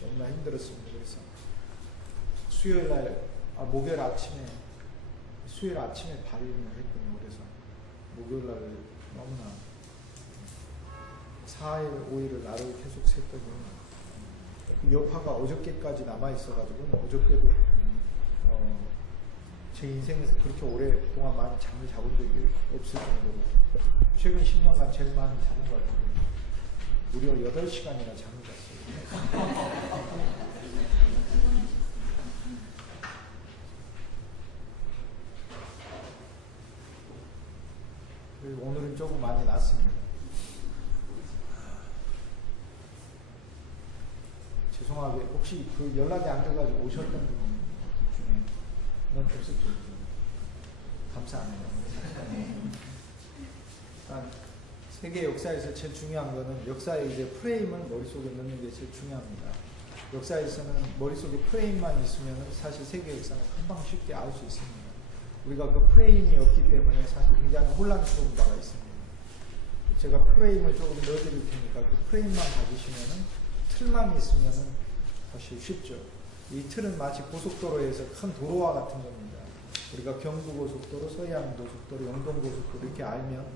너무나 힘들었습니다. 그래서 목요일 아침에 수요일 아침에 발인을 했군요. 그래서 목요일 날 너무나 4일, 5일을 나를 계속 샜더니 그 여파가 어저께까지 남아있어가지고 어저께도 제 인생에서 그렇게 오랫동안 많이 잠을 자본 적이 없을 정도로 최근 10년간 제일 많이 자는 것 같은데 무려 8시간이나 잠을 잤어요. 오늘은 조금 많이 낫습니다. 죄송하게 혹시 그 연락이 안 돼가지고 오셨던 분 중에 넌 없었죠? 감사 안 해요. 일단 세계 역사에서 제일 중요한 거는 역사의 이제 프레임을 머릿속에 넣는 게 제일 중요합니다. 역사에서는 머릿속에 프레임만 있으면 사실 세계 역사는 금방 쉽게 알 수 있습니다. 우리가 그 프레임이 없기 때문에 사실 굉장히 혼란스러운 바가 있습니다. 제가 프레임을 조금 넣어드릴 테니까 그 프레임만 가지시면은 틀만 있으면은 사실 쉽죠. 이 틀은 마치 고속도로에서 큰 도로와 같은 겁니다. 우리가 경부고속도로, 서해안고속도로, 영동고속도로 이렇게 알면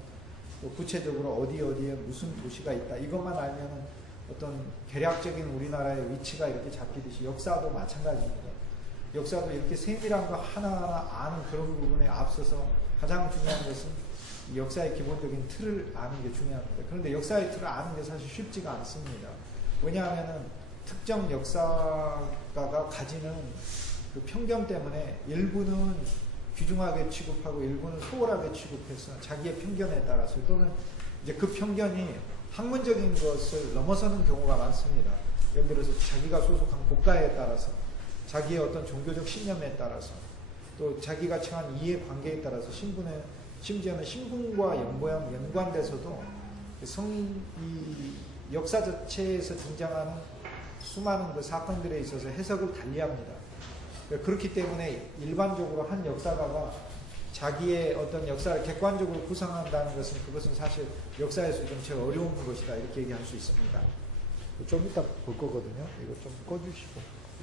또 구체적으로 어디에 무슨 도시가 있다 이것만 알면은 어떤 개략적인 우리나라의 위치가 이렇게 잡히듯이 역사도 마찬가지입니다. 역사도 이렇게 세밀한 거 하나하나 아는 그런 부분에 앞서서 가장 중요한 것은 이 역사의 기본적인 틀을 아는 게 중요합니다. 그런데 역사의 틀을 아는 게 사실 쉽지가 않습니다. 왜냐하면은 특정 역사가가 가지는 그 편견 때문에 일부는 귀중하게 취급하고 일부는 소홀하게 취급해서 자기의 편견에 따라서 또는 이제 그 편견이 학문적인 것을 넘어서는 경우가 많습니다. 예를 들어서 자기가 소속한 국가에 따라서 자기의 어떤 종교적 신념에 따라서 또 자기가 처한 이해관계에 따라서 심지어는 신분과 연관돼서도 이 역사 자체에서 등장하는 수많은 그 사건들에 있어서 해석을 달리합니다. 그렇기 때문에 일반적으로 한 역사가가 자기의 어떤 역사를 객관적으로 구성한다는 것은 그것은 사실 역사에서 좀 제일 어려운 것이다 이렇게 얘기할 수 있습니다. 좀 이따 볼 거거든요. 이거 좀 꺼주시고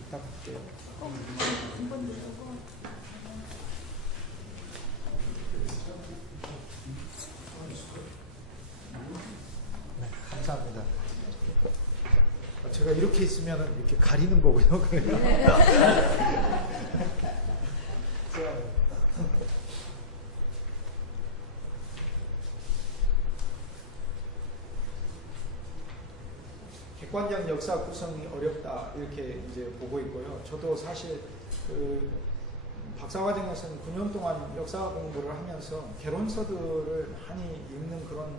이따 볼게요. 네, 감사합니다. 제가 이렇게 있으면 이렇게 가리는 거고요. 객관적 역사 구성이 어렵다 이렇게 이제 보고 있고요. 저도 사실 그 박사과정에서는 9년 동안 역사 공부를 하면서 개론서들을 많이 읽는 그런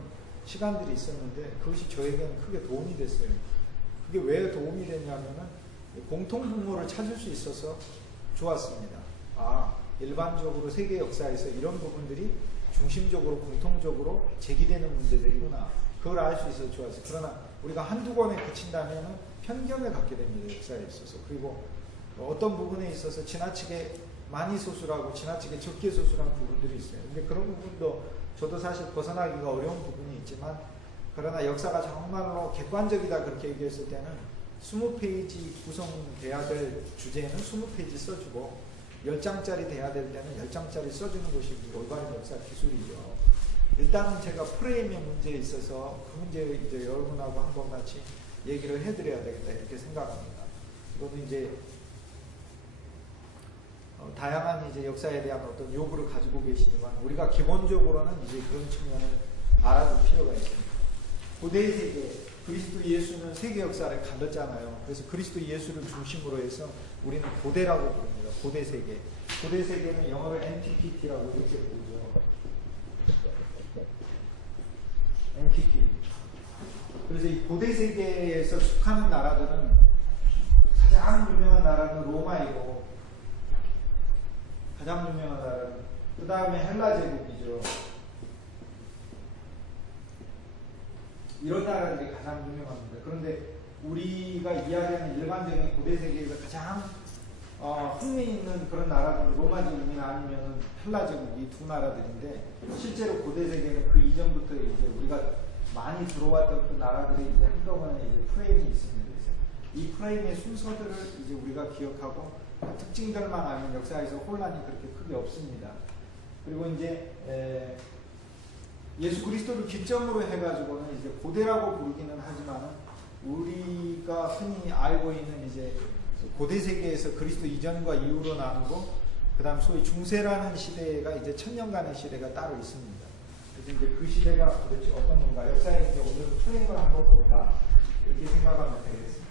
시간들이 있었는데 그것이 저에게는 크게 도움이 됐어요. 그게 왜 도움이 됐냐면은 공통분모를 찾을 수 있어서 좋았습니다. 일반적으로 세계 역사에서 이런 부분들이 중심적으로 공통적으로 제기되는 문제들이구나. 그걸 알 수 있어서 좋았어요. 그러나 우리가 한두 권에 그친다면 편견을 갖게 됩니다. 역사에 있어서. 그리고 어떤 부분에 있어서 지나치게 많이 소술하고 지나치게 적게 소술한 부분들이 있어요. 근데 그런 부분도 저도 사실 벗어나기가 어려운 부분이 있지만 그러나 역사가 정말로 객관적이다 그렇게 얘기했을 때는 20페이지 구성돼야 될 주제는 20페이지 써주고 10장짜리 돼야 될 때는 10장짜리 써주는 것이 올바른 역사 기술이죠. 일단은 제가 프레임의 문제에 있어서 그 문제를 이제 여러분하고 한번 같이 얘기를 해드려야 되겠다 이렇게 생각합니다. 이거는 이제 다양한 이제 역사에 대한 어떤 요구를 가지고 계시지만 우리가 기본적으로는 이제 그런 측면을 알아둘 필요가 있습니다. 고대 세계, 그리스도 예수는 세계 역사를 가졌잖아요. 그래서 그리스도 예수를 중심으로 해서 우리는 고대라고 부릅니다. 고대 세계. 고대 세계는 영어로 antiquity라고 이렇게 부르죠. antiquity. 그래서 이 고대 세계에서 속하는 나라들은 가장 유명한 나라는 로마이고 가장 유명한 나라는 그 다음에 헬라 제국이죠. 이런 나라들이 가장 유명합니다. 그런데 우리가 이야기하는 일반적인 고대 세계에서 가장 흥미있는 그런 나라들은 로마 제국이나 아니면 헬라 제국 이 두 나라들인데 실제로 고대 세계는 그 이전부터 이제 우리가 많이 들어왔던 그 나라들이 이제 한꺼번에 이제 프레임이 있습니다. 이 프레임의 순서들을 이제 우리가 기억하고 특징들만 알면 역사에서 혼란이 그렇게 크게 없습니다. 그리고 이제 예수 그리스도를 기점으로 해가지고는 이제 고대라고 부르기는 하지만 우리가 흔히 알고 있는 이제 고대 세계에서 그리스도 이전과 이후로 나누고 그다음 소위 중세라는 시대가 이제 천년간의 시대가 따로 있습니다. 그래서 이제 그 시대가 도대체 어떤 건가? 역사에 이제 오늘 프레임을 한번 볼까 이렇게 생각하면 되겠습니다.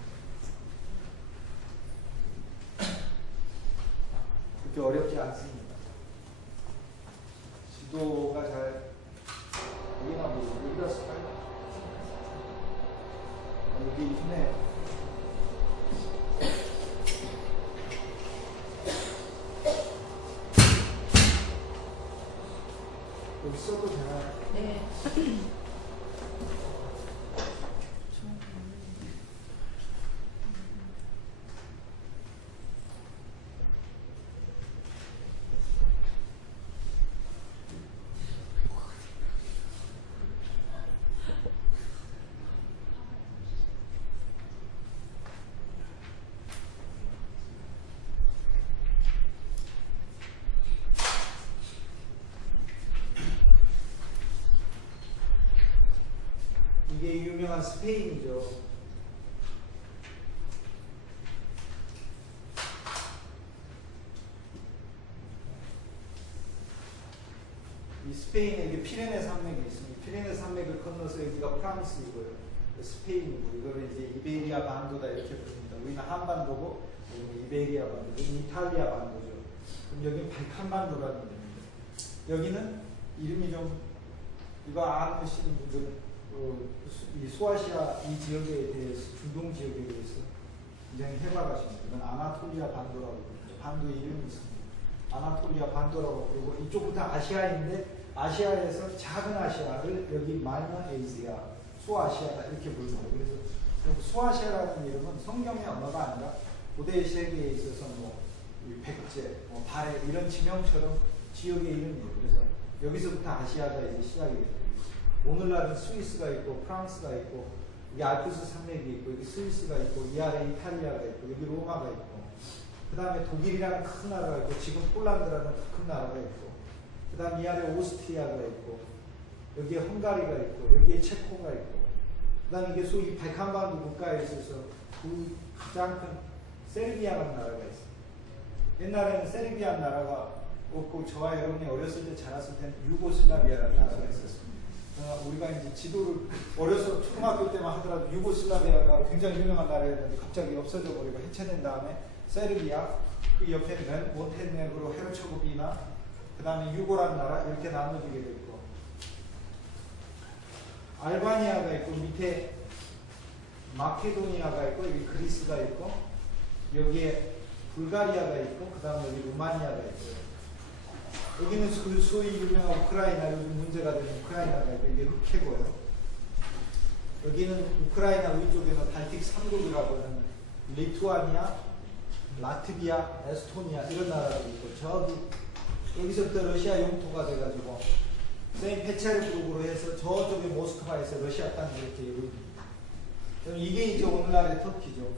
그렇게 어렵지 않습니다. 지도가 잘 여기나 뭐 여기다 쓸까요? 여기 있네. 여기 써도 되나요? 네. 이게 유명한 스페인이죠. 이 스페인에 이게 피레네 산맥이 있습니다. 피레네 산맥을 건너서 여기가 프랑스이고요. 스페인이고 이거를 이제 이베리아 반도다 이렇게 부릅니다. 우리는 한반도고 여기는 이베리아 반도, 여기는 이탈리아 반도죠. 그럼 여기는 발칸 반도라는 겁니다. 여기는 이름이 좀 이거 아시는 분들은 이 소아시아 이 지역에 대해서 중동 지역에 대해서 굉장히 해박하십니다. 이건 아나톨리아 반도라고 부르죠. 반도 이름이 있습니다. 아나톨리아 반도라고 부르고 이쪽부터 아시아인데 아시아에서 작은 아시아를 여기 마이너 에이시아, 소아시아다 이렇게 부릅니다. 그래서 소아시아라는 이름은 성경의 언어가 아니라 고대 세계에 있어서 뭐 백제, 뭐 발해 이런 지명처럼 지역의 이름이에요. 그래서 여기서부터 아시아가 이제 시작이 됩니다. 오늘날은 스위스가 있고 프랑스가 있고 여기 알프스 산맥이 있고 여기 스위스가 있고 이 아래 이탈리아가 있고 여기 로마가 있고 그 다음에 독일이라는 큰 나라가 있고 지금 폴란드라는 큰 나라가 있고 그 다음 이 아래 오스트리아가 있고 여기에 헝가리가 있고 여기에 체코가 있고 그 다음 이게 소위 발칸반도 국가에 있어서 그 가장 큰 세르비아라는 나라가 있습니다. 옛날에는 세르비아 나라가 없고 저와 여러분이 어렸을 때 자랐을 때는 유고슬라비아라는 나라가 있었습니다. 우리가 이제 지도를 어려서 초등학교 때만 하더라도 유고슬라비아가 굉장히 유명한 나라였는데 갑자기 없어져 버리고 해체된 다음에 세르비아, 그 옆에 몬테네그로, 헤르체고비나, 그 다음에 유고라는 나라 이렇게 나눠지게 됐고 알바니아가 있고 밑에 마케도니아가 있고 여기 그리스가 있고 여기에 불가리아가 있고 그 다음에 여기 루마니아가 있고요. 여기는 그 소위 유명한 우크라이나 요즘 문제가 되는 우크라이나가 이게 흑해고요. 여기는 우크라이나 위쪽에는 발틱 3국이라고 하는 리투아니아, 라트비아, 에스토니아 이런 나라도 있고 저기 여기서부터 러시아 영토가 돼가지고 세인페테르부르크로 해서 저쪽에 모스크바에서 러시아 땅이 이렇게 이루어집니다. 이게 이제 오늘날의 터키죠.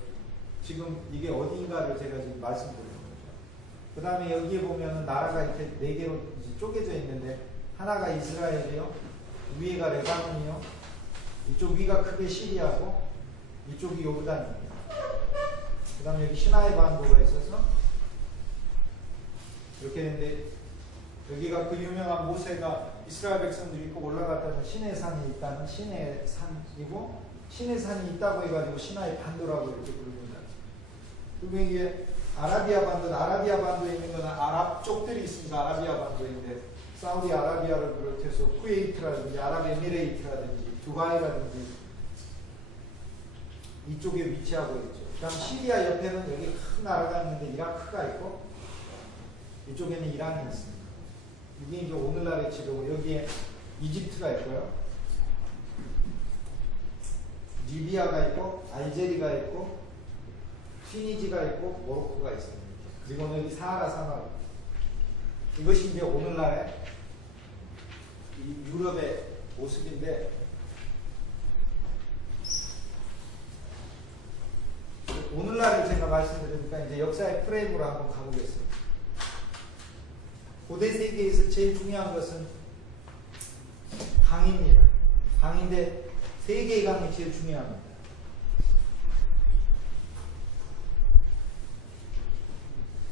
지금 이게 어디인가를 제가 지금 말씀드리는 거죠. 그 다음에 여기에 보면은 나라가 이렇게 네 개로 이제 쪼개져 있는데 하나가 이스라엘이요, 위에가 레바논이요, 이쪽 위가 크게 시리아고 이쪽이 요르단입니다. 그 다음에 여기 시나이 반도가 있어서 이렇게 되는데 여기가 그 유명한 모세가 이스라엘 백성들이 꼭 올라갔다는 시내산이 있다는 시내산이고 시내산이 있다고 해가지고 시나이 반도라고 이렇게 부릅니다. 그리고 이게 아라비아 반도에 있는 거는 아랍 쪽들이 있으니까 아라비아 반도인데 사우디아라비아를 비롯해서 쿠웨이트라든지 아랍에미레이트라든지 두바이라든지 이쪽에 위치하고 있죠. 그 다음 시리아 옆에는 여기 큰 나라가 있는데 이라크가 있고 이쪽에는 이란이 있습니다. 이게 이제 오늘날의 지도고 여기에 이집트가 있고요. 리비아가 있고 알제리가 있고 튀니지가 있고 모로코가 있습니다. 그리고 여기 사하라 사막. 이것이 이제 오늘날의 이 유럽의 모습인데 오늘날을 제가 말씀드리니까 이제 역사의 프레임으로 한번 가보겠습니다. 고대 세계에서 제일 중요한 것은 강입니다. 강인데 세 개의 강이 제일 중요합니다.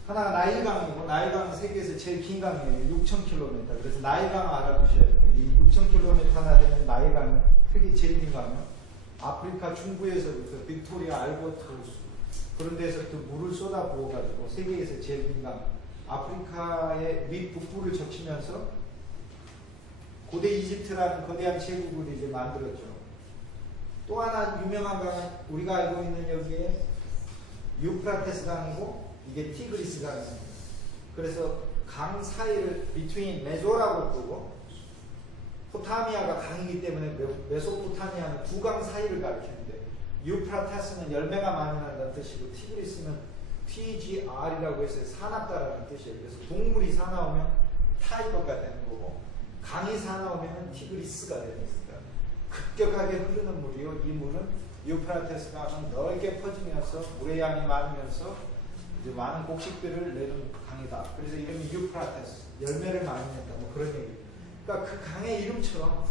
하나가 나일강이고, 나일강은 세계에서 제일 긴 강이에요. 6,000km. 그래서 나일강 알아두셔야 돼요. 이 6,000km나 되는 나일강은 크게 제일 긴 강이요. 아프리카 중부에서부터 빅토리아, 알버트 호수 그런 데서부터 물을 쏟아 부어가지고 세계에서 제일 긴 강, 아프리카의 윗북부를 적시면서 고대 이집트라는 거대한 제국을 이제 만들었죠. 또 하나 유명한 강은 우리가 알고 있는 여기에 유프라테스 강이고, 이게 티그리스 강입니다. 그래서 강 사이를 between 메소라고 부르고, 포타미아가 강이기 때문에 메소포타미아는 두 강 사이를 가리키는데, 유프라테스는 열매가 많이 난다는 뜻이고, 티그리스는 TGR이라고 해서 사납다라는 뜻이에요. 그래서 동물이 사나우면 타이거가 되는 거고, 강이 사나우면 티그리스가 되는 겁니다. 급격하게 흐르는 물이요. 이 물은 유프라테스 강은 넓게 퍼지면서 물의 양이 많으면서 이제 많은 곡식들을 내는 강이다. 그래서 이름이 유프라테스, 열매를 많이 낸다. 뭐 그런 얘기예요. 그러니까 그 강의 이름처럼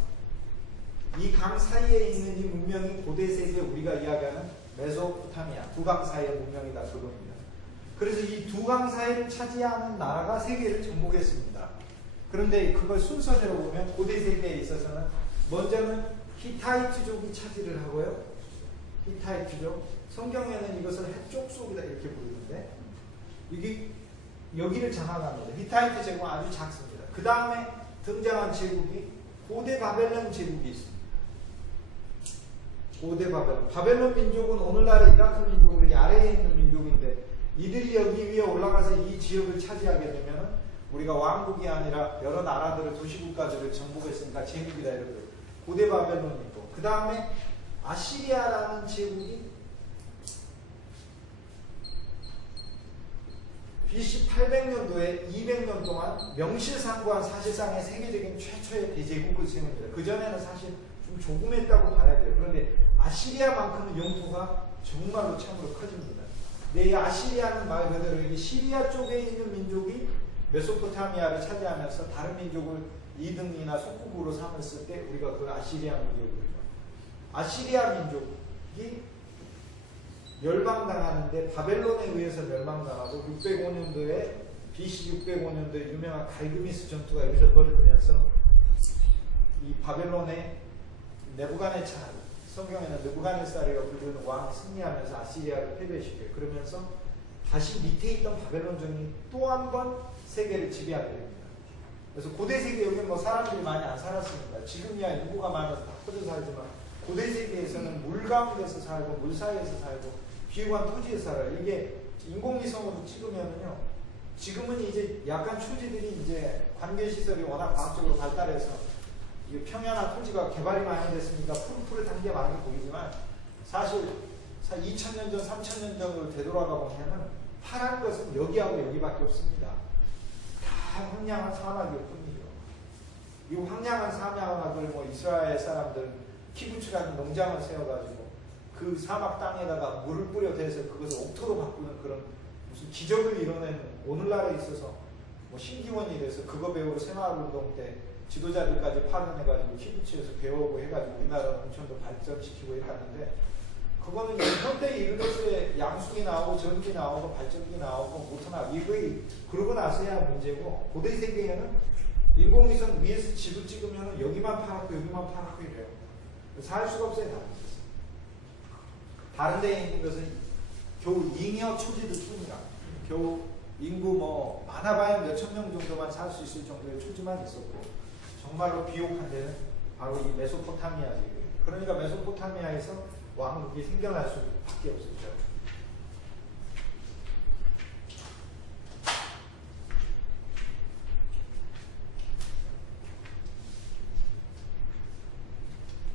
이 강 사이에 있는 이 문명이 고대 세계 우리가 이야기하는 메소포타미아, 두 강 사이의 문명이다. 그겁니다. 그래서 이 두 강 사이를 차지하는 나라가 세계를 정복했습니다. 그런데 그걸 순서대로 보면 고대 세계에 있어서는 먼저는 히타이트족이 차지를 하고요. 히타이트족. 성경에는 이것을 해족속이다 이렇게 부르는데, 이게 여기를 장악합니다. 히타이트 제국은 아주 작습니다. 그 다음에 등장한 제국이 고대 바벨론 제국이 있습니다. 고대 바벨론. 바벨론 민족은 오늘날의 이라크 민족을 아래에 있는 민족인데, 이들이 여기 위에 올라가서 이 지역을 차지하게 되면 우리가 왕국이 아니라 여러 나라들을, 도시국가들을 정복했으니까 제국이다 이렇게. 고대 바벨론이 있고, 그 다음에 아시리아라는 제국이 BC 800년도에 200년 동안 명실상부한 사실상의 세계적인 최초의 대제국을 세웁니다. 그전에는 사실 좀 조금했다고 봐야 돼요. 그런데 아시리아만큼은 영토가 정말로 참으로 커집니다. 근데 이 아시리아는 말 그대로 이게 시리아 쪽에 있는 민족이 메소포타미아를 차지하면서 다른 민족을 2등이나 속국으로 삼았을 때 우리가 그 아시리아 민족이죠. 아시리아 민족이 멸망당하는데 바벨론에 의해서 멸망당하고, 605년도에 BC 605년도에 유명한 갈그미스 전투가 여기서 벌어지면서 이 바벨론의 네부갓네살, 성경에는 느부갓네살이라고 불리는 왕이 승리하면서 아시리아를 패배시켜요. 그러면서 다시 밑에 있던 바벨론족이 또 한 번 세계를 지배하게 됩니다. 그래서 고대 세계 여기 뭐 사람들이 많이 안 살았습니다. 지금이야 인구가 많아서 다 퍼져 살지만 고대 세계에서는 물 가운데서 살고 물 사이에서 살고 비옥한 토지에서 살아요. 이게 인공위성으로 찍으면은요, 지금은 이제 약간 초지들이 이제 관계시설이 워낙 과학적으로 발달해서 이게 평야나 토지가 개발이 많이 됐으니까 푸릇푸릇한 게 많이 보이지만, 사실 2000년 전, 3000년 전으로 되돌아가 보면은 파란 것은 여기하고 여기밖에 없습니다. 다 황량한 사막일 뿐이죠. 이 황량한 사막을 뭐 이스라엘 사람들 키부츠라는 농장을 세워가지고 그 사막 땅에다가 물을 뿌려 대서 그것을 옥토로 바꾸는 그런 무슨 기적을 이뤄낸 오늘날에 있어서 뭐 신기원이 돼서 그거 배우러 새마을운동 때 지도자들까지 파견해가지고 키부츠에서 배우고 해가지고 우리나라 농촌도 발전시키고 했다는데, 그거는 현대에 이르러서의 양수기 나오고 전기 나오고 발전기 나오고 모터나 이거의 그러고 나서야 문제고, 고대 세계에는 인공위성 위에서 지도 찍으면 여기만 파랗고 여기만 파랗고 이래요. 살 수가 없어요. 다른 데에 있는 것은 겨우 잉여 초지들 뿐이라, 겨우 인구 뭐 많아봐야 몇천 명 정도만 살 수 있을 정도의 초지만 있었고, 정말로 비옥한 데는 바로 이 메소포타미아지. 그러니까 메소포타미아에서 왕국이 생겨날 수밖에 없었죠.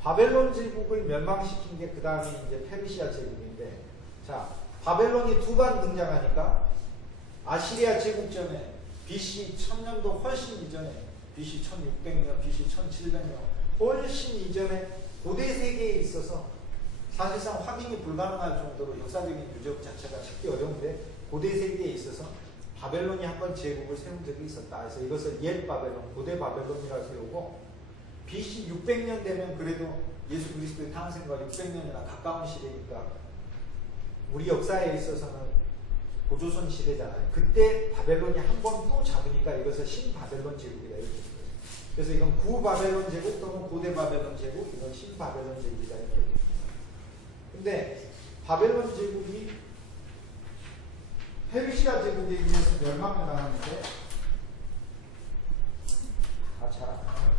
바벨론 제국을 멸망시킨 게 그 다음에 이제 페르시아 제국인데, 자, 바벨론이 두 번 등장하니까 아시리아 제국 전에 BC 1000년도 훨씬 이전에, BC 1600년, BC 1700년 훨씬 이전에 고대 세계에 있어서 사실상 확인이 불가능할 정도로 역사적인 유적 자체가 찾기 어려운데 고대 세계에 있어서 바벨론이 한번 제국을 세운 적이 있었다. 그래서 이것을 옛 바벨론, 고대 바벨론이라고 세우고 BC 600년 되면 그래도 예수 그리스도의 탄생과 600년이나 가까운 시대니까 우리 역사에 있어서는 고조선 시대잖아요. 그때 바벨론이 한 번 또 잡으니까 이것을 신바벨론 제국이다 이렇게 해요. 그래서 이건 구바벨론 제국 또는 고대 바벨론 제국, 이건 신바벨론 제국이다 이렇게 해요. 근데 바벨론 제국이 페르시아 제국에 의해서 멸망을 당하는데 잘 안 나와요.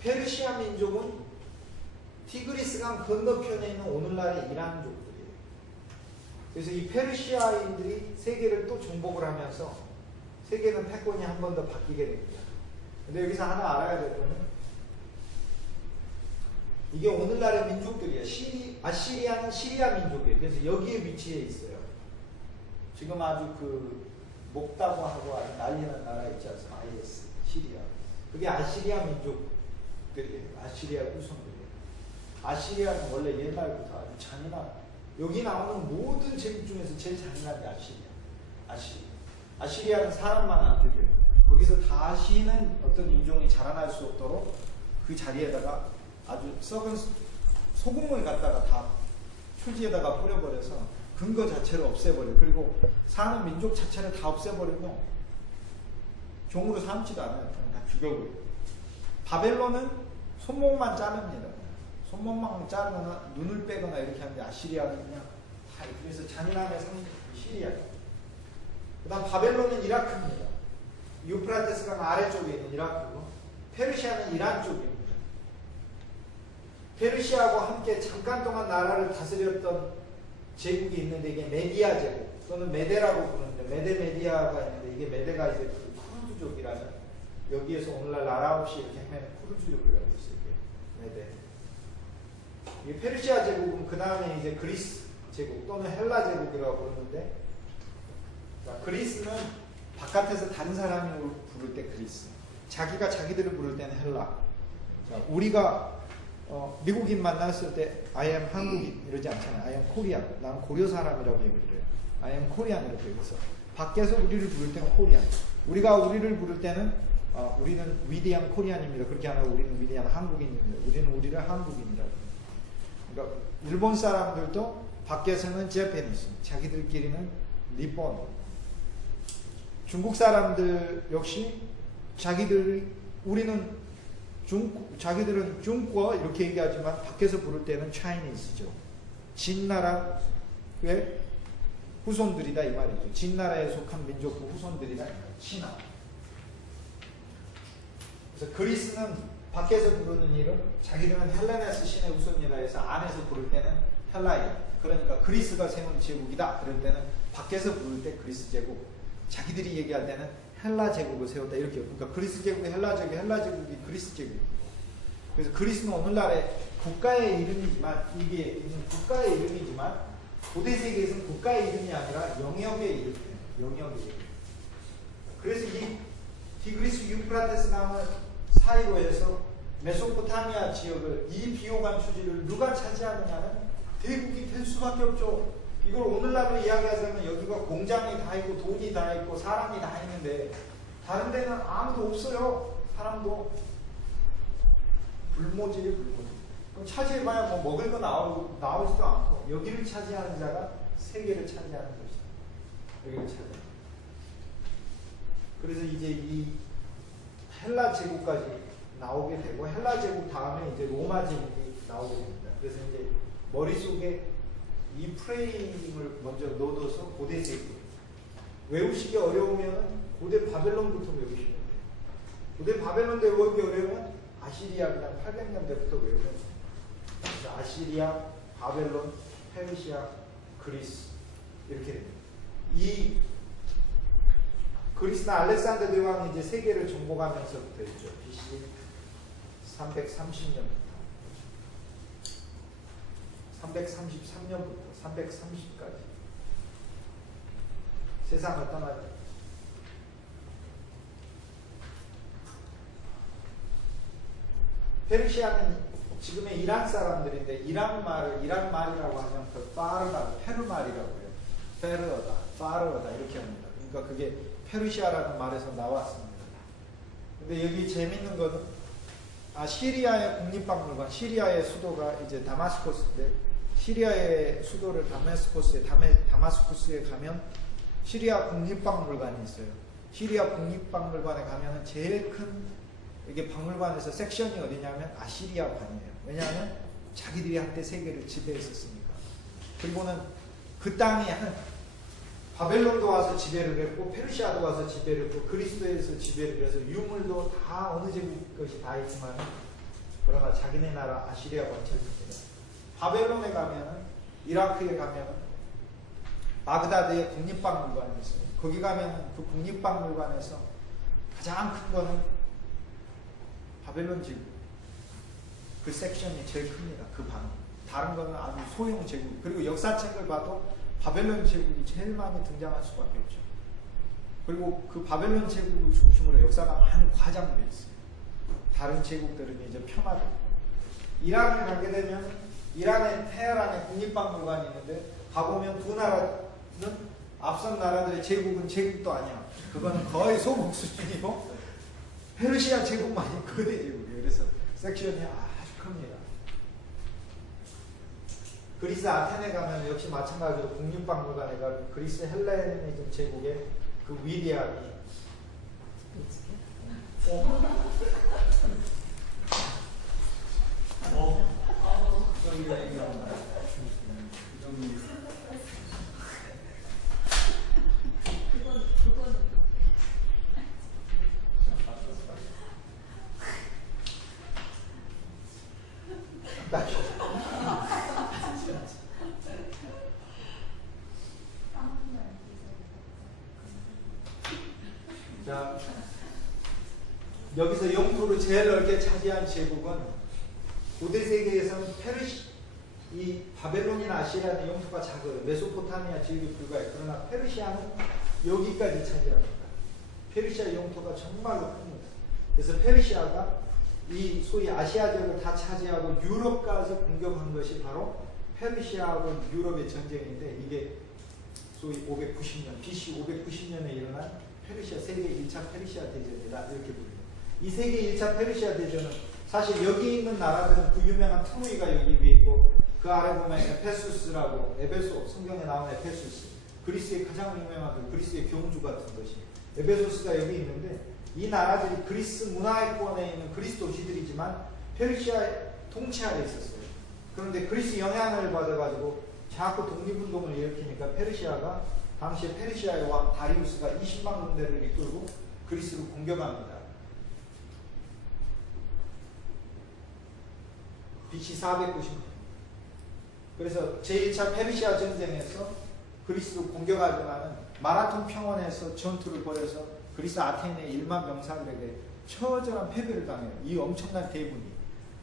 페르시아 민족은 티그리스강 건너편에 있는 오늘날의 이란족들이에요. 그래서 이 페르시아인들이 세계를 또 정복을 하면서 세계는 패권이 한 번 더 바뀌게 됩니다. 근데 여기서 하나 알아야 될 거는 이게 오늘날의 민족들이에요. 아시리아는 시리아 민족이에요. 그래서 여기에 위치해 있어요. 지금 아주 목다고 하고 아주 난리난 나라 있지 않습니까? IS, 시리아. 그게 아시리아 민족들이에요. 아시리아 후손들이에요. 아시리아는 원래 옛날부터 아주 잔인한, 여기 나오는 모든 제국 중에서 제일 잔인한 게 아시리아. 아시리아는 사람만 안 죽여요. 거기서 다시는 어떤 인종이 자라날 수 없도록 그 자리에다가 아주 썩은 소금을 갖다가 다 표지에다가 뿌려버려서 근거 자체를 없애버려요. 그리고 사는 민족 자체를 다 없애버리고 종으로 삼지도 않아요. 그냥 다 죽여버려요. 바벨론은 손목만 자릅니다. 손목만 자르거나 눈을 빼거나 이렇게 하는데 아시리아는 그냥 다, 그래서 잔인함의 상징 시리아. 그 다음 바벨론은 이라크입니다. 유프라테스강 아래쪽에 있는 이라크고, 페르시아는 이란 쪽입니다. 페르시아하고 함께 잠깐 동안 나라를 다스렸던 제국이 있는데 이게 메디아 제국 또는 메데라고 부르는데, 메데메디아가 있는데 이게 메데가 이제 쿠르드족이라는, 여기에서 오늘날 나라 없이 이렇게 하면 쿠르드족이라고 있어요. 이게 메데. 이 페르시아 제국은 그 다음에 이제 그리스 제국 또는 헬라 제국이라고 부르는데, 그리스는 바깥에서 다른 사람이 부를 때 그리스, 자기가 자기들을 부를 때는 헬라. 자, 우리가 미국인 만났을 때 I am 한국인 이러지 않잖아요. I am 코리안. 나는 고려 사람이라고 얘기를 해요. I am 코리안 이렇게 해서 밖에서 우리를 부를 때는 코리안. 우리가 우리를 부를 때는 우리는 위대한 코리안입니다. 그렇게 안 하고 우리는 위대한 한국인입니다. 우리는 우리를 한국인이라고. 그러니까 일본 사람들도 밖에서는 제페니스, 자기들끼리는 니폰. 중국 사람들 역시 우리는 자기들은 중국 이렇게 얘기하지만 밖에서 부를 때는 차이니스죠. 진나라의 후손들이다 이 말이죠. 진나라에 속한 민족 후손들이다 이 말이죠. 신화. 그래서 그리스는 밖에서 부르는 이름, 자기들은 헬레네스 신의 후손이라 해서 안에서 부를 때는 헬라인. 그러니까 그리스가 세운 제국이다. 그럴 때는 밖에서 부를 때 그리스 제국. 자기들이 얘기할 때는 헬라 제국을 세웠다 이렇게. 그러니까 그리스 제국이 헬라 제국, 헬라 제국이 그리스 제국. 그래서 그리스는 오늘날의 국가의 이름이지만, 이게 있는 국가의 이름이지만 고대 세계에서는 국가의 이름이 아니라 영역의 이름이에요. 영역의 이름. 그래서 이 디그리스 유프라테스 강을 사이로 해서 메소포타미아 지역을, 이 비호감 수지를 누가 차지하느냐는 대국이 될 수밖에 없죠. 이걸 오늘날로 이야기하자면 여기가 공장이 다 있고 돈이 다 있고 사람이 다 있는데 다른 데는 아무도 없어요. 사람도. 불모지에 불모지. 그럼 차지해봐야 뭐 먹을 거 나오지도 않고, 여기를 차지하는 자가 세계를 차지하는 것이다. 여기를 차지하는. 그래서 이제 이 헬라 제국까지 나오게 되고, 헬라 제국 다음에 이제 로마 제국이 나오게 됩니다. 그래서 이제 머릿속에 이 프레임을 먼저 넣어둬서 고대 세계. 외우시기 어려우면 고대 바벨론부터 외우시면 돼요. 고대 바벨론 외우기 어려우면 아시리아 그냥 800년대부터 외우면 돼요. 그래서 아시리아, 바벨론, 페르시아, 그리스 이렇게 됩니다. 이 그리스나 알렉산더 대왕이 이제 세계를 정복하면서부터 있죠. BC 330년부터 333년부터 330까지 세상을 떠나죠. 페르시아는 지금의 이란 사람들인데 이란 말이라고 하면 그 파르다, 페르 말이라고 해요. 페르어다, 파르어다 이렇게 합니다. 그러니까 그게 페르시아라는 말에서 나왔습니다. 근데 여기 재밌는 거는 시리아의 국립박물관, 시리아의 수도가 이제 다마스커스인데 시리아의 수도를 다마스커스에 가면 시리아 국립박물관이 있어요. 시리아 국립박물관에 가면은 제일 큰 이게 박물관에서 섹션이 어디냐면 아시리아관이에요. 왜냐하면 자기들이 한때 세계를 지배했었으니까. 그리고는 그 땅이 바벨론도 와서 지배를 했고 페르시아도 와서 지배를 했고 그리스도에서 지배를 해서 유물도 다 어느 제국 것이 다 있지만 그러나 자기네 나라 아시리아관 제국입니다. 바벨론에 가면은 이라크에 가면은 바그다드의 국립박물관이 있어요. 거기 가면은 그 국립박물관에서 가장 큰 거는 바벨론 제국 그 섹션이 제일 큽니다. 그 방. 다른 거는 아주 소형 제국. 그리고 역사책을 봐도 바벨론 제국이 제일 많이 등장할 수밖에 없죠. 그리고 그 바벨론 제국을 중심으로 역사가 많이 과장되어 있어요. 다른 제국들은 이제 폄하되고. 이란을 가게 되면 이란의 테헤란에 국립박물관이 있는데 가보면 두 나라는 앞선 나라들의 제국은 제국도 아니야. 그거는 거의 소국 수준이고 페르시아 제국만이 거대 제국이에요. 그래서 섹션이 아주 큽니다. 그리스 아테네 가면 역시 마찬가지로 국립박물관에 가면 그리스 헬레니즘 제국의 그 위대함이 자, 여기서 영토를 제일 넓게 차지한 제국은 고대 세계에서는 이 바벨론이나 아시리아는 영토가 작아요. 메소포타미아 지역에 불과해요. 그러나 페르시아는 여기까지 차지합니다. 페르시아 영토가 정말로 큽니다. 그래서 페르시아가 이 소위 아시아 지역을 다 차지하고 유럽까지 공격한 것이 바로 페르시아하고 유럽의 전쟁인데 이게 소위 590년, BC 590년에 일어난 페르시아 세계 1차 페르시아 대전이다 이렇게 부릅니다. 이 세계 1차 페르시아 대전은 사실 여기 있는 나라들은 그 유명한 트로이가 여기 위에 있고 그 아래 보면 에페수스라고 에베소 성경에 나오는 에페수스 그리스의 가장 유명한 그 그리스의 경주 같은 것이 에베소스가 여기 있는데 이 나라들이 그리스 문화권에 있는 그리스 도시들이지만 페르시아 통치 아래 있었어요. 그런데 그리스 영향을 받아가지고 자꾸 독립운동을 일으키니까 페르시아가 당시에 페르시아의 왕 다리우스가 20만 군대를 이끌고 그리스를 공격합니다. BC 490년. 그래서 제1차 페르시아 전쟁에서 그리스를 공격하지만은 마라톤 평원에서 전투를 벌여서 그리스 아테네 1만 병사들에게 처절한 패배를 당해요. 이 엄청난 대군이.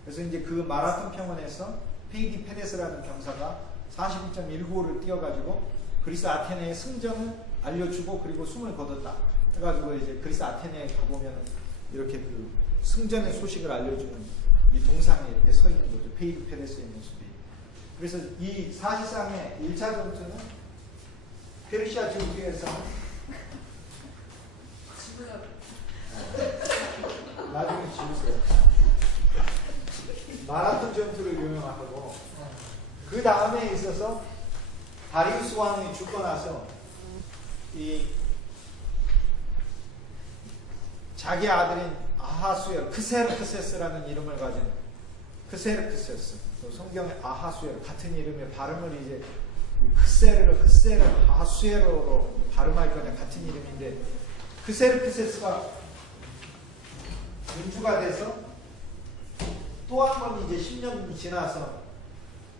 그래서 이제 그 마라톤 평원에서 페이디 페데스라는 병사가 42.195를 뛰어가지고 그리스 아테네의 승전을 알려주고 그리고 숨을 거뒀다. 해가지고 이제 그리스 아테네에 가보면 이렇게 그 승전의 소식을 알려주는 이 동상에 이렇게 서 있는 거죠. 페이디 페데스의 모습이. 그래서 이 사실상의 1차 전투는 페르시아 제국에서는 나중에 지우세요. 마라톤 전투를 유명하고 그 다음에 있어서 다리우스 왕이 죽고 나서 이 자기 아들인 아하수엘 크세르크세스라는 이름을 가진 크세르크세스 성경에 아하수엘 같은 이름의 발음을 이제 크세르 아하수엘로 발음할 거냐 같은 이름인데 크세르크세스가 군주가 돼서 또 한 번 이제 10년 지나서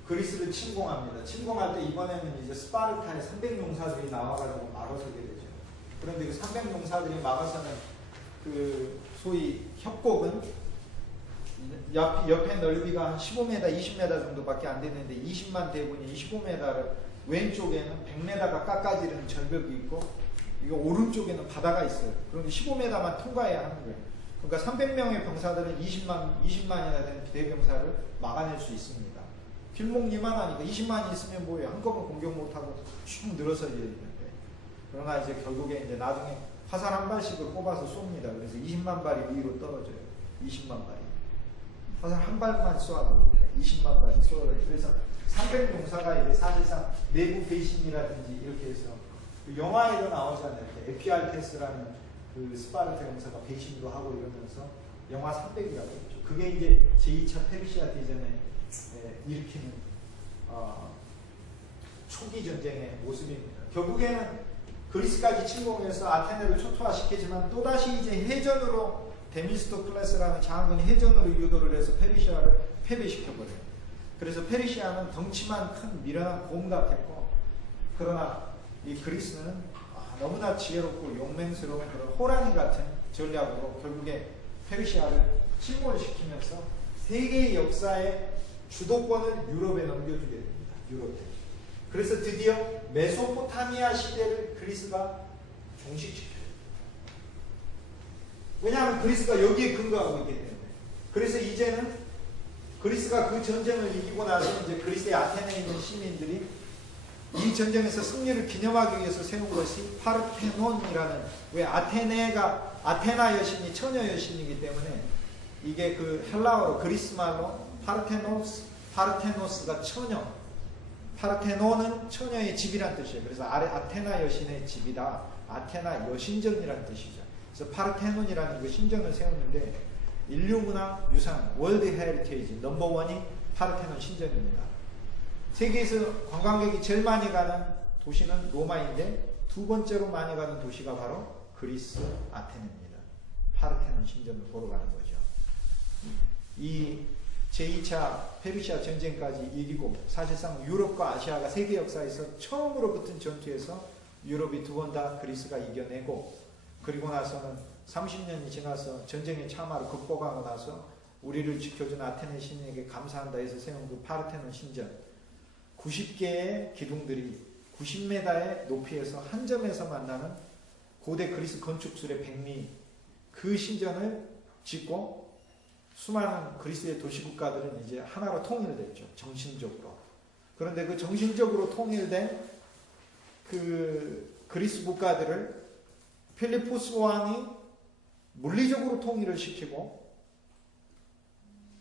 그리스를 침공합니다. 침공할 때 이번에는 이제 스파르타의 300용사들이 나와가지고 막아서게 되죠. 그런데 그 300용사들이 막아서는 그 소위 협곡은 옆에 넓이가 한 15m, 20m 정도밖에 안 됐는데 20만 대군이 15m를 왼쪽에는 100m가 깎아지르는 절벽이 있고 이거 오른쪽에는 바다가 있어요. 그럼 15m만 통과해야 하는 거예요. 그러니까 300명의 병사들은 20만이나 되는 대병사를 막아낼 수 있습니다. 길목리만 하니까 20만이 있으면 뭐예요? 한꺼번에 공격 못하고 쭉 늘어서 있는데. 그러나 이제 결국에 이제 나중에 화살 한 발씩을 뽑아서 쏩니다. 그래서 20만 발이 위로 떨어져요. 20만 발이. 화살 한 발만 쏘아도 20만 발이 쏘아요. 그래서 300용사가 이제 사실상 내부 배신이라든지 이렇게 해서 그 영화에도 나오잖아요. 에피알테스라는 그 스파르타 용사가 배신도 하고 이러면서 영화 300이라고 했죠. 그게 이제 제2차 페르시아 대전에 일으키는 초기 전쟁의 모습입니다. 결국에는 그리스까지 침공해서 아테네를 초토화시키지만 또다시 이제 해전으로 데미스토클레스라는 장군이 해전으로 유도를 해서 페르시아를 패배시켜버려요. 그래서 페르시아는 덩치만 큰 미련한 곰 같았고, 그러나 이 그리스는 너무나 지혜롭고 용맹스러운 그런 호랑이 같은 전략으로 결국에 페르시아를 침몰시키면서 세계의 역사의 주도권을 유럽에 넘겨주게 됩니다. 유럽에. 그래서 드디어 메소포타미아 시대를 그리스가 종식시켜요. 왜냐하면 그리스가 여기에 근거하고 있기 때문에. 그래서 이제는 그리스가 그 전쟁을 이기고 나서 이제 그리스의 아테네에 있는 시민들이 이 전쟁에서 승리를 기념하기 위해서 세운 것이 파르테논이라는, 왜 아테나 여신이 처녀 여신이기 때문에 이게 그 헬라어로 그리스 말로 파르테노스가 처녀, 파르테논은 처녀의 집이란 뜻이에요. 그래서 아테나 여신의 집이다. 아테나 여신전이라는 뜻이죠. 그래서 파르테논이라는 그 신전을 세웠는데 인류문화 유산 월드 헤리테이지 넘버1이 파르테논 신전입니다. 세계에서 관광객이 제일 많이 가는 도시는 로마인데 두 번째로 많이 가는 도시가 바로 그리스 아테네입니다. 파르테논 신전을 보러 가는 거죠. 이 제2차 페르시아 전쟁까지 이기고 사실상 유럽과 아시아가 세계 역사에서 처음으로 붙은 전투에서 유럽이 두 번 다 그리스가 이겨내고, 그리고 나서는 30년이 지나서 전쟁의 참화를 극복하고 나서 우리를 지켜준 아테네 신에게 감사한다 해서 세운 그 파르테논 신전, 90개의 기둥들이 90m의 높이에서 한 점에서 만나는 고대 그리스 건축술의 백미, 그 신전을 짓고 수많은 그리스의 도시국가들은 이제 하나로 통일됐죠. 정신적으로. 그런데 그 정신적으로 통일된 그 그리스 국가들을 필리포스 왕이 물리적으로 통일을 시키고,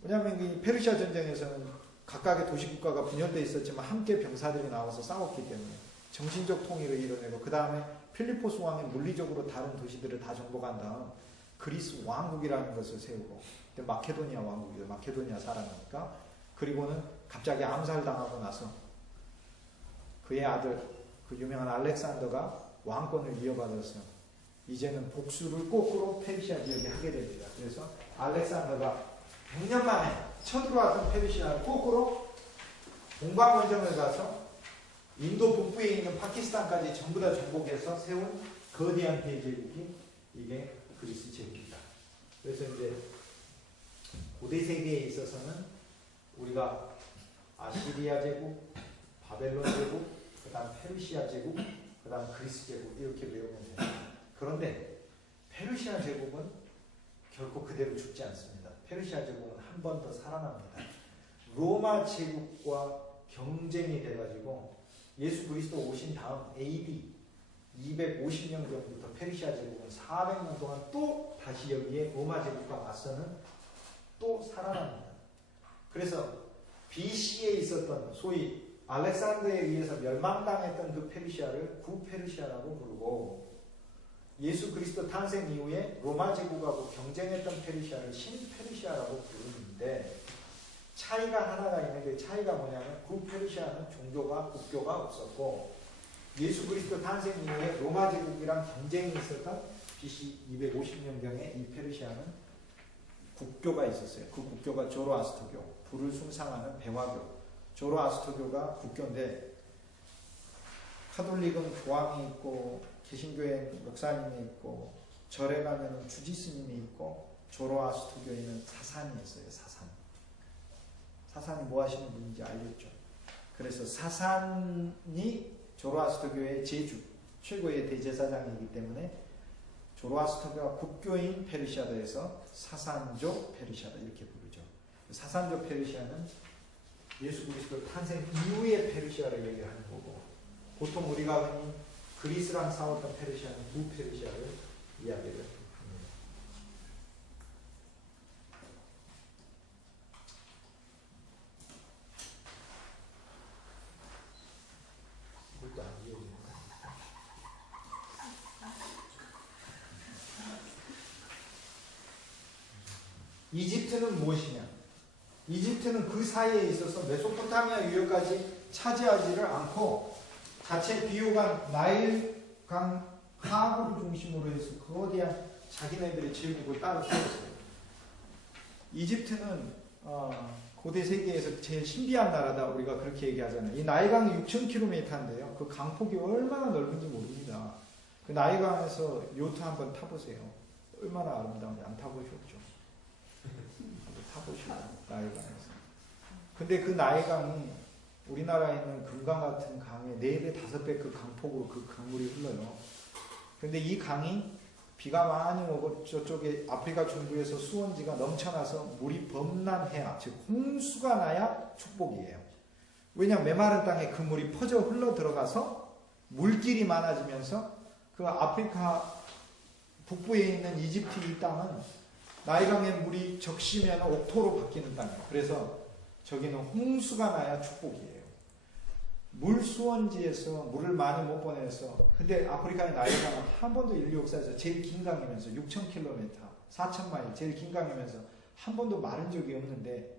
왜냐하면 이 페르시아 전쟁에서는 각각의 도시국가가 분열되어 있었지만 함께 병사들이 나와서 싸웠기 때문에 정신적 통일을 이뤄내고, 그 다음에 필리포스 왕이 물리적으로 다른 도시들을 다 정복한 다음 그리스 왕국이라는 것을 세우고, 마케도니아 왕국이죠. 마케도니아 사람이니까. 그리고는 갑자기 암살당하고 나서 그의 아들, 그 유명한 알렉산더가 왕권을 이어받아서 이제는 복수를 거꾸로 페르시아 지역에 하게 됩니다. 그래서 알렉산더가 100년 만에 쳐들어왔던 페르시아를 거꾸로 공방원정을 가서 인도 북부에 있는 파키스탄까지 전부 다 정복해서 세운 거대한 대제국이 이게 그리스 제국이다. 그래서 이제 고대 세계에 있어서는 우리가 아시리아 제국, 바벨론 제국, 그 다음 페르시아 제국, 그 다음 그리스 제국 이렇게 외우면 됩니다. 그런데 페르시아 제국은 결코 그대로 죽지 않습니다. 페르시아 제국은 한 번 더 살아납니다. 로마 제국과 경쟁이 돼가지고 예수 그리스도 오신 다음 AD 250년 전부터 페르시아 제국은 400년 동안 또 다시 여기에 로마 제국과 맞서는 또 살아납니다. 그래서 BC에 있었던 소위 알렉산더에 의해서 멸망당했던 그 페르시아를 구페르시아라고 부르고, 예수 그리스도 탄생 이후에 로마 제국하고 경쟁했던 페르시아를 신페르시아라고 부르는데, 차이가 하나가 있는데, 차이가 뭐냐면 구페르시아는 종교가 국교가 없었고, 예수 그리스도 탄생 이후에 로마 제국이랑 경쟁이 있었던 BC 250년경에 이 페르시아는 국교가 있었어요. 그 국교가 조로아스터교, 불을 숭상하는 배화교. 조로아스터교가 국교인데, 카톨릭은 교황이 있고, 개신교에는 목사님이 있고, 절에 가면 주지스님이 있고, 조로아스터교에는 사산이 있어요. 사산이 뭐 하시는 분인지 알겠죠. 그래서 사산이 조로아스터교의 제주 최고의 대제사장이기 때문에 조로아스터가 국교인 페르시아다에서 사산족 페르시아다 이렇게 부르죠. 사산족 페르시아는 예수 그리스도 탄생 이후의 페르시아를 얘기하는 거고, 보통 우리가 흔히 그리스랑 싸웠던 페르시아는 북페르시아를 이야기를 합니다. 이것도 안 이해되는 이집트는 무엇이냐? 이집트는 그 사이에 있어서 메소포타미아 유역까지 차지하지를 않고 자체 비호강 나일강 하구를 중심으로 해서 거대한 자기네들의 제국을 따로 세웠어요. 이집트는 고대 세계에서 제일 신비한 나라다 우리가 그렇게 얘기하잖아요. 이 나일강이 6,000km인데요. 그 강폭이 얼마나 넓은지 모릅니다. 그 나일강에서 요트 한번 타보세요. 얼마나 아름다운지. 안 타보셨죠? 타보시고 나일강에서. 근데 그 나일강이 우리나라에 있는 금강 같은 강의 4배, 5배 그 강폭으로 그 강물이 흘러요. 근데 이 강이 비가 많이 오고 저쪽에 아프리카 중부에서 수원지가 넘쳐나서 물이 범람해야, 즉 홍수가 나야 축복이에요. 왜냐하면 메마른 땅에 그 물이 퍼져 흘러 들어가서 물길이 많아지면서 그 아프리카 북부에 있는 이집트 이 땅은 나일강의 물이 적시면 옥토로 바뀌는 땅이에요. 그래서 저기는 홍수가 나야 축복이에요. 물수원지에서 물을 많이 못 보내서, 근데 아프리카의 나일강은 한 번도 인류 역사에서 제일 긴 강이면서 6,000km, 4,000마일 제일 긴 강이면서 한 번도 마른 적이 없는데,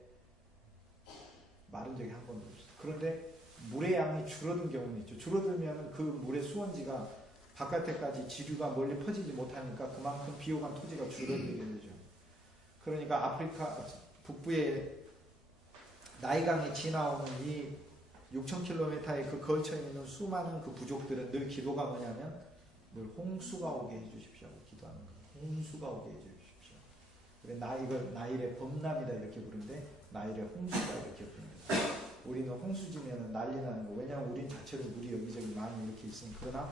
마른 적이 한 번도 없어요. 그런데 물의 양이 줄어든 경우는 있죠. 줄어들면 그 물의 수원지가 바깥에까지 지류가 멀리 퍼지지 못하니까 그만큼 비호감 토지가 줄어들게 되죠. 그러니까 아프리카 북부에 나일강이 지나오는 이 6,000km의 그 걸쳐있는 수많은 그 부족들은 늘 기도가 뭐냐면 늘 홍수가 오게 해주십시오. 기도하는 거예요. 홍수가 오게 해주십시오. 그래, 이걸 나일의 범람이다 이렇게 부르는데 나일의 홍수다 이렇게 부릅니다. 우리는 홍수지면 난리 나는 거. 왜냐하면 우린 자체로 물이 여기저기 많이 이렇게 있으니. 그러나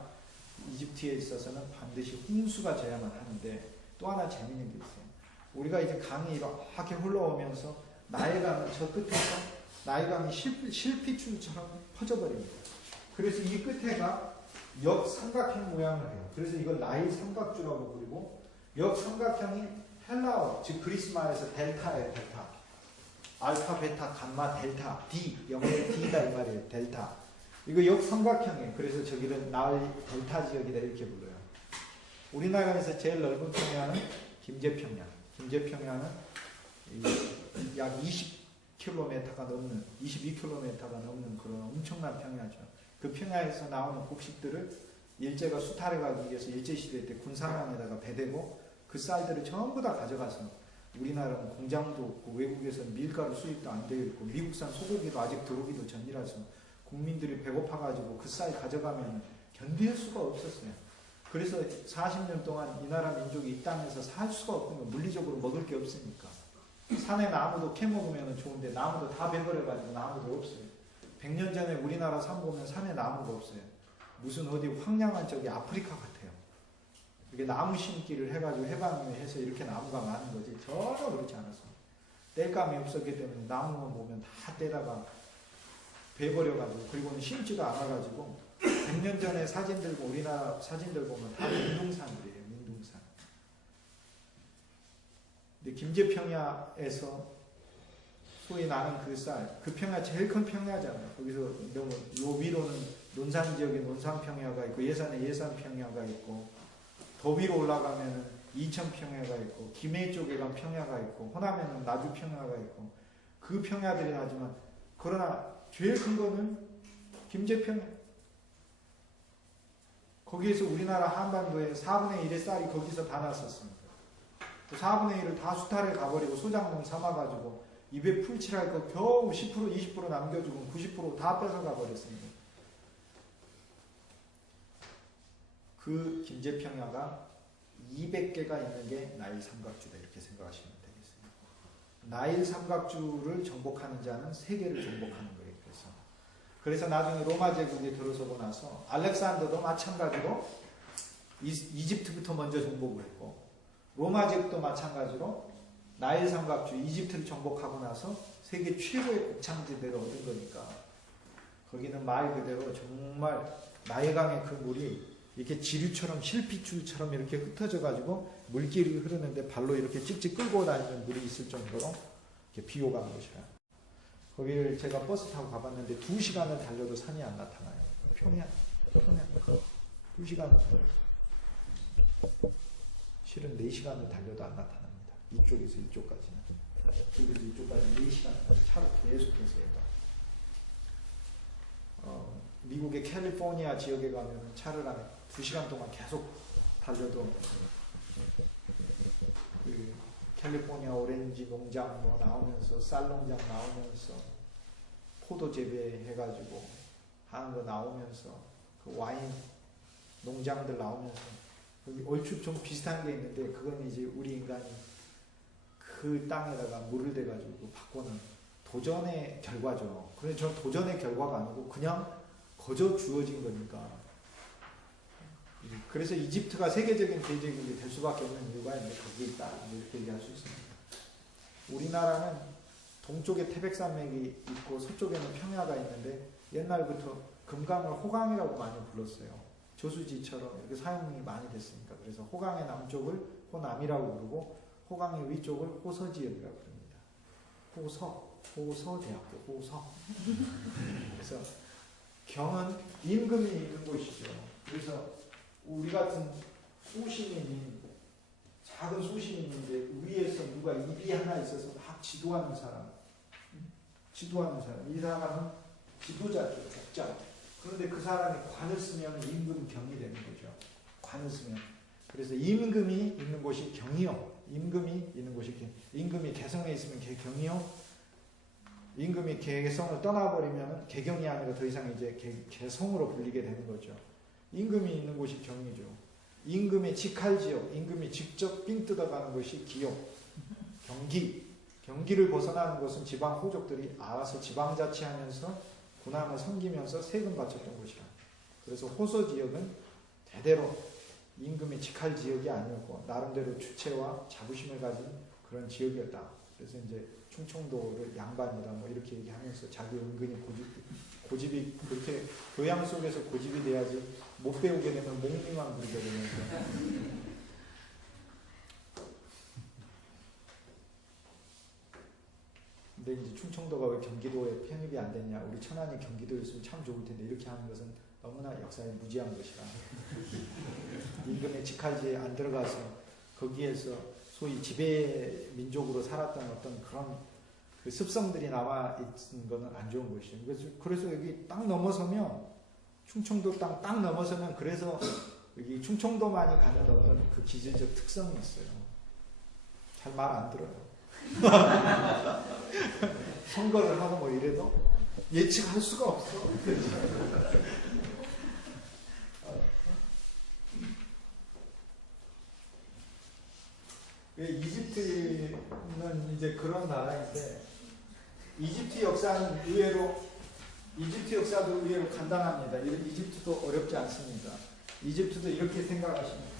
이집트에 있어서는 반드시 홍수가 져야만 하는데, 또 하나 재미있는 게 있어요. 우리가 이제 강이 이렇게 흘러오면서 나일강은 저 끝에서 나일강이 실핏줄처럼 퍼져버립니다. 그래서 이 끝에가 역삼각형 모양을 해요. 그래서 이걸 나일 삼각주라고 부르고, 역삼각형이 헬라어, 즉 그리스말에서 델타예요. 델타. 알파, 베타, 감마, 델타, D, 영어의 D다 이 말이에요. 델타. 이거 역삼각형이에요. 그래서 저기를 나일 델타 지역이다 이렇게 불러요. 우리나라에서 제일 넓은 평야는 김제평야. 김제평야는 약 20km가 넘는, 22km가 넘는 그런 엄청난 평야죠. 그 평야에서 나오는 곡식들을 일제가 수탈해 가기 위해서 일제시대 때 군사랑에다가 배대고 그 쌀들을 전부 다 가져가서, 우리나라는 공장도 없고 외국에서는 밀가루 수입도 안 되어 있고 미국산 소고기도 아직 들어오기도 전이라서 국민들이 배고파가지고 그 쌀 가져가면 견딜 수가 없었어요. 그래서 40년 동안 이 나라 민족이 이 땅에서 살 수가 없는 거, 물리적으로 먹을 게 없으니까. 산에 나무도 캐 먹으면 좋은데 나무도 다 베버려가지고 나무도 없어요. 100년 전에 우리나라 산 보면 산에 나무가 없어요. 무슨 어디 황량한 저기 아프리카 같아요. 이게 나무 심기를 해가지고 해방해서 이렇게 나무가 많은 거지 전혀 그렇지 않았어요. 땔감이 없었기 때문에 나무만 보면 다 떼다가 베버려가지고, 그리고는 심지도 않아가지고 100년 전에 사진들, 우리나라 사진들 보면 다 민둥산들이에요. 민둥산. 근데 김제평야에서 소위 나는 그 쌀, 그 평야 제일 큰 평야잖아요. 거기서 너무 요 위로는 논산 지역에 논산평야가 있고, 예산에 예산평야가 있고, 더 위로 올라가면은 이천평야가 있고, 김해 쪽에 간 평야가 있고, 호남에는 나주평야가 있고, 그 평야들이 나지만, 그러나 제일 큰 거는 김제평야. 거기에서 우리나라 한반도의 4분의 1의 쌀이 거기서 다 났었습니다. 4분의 1을 다 수탈해 가버리고 소작농 삼아가지고 입에 풀칠할 거 겨우 10% 20% 남겨주고 90% 다 뺏어가 버렸습니다. 그 김제평야가 200개가 있는 게 나일 삼각주다 이렇게 생각하시면 되겠습니다. 나일 삼각주를 정복하는 자는 세계를 정복하는 거예요. 그래서 나중에 로마 제국이 들어서고 나서 알렉산더도 마찬가지로 이집트부터 먼저 정복을 했고, 로마 제국도 마찬가지로 나일 삼각주 이집트를 정복하고 나서 세계 최고의 곡창지대를 얻은 거니까, 거기는 말 그대로 정말 나일강의 그 물이 이렇게 지류처럼 실핏줄처럼 이렇게 흩어져 가지고 물길이 흐르는데 발로 이렇게 찍찍 끌고 다니는 물이 있을 정도로 이렇게 비호가 한 곳이라. 거기를 제가 버스 타고 가봤는데 2시간을 달려도 산이 안 나타나요. 평양 2시간을 실은 4시간을 달려도 안 나타납니다. 이쪽에서 이쪽까지는. 이쪽에서 이쪽까지 4시간 차로 계속해서 미국의 캘리포니아 지역에 가면 차를 안에 2시간 동안 계속 달려도 그 캘리포니아 오렌지 농장 뭐 나오면서, 쌀 농장 나오면서, 포도 재배해가지고 하는 거 나오면서, 그 와인 농장들 나오면서, 여기 얼추 좀 비슷한 게 있는데, 그건 이제 우리 인간이 그 땅에다가 물을 대가지고 바꾸는 도전의 결과죠. 그런데 저 도전의 결과가 아니고 그냥 거저 주어진 거니까. 그래서 이집트가 세계적인 대제국이 될 수밖에 없는 이유가 이제 거기에 있다, 이렇게 얘기할 수 있습니다. 우리나라는 동쪽에 태백산맥이 있고 서쪽에는 평야가 있는데, 옛날부터 금강을 호강이라고 많이 불렀어요. 저수지처럼 이렇게 사용이 많이 됐으니까. 그래서 호강의 남쪽을 호남이라고 부르고, 호강의 위쪽을 호서지역이라고 부릅니다. 호서대학교, 호서. 그래서 경은 임금이 있는 곳이죠. 그래서 우리 같은 소시민이, 작은 소시민인데 위에서 누가 입이 하나 있어서 막 지도하는 사람. 이 사람은 지도자죠, 국자. 그런데 그 사람이 관을 쓰면 임금 경이 되는 거죠. 관을 쓰면. 그래서 임금이 있는 곳이 경이요. 임금이 있는 곳이 임금이 개성에 있으면 개경이요. 임금이 개성을 떠나버리면 개경이 아니라 더 이상 이제 개성으로 불리게 되는 거죠. 임금이 있는 곳이 경이죠. 임금의 직할지역, 임금이 직접 삥 뜯어가는 것이 기역, 경기를 벗어나는 것은 지방 호족들이 알아서 지방자치하면서 군함을 섬기면서 세금 바쳤던 곳이라. 그래서 호서지역은 대대로 임금의 직할지역이 아니었고 나름대로 주체와 자부심을 가진 그런 지역이었다. 그래서 이제 충청도를 양반이다 뭐 이렇게 얘기하면서 자기 은근히 고집이 그렇게 교양 속에서 고집이 돼야지, 못 배우게 되면 몽둥이만 부리게 되면서. 근데 이제 충청도가 왜 경기도에 편입이 안 됐냐, 우리 천안이 경기도였으면 참 좋을 텐데, 이렇게 하는 것은 너무나 역사에 무지한 것이라. 임금의 직할지에 안 들어가서 거기에서 소위 지배 민족으로 살았던 어떤 그런 그 습성들이 남아 있는 것은 안 좋은 것이죠. 그래서 여기 딱 넘어서면, 충청도 땅 딱 넘어서면, 그래서 여기 충청도만이 갖는 어떤 그 기질적 특성이 있어요. 잘 말 안 들어요. 선거를 하고 뭐 이래도 예측할 수가 없어. 이집트는 이제 그런 나라인데, 이집트 역사도 의외로 간단합니다. 이집트도 어렵지 않습니다. 이집트도 이렇게 생각하시면 됩니다.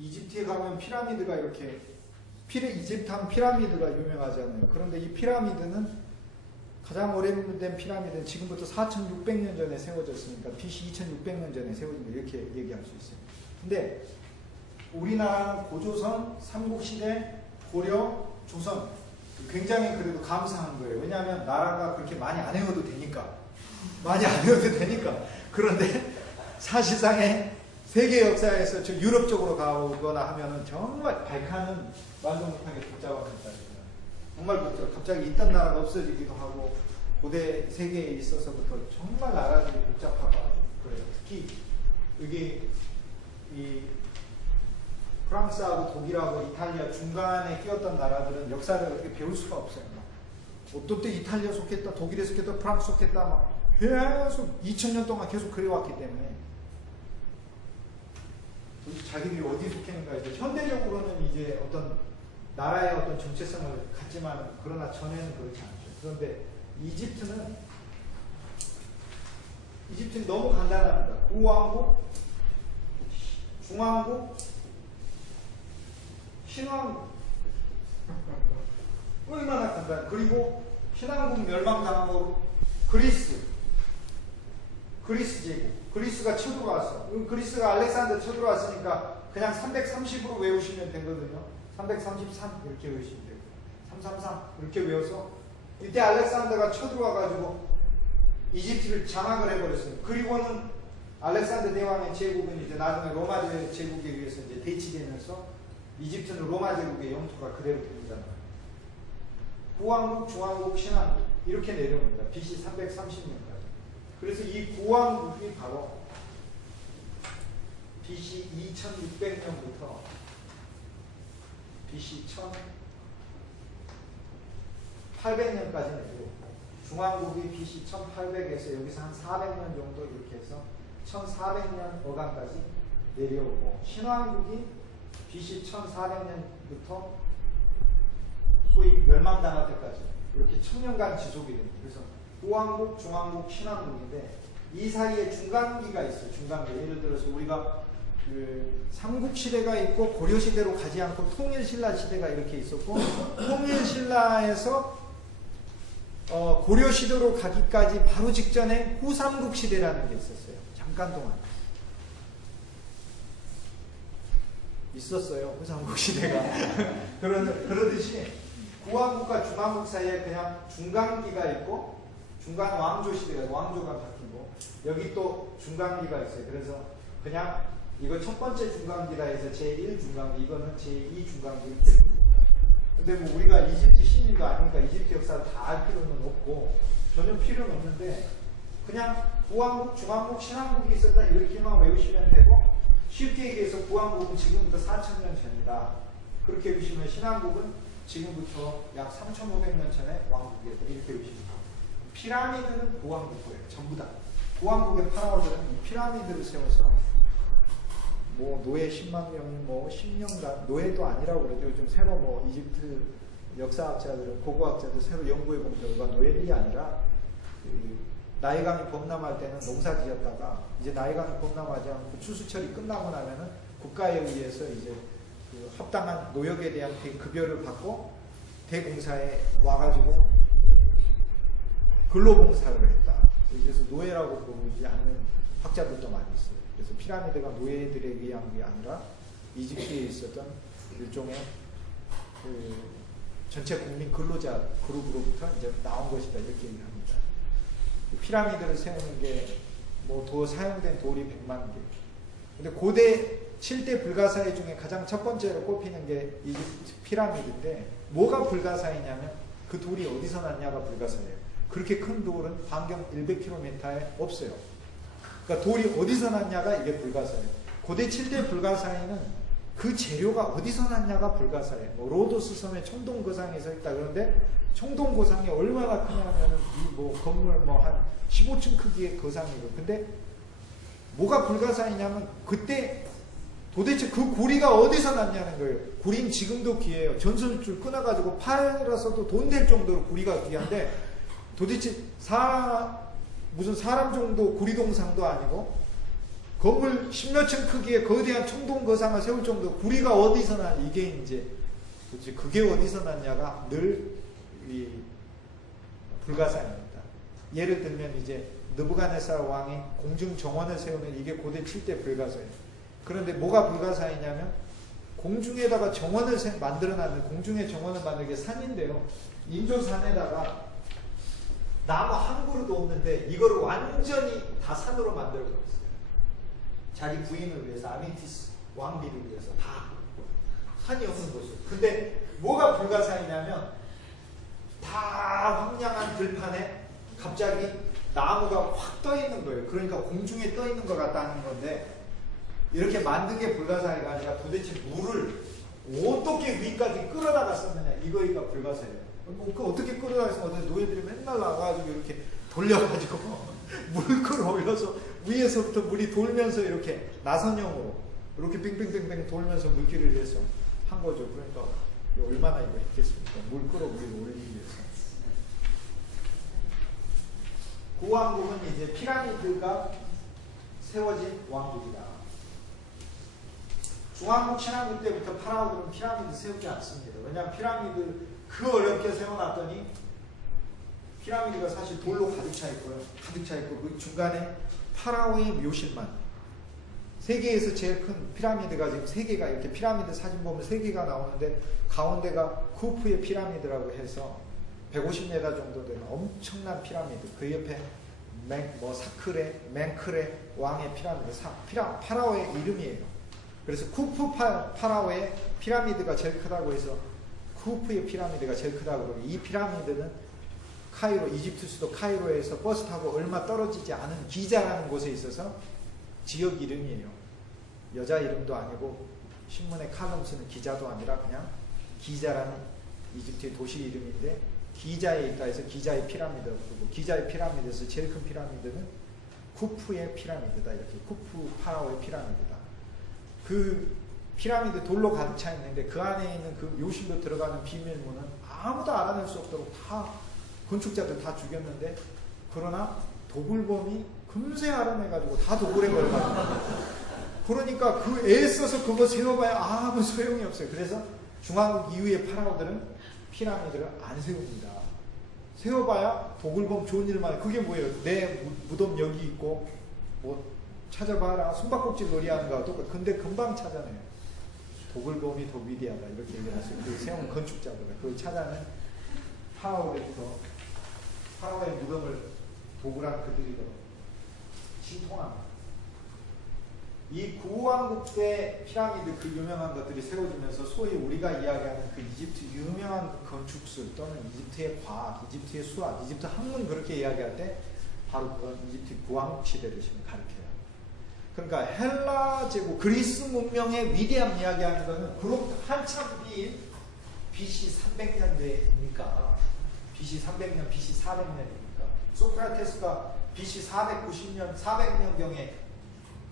이집트에 가면 피라미드가 이렇게, 이집트 하면 피라미드가 유명하잖아요. 그런데 이 피라미드는, 가장 오래된 피라미드는 지금부터 4,600년 전에 세워졌으니까 BC 2,600년 전에 세워진 거, 이렇게 얘기할 수 있어요. 근데 우리나라는 고조선, 삼국시대, 고려, 조선 굉장히 그래도 감사한 거예요. 왜냐하면 나라가 그렇게 많이 안 해워도 되니까. 그런데 사실상의 세계 역사에서 저 유럽 쪽으로 가거나 하면은 정말 발칸은 말도 못하게 복잡합니다. 정말 복잡. 갑자기 있던 나라가 없어지기도 하고, 고대 세계에 있어서부터 정말 나라들이 복잡하고 그래요. 특히 여기 이 프랑스하고 독일하고 이탈리아 중간에 끼었던 나라들은 역사를 그렇게 배울 수가 없어요. 어떤 때 이탈리아 속했다, 독일에 속했다, 프랑스 속했다, 막 계속 2000년 동안 계속 그래왔기 때문에 자기들이 어디 속했는가 이제 현대적으로는 이제 어떤 나라의 어떤 정체성을 갖지만 그러나 전에는 그렇지 않죠. 그런데 이집트는 너무 간단합니다. 구왕국, 중왕국, 신왕국. 얼마나 간단. 그리고 신왕국 멸망당하고 그리스 제국. 그리스가 쳐들어왔어. 그리스가 알렉산더 쳐들어왔으니까 그냥 330으로 외우시면 되거든요. 333 이렇게 외우시면 되고 333 이렇게 외워서 이때 알렉산더가 쳐들어와가지고 이집트를 장악을 해버렸어요. 그리고는 알렉산더 대왕의 제국은 이제 나중에 로마 제국에 의해서 이제 대치되면서 이집트는 로마 제국의 영토가 그대로 됩니다만 구왕국, 중왕국, 신왕국 이렇게 내려옵니다. BC 330년까지. 그래서 이 구왕국이 바로 BC 2600년부터 BC 1800년까지 내려오고 중왕국이 BC 1800에서 여기서 한 400년 정도 이렇게 해서 1400년 어간까지 내려오고 신왕국이 BC 1400년부터 소위 멸망당할 때까지 이렇게 1000년간 지속이 됩니다. 그래서 구왕국, 중왕국, 신왕국인데 이 사이에 중간기가 있어요. 중간기. 예를 들어서 우리가 그 삼국시대가 있고 고려시대로 가지 않고 통일신라 시대가 이렇게 있었고 통일신라에서 고려시대로 가기까지 바로 직전에 후삼국시대라는 게 있었어요. 잠깐 동안 있었어요. 후삼국시대가. 그러듯이 구왕국과 중왕국 사이에 그냥 중간기가 있고 중간 왕조시대가 왕조가 바뀌고 여기 또 중간기가 있어요. 그래서 그냥 이거 첫 번째 중간기라 해서 제1 중간기, 이거는 제2 중간기 이렇게 됩니다. 근데 뭐 우리가 이집트 시민도 아니니까 이집트 역사를 다 알 필요는 없고 전혀 필요는 없는데 그냥 구왕국, 중왕국, 신왕국이 있었다 이렇게만 외우시면 되고 쉽게 얘기해서 구왕국은 지금부터 4000년 전이다. 그렇게 외우시면 신왕국은 지금부터 약 3500년 전에 왕국이었다. 이렇게 외우시면 됩니다. 피라미드는 구왕국 거예요. 전부 다. 구왕국의 파라오들은 이 피라미드를 세워서 뭐 노예 10만 명이 뭐 10년간 노예도 아니라고 그러죠. 요즘 새로 뭐 이집트 역사학자들은 고고학자들 새로 연구해 본 결과 노예들이 아니라 그 나일강이 범람할 때는 농사 지었다가 이제 나일강이 범람하지 않고 추수철이 끝나고 나면은 국가에 의해서 이제 그 합당한 노역에 대한 급여를 받고 대공사에 와가지고 근로봉사를 했다. 그래서 노예라고 부르지 않는 학자들도 많이 있어요. 그래서 피라미드가 노예들에 의한 게 아니라 이집트에 있었던 일종의 그 전체 국민 근로자 그룹으로부터 이제 나온 것이다 이렇게 얘기합니다. 피라미드를 세우는 게 뭐 사용된 돌이 100만 개. 근데 고대 7대 불가사의 중에 가장 첫 번째로 꼽히는 게 이집트 피라미드인데 뭐가 불가사이냐면 그 돌이 어디서 났냐가 불가사예요. 그렇게 큰 돌은 반경 100km에 없어요. 그러니까 돌이 어디서 났냐가 이게 불가사예요. 고대 7대 불가사에는 그 재료가 어디서 났냐가 불가사예요. 뭐 로도스 섬에 청동거상에서 있다 그런데 청동거상이 얼마나 크냐면은 이 뭐 건물 뭐 한 15층 크기의 거상이고 근데 뭐가 불가사이냐면 그때 도대체 그 구리가 어디서 났냐는 거예요. 구리는 지금도 귀해요. 전설줄 끊어가지고 팔아서도 돈 될 정도로 구리가 귀한데 도대체 무슨 사람 정도 구리동상도 아니고 건물 10몇 층 크기의 거대한 청동거상을 세울 정도 구리가 어디서 났냐 이게 이제 그치, 그게 어디서 났냐가 늘 이 불가사입니다. 예를 들면 이제 느부갓네살 왕이 공중 정원을 세우는 이게 고대 7대 불가사예요. 그런데 뭐가 불가사이냐면 공중에다가 정원을 만들어놨는 공중에 정원을 만드는 게 산인데요. 인도산에다가 나무 한 그루도 없는데 이거를 완전히 다 산으로 만들어버렸어요. 자기 부인을 위해서 아미티스 왕비를 위해서 다 산이 없는 곳이에요. 근데 뭐가 불가사이냐면 다 황량한 들판에 갑자기 나무가 확 떠 있는 거예요. 그러니까 공중에 떠 있는 것 같다는 건데 이렇게 만든 게 불가사의가 아니라 도대체 물을 어떻게 위까지 끌어다가 썼느냐, 이거가 불가사의예요. 그 어떻게 끌어다가 어떤 노예들이 맨날 나가가지고 이렇게 돌려가지고 물 끌어올려서 위에서부터 물이 돌면서 이렇게 나선형으로 이렇게 빙빙빙빙 돌면서 물길을 위해서 한 거죠. 그러니까 얼마나 이거 했겠습니까? 물 끌어 위로 올리기 위해서. 그 왕국은 이제 피라미드가 세워진 왕국이다. 중왕국, 신왕국 때부터 파라오들은 피라미드 세우지 않습니다. 왜냐하면 피라미드 그 어렵게 세워놨더니 피라미드가 사실 돌로 가득 차 있고요. 가득 차 있고 그 중간에 파라오의 묘실만, 세계에서 제일 큰 피라미드가 지금 3개가 이렇게 피라미드 사진 보면 3개가 나오는데 가운데가 쿠프의 피라미드라고 해서 150m 정도 되는 엄청난 피라미드, 그 옆에 사크레, 맹크레 왕의 피라미드, 파라오의 이름이에요. 그래서 쿠프 파라오의 피라미드가 제일 크다고 해서 쿠프의 피라미드가 제일 크다고 그러고, 이 피라미드는 카이로, 이집트 수도 카이로에서 버스 타고 얼마 떨어지지 않은 기자라는 곳에 있어서 지역 이름이에요. 여자 이름도 아니고 신문에 칼럼 쓰는 기자도 아니라 그냥 기자라는 이집트의 도시 이름인데, 기자에 있다 해서 기자의 피라미드라고 부르고, 기자의 피라미드에서 제일 큰 피라미드는 쿠프의 피라미드다. 이렇게 쿠프 파라오의 피라미드다. 그 피라미드 돌로 가득 차 있는데 그 안에 있는 그 묘실로 들어가는 비밀문은 아무도 알아낼 수 없도록 다 건축자들 다 죽였는데, 그러나 도굴범이 금세 알아내가지고 다 도굴해 버려가지고 그러니까 그 애써서 그거 세워봐야 아무 소용이 없어요. 그래서 중왕국 이후의 파라오들은 피라미드를 안 세웁니다. 세워봐야 도굴범 좋은 일만 해. 그게 뭐예요? 내 무덤 여기 있고 뭐 찾아봐라, 숨바꼭질 놀이하는 거하고 똑같아. 근데 금방 찾아내요. 도굴범이 더 위대하다 이렇게 얘기를 하세요. 그 세운 건축자들 그걸 찾아낸 파라오로부터 파라오의 무덤을 도굴한 그들이 더 신통합니다. 이 구왕국 때 피라미드 그 유명한 것들이 세워지면서 소위 우리가 이야기하는 그 이집트 유명한 건축술 또는 이집트의 과학, 이집트의 수학, 이집트 학문 그렇게 이야기할 때 바로 그건 이집트 구왕국 시대를 지금 가리켜요. 그러니까 헬라 제국, 그리스 문명의 위대한 이야기하는 것은 그럼 한참 뒤인 BC 300년대입니까? BC 300년, BC 400년입니까? 소크라테스가 BC 490년,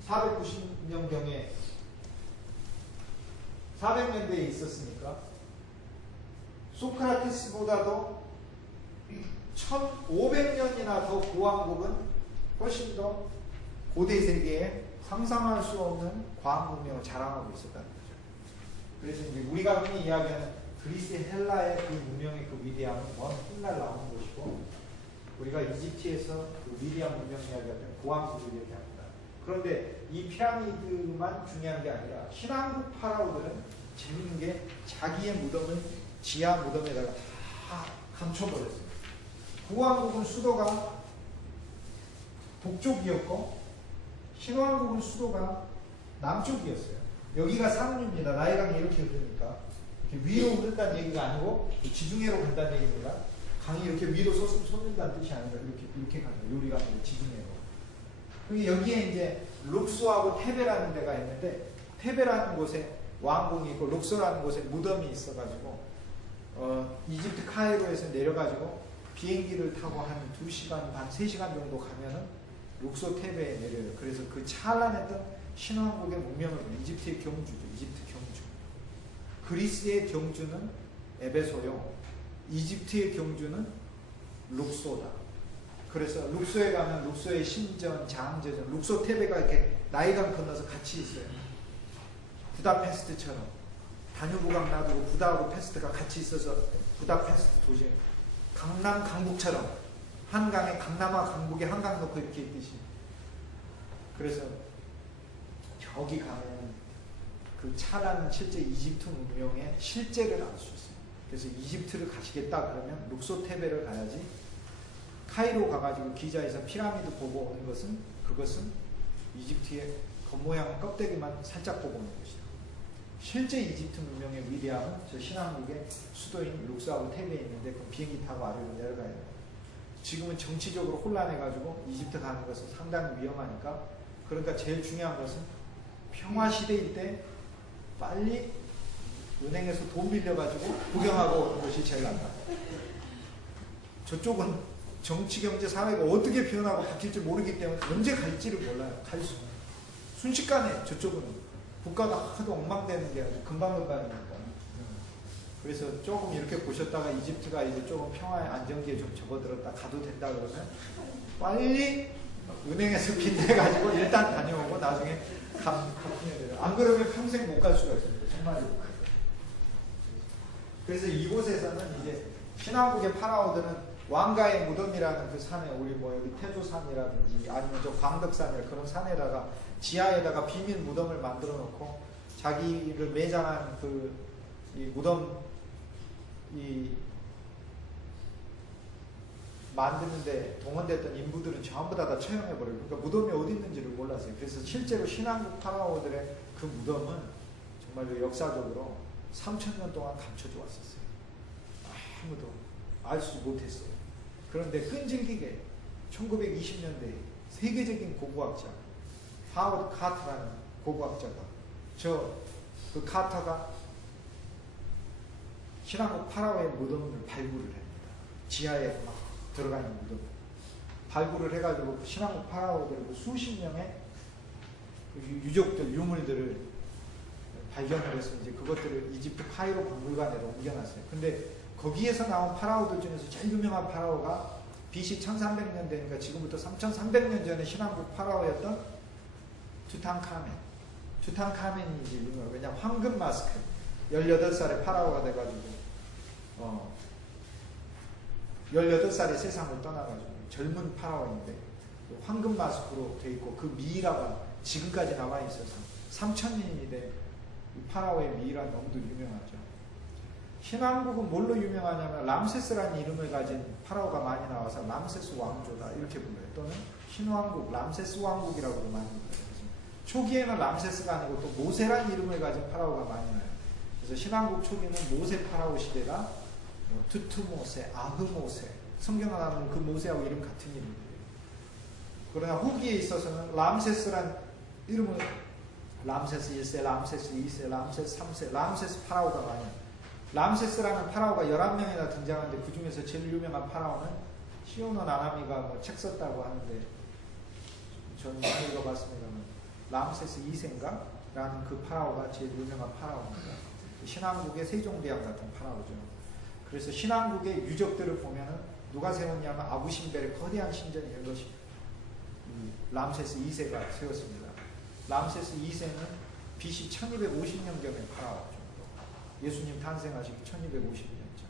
490년경에 400년대에 있었으니까 소크라테스보다도 1500년이나 더 구왕국은 훨씬 더 고대 세계에 상상할 수 없는 과학 문명을 자랑하고 있었다는 거죠. 그래서 이제 우리가 흔히 이야기하는 그리스 헬라의 그 문명의 그 위대함은 먼 훗날 나오는 것이고, 우리가 이집트에서 그 위대한 문명 이야기할 때는 구왕국을 얘기합니다. 그런데 이 피라미드만 중요한 게 아니라 신왕국 파라오들은 재밌는 게 자기의 무덤을 지하 무덤에다가 다 감춰버렸어요. 구왕국은 수도가 북쪽이었고 신왕국은 수도가 남쪽이었어요. 여기가 상류입니다. 나일강이 이렇게 흐르니까 이렇게 위로 흐른다는 얘기가 아니고 지중해로 간다는 얘기입니다. 강이 이렇게 위로 솟는다는 뜻이 아니라 이렇게 가는 거예요. 요리가 아니고 지중해로. 여기에 이제 룩소하고 테베라는 데가 있는데, 테베라는 곳에 왕궁이 있고 룩소라는 곳에 무덤이 있어가지고 이집트 카이로에서 내려가지고 비행기를 타고 한 2시간 반, 3시간 정도 가면은 룩소 테베에 내려요. 그래서 그 찬란했던 신왕국의 문명을 보는 이집트의 경주죠. 이집트 경주. 그리스의 경주는 에베소요. 이집트의 경주는 룩소다. 그래서 룩소에 가면 룩소의 신전, 장제전, 룩소 테베가 이렇게 나일강 건너서 같이 있어요. 부다페스트처럼 다뉴브강 놔두고 부다하고 페스트가 같이 있어서 부다페스트 도시, 강남 강북처럼 한강에 강남과 강북에 한강 놓고 이렇게 있듯이. 그래서 저기 가면 그 찬란한 실제 이집트 문명의 실제를 알 수 있어요. 그래서 이집트를 가시겠다 그러면 룩소 테베를 가야지, 카이로 가가지고 기자에서 피라미드 보고 오는 것은, 그것은 이집트의 겉모양 껍데기만 살짝 보고 오는 것이다. 실제 이집트 문명의 위대함은 저 신왕국의 수도인 룩소하고 테베에 있는데 그 비행기 타고 아래로 내려가야 돼요. 지금은 정치적으로 혼란해가지고 이집트 가는 것은 상당히 위험하니까, 그러니까 제일 중요한 것은 평화 시대일 때 빨리 은행에서 돈 빌려가지고 구경하고 오는 것이 제일 낫다. 저쪽은 정치, 경제, 사회가 어떻게 변하고 바뀔지 모르기 때문에 언제 갈지를 몰라요. 갈 수. 순식간에 저쪽은 국가가 하도 엉망되는 게 아주 금방금방이니까. 그래서 조금 이렇게 보셨다가 이집트가 이제 조금 평화의 안정기에 좀 접어들었다 가도 된다 그러면 빨리 은행에서 빚내가지고 일단 다녀오고 나중에 갚으면 돼요. 안 그러면 평생 못 갈 수가 있습니다. 정말로. 그래서 이곳에서는 이제 신화국의 파라오들은 왕가의 무덤이라는 그 산에, 우리 뭐 여기 태조산이라든지 아니면 저 광덕산이라 그런 산에다가 지하에다가 비밀 무덤을 만들어 놓고 자기를 매장한 그 이 무덤 이 만드는데 동원됐던 인부들은 전부 다 처형해버려요. 그러니까 무덤이 어디 있는지를 몰랐어요. 그래서 실제로 신왕국 파라오들의 그 무덤은 정말로 역사적으로 3000년 동안 감춰져 왔었어요. 아무도 알 수 못했어요. 그런데 끈질기게 1920년대에 세계적인 고고학자 하워드 카터라는 고고학자가 그 카터가 신왕국 파라오의 무덤을 발굴을 합니다. 지하에 막 들어가 있는 무덤 발굴을 해가지고 신왕국 파라오들 수십 명의 유적들, 유물들을 발견을 해서 이제 그것들을 이집트 카이로 박물관으로 옮겨놨어요. 근데 거기에서 나온 파라오들 중에서 제일 유명한 파라오가 BC 1300년 되니까 지금부터 3300년 전에 신왕국 파라오였던 투탕카멘. 투탕카멘이 이제 유명해요. 왜냐하면 황금 마스크 18살의 파라오가 돼가지고 18살에 세상을 떠나가지고 젊은 파라오인데 황금 마스크로 돼 있고 그 미이라가 지금까지 남아 있어서 3000년이 된 파라오의 미이라 너무도 유명하죠. 신왕국은 뭘로 유명하냐면 람세스라는 이름을 가진 파라오가 많이 나와서 람세스 왕조다 이렇게 불러요. 또는 신왕국, 람세스 왕국이라고 많이 불러요. 초기에는 람세스가 아니고 또 모세라는 이름을 가진 파라오가 많이 나요. 그래서 신왕국 초기는 모세 파라오 시대가 투투모세, 아흐모세, 성경에 나오는 그 모세하고 이름 같은 이름이에요. 그러나 후기에 있어서는 람세스란 이름을 람세스 1세, 람세스 2세, 람세스 3세, 람세스 파라오가 많아요. 람세스라는 파라오가 11명이나 등장하는데 그 중에서 제일 유명한 파라오는 시오노 나나미가 뭐 책 썼다고 하는데 저는 많이 읽어봤습니다만 람세스 2세인가? 라는 그 파라오가 제일 유명한 파라오입니다. 신왕국의 세종대왕 같은 파라오죠. 그래서 신왕국의 유적들을 보면은 누가 세웠냐면 아부신벨의 거대한 신전이 이것이 람세스 2세가 세웠습니다. 람세스 2세는 BC 1250년경의 파라오 정도. 예수님 탄생하시기 1250년 전.